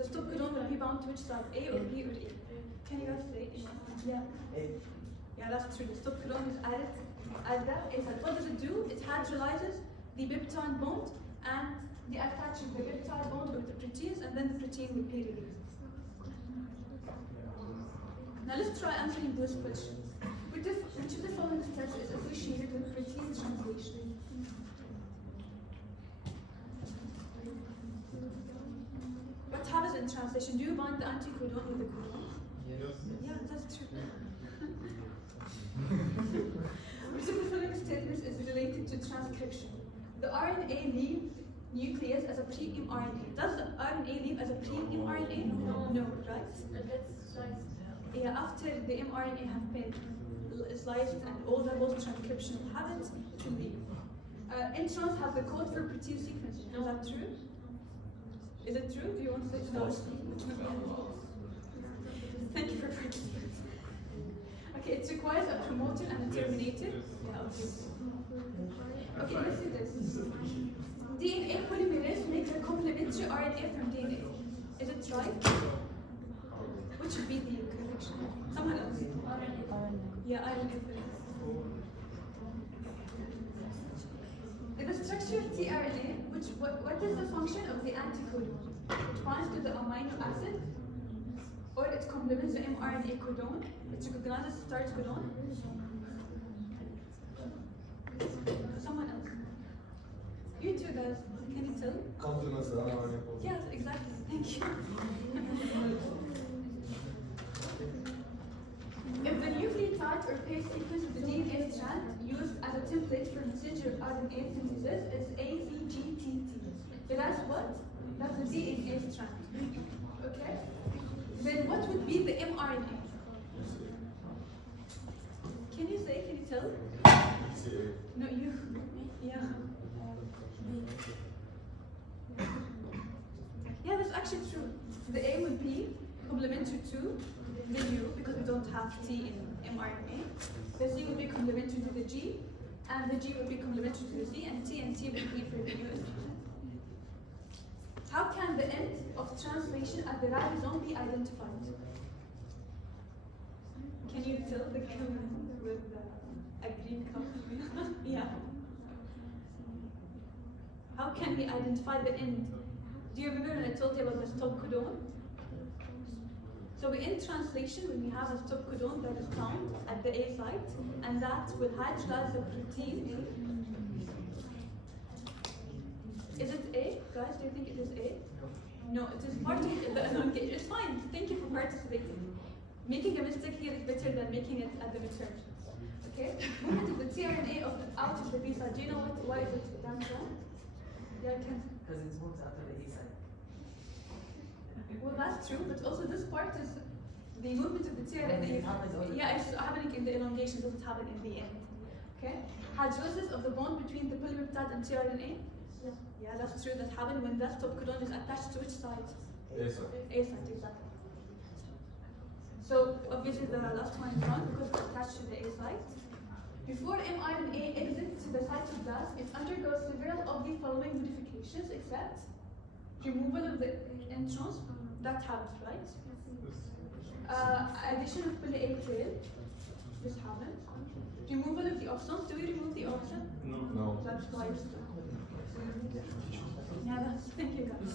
The stop codon will be bound to which side, A or B or A? Can you guys say? Yeah. Yeah, that's true. The stop codon is added at the A side. What does it do? It hydrolyzes the peptide bond and the attaches the peptide bond with the proteins, and then the protein will be released. Now let's try answering those questions. Which of the following steps is associated with protein translation? What happens in translation? Do you bind the anticodon with the codon? Yes. Yeah, that's true. Which of the following statements is related to transcription? The RNA leaves nucleus as a pre-mRNA. Does the RNA leave as a pre-mRNA? No, right? Yeah, after the mRNA have been sliced and all the post-transcriptional habits, it will leave. Introns have the code for protein sequencing. Is that true? Is it true? Do you want to say no? Thank you for participating. Okay, it requires a promoter and a terminator. Yeah, okay, let's see this. DNA polymerase makes a complementary RNA from DNA. Is it right? Which would be the correction? Someone else? RNA. Yeah, RNA. In the structure of tRNA, what is the function of the anticodon? It binds to the amino acid, or it complements the mRNA codon. It recognizes the start codon. Someone else? You two guys, can you tell? Complements the RNA codon. Yes, exactly. Thank you. If the nucleotide or base sequence of the DNA strand used as a template for messenger RNA synthesis is AZGTT. So that's what? That's the DNA strand. Okay? Then what would be the mRNA? Can you say? Can you tell? No, you. Yeah. Yeah, that's actually true. The A would be complementary to the U, because we don't have T in mRNA. The Z would be complementary to the G, and the G would be complementary to the Z, and T would be for the U. How can the end of translation at the ribosome be identified? Can you tell the clue with a green cup? Yeah. How can we identify the end? Do you remember when I told you about the stop codon? So we end translation when we have a stop codon that is found at the A site, and that will hydrolyze the protein. Is it A? Guys, do you think it is A? No, it is part of the elongation. It's fine. Thank you for participating. Making a mistake here is better than making it at the midterm. Okay? Movement of the tRNA out of the B site. Do you know why is it done so? Yeah, I can. Because it's moved after the A side. Well, that's true, but also this part is the movement of the tRNA. Yeah, it's happening in the elongation, doesn't happen in the end. Okay? Hydrolysis of the bond between the polypeptide and tRNA. Yeah, that's true. That happens when that stop codon is attached to which side? A side. A side, exactly. So obviously the last one is wrong because it's attached to the A site. Before mRNA exits the cytoplasm, it undergoes several of the following modifications, except removal of the introns. That happens, right? Addition of poly A tail. This happens. Removal of the opsons. Do we remove the opson? No. That's why it's done. Yeah, that's, thank you guys.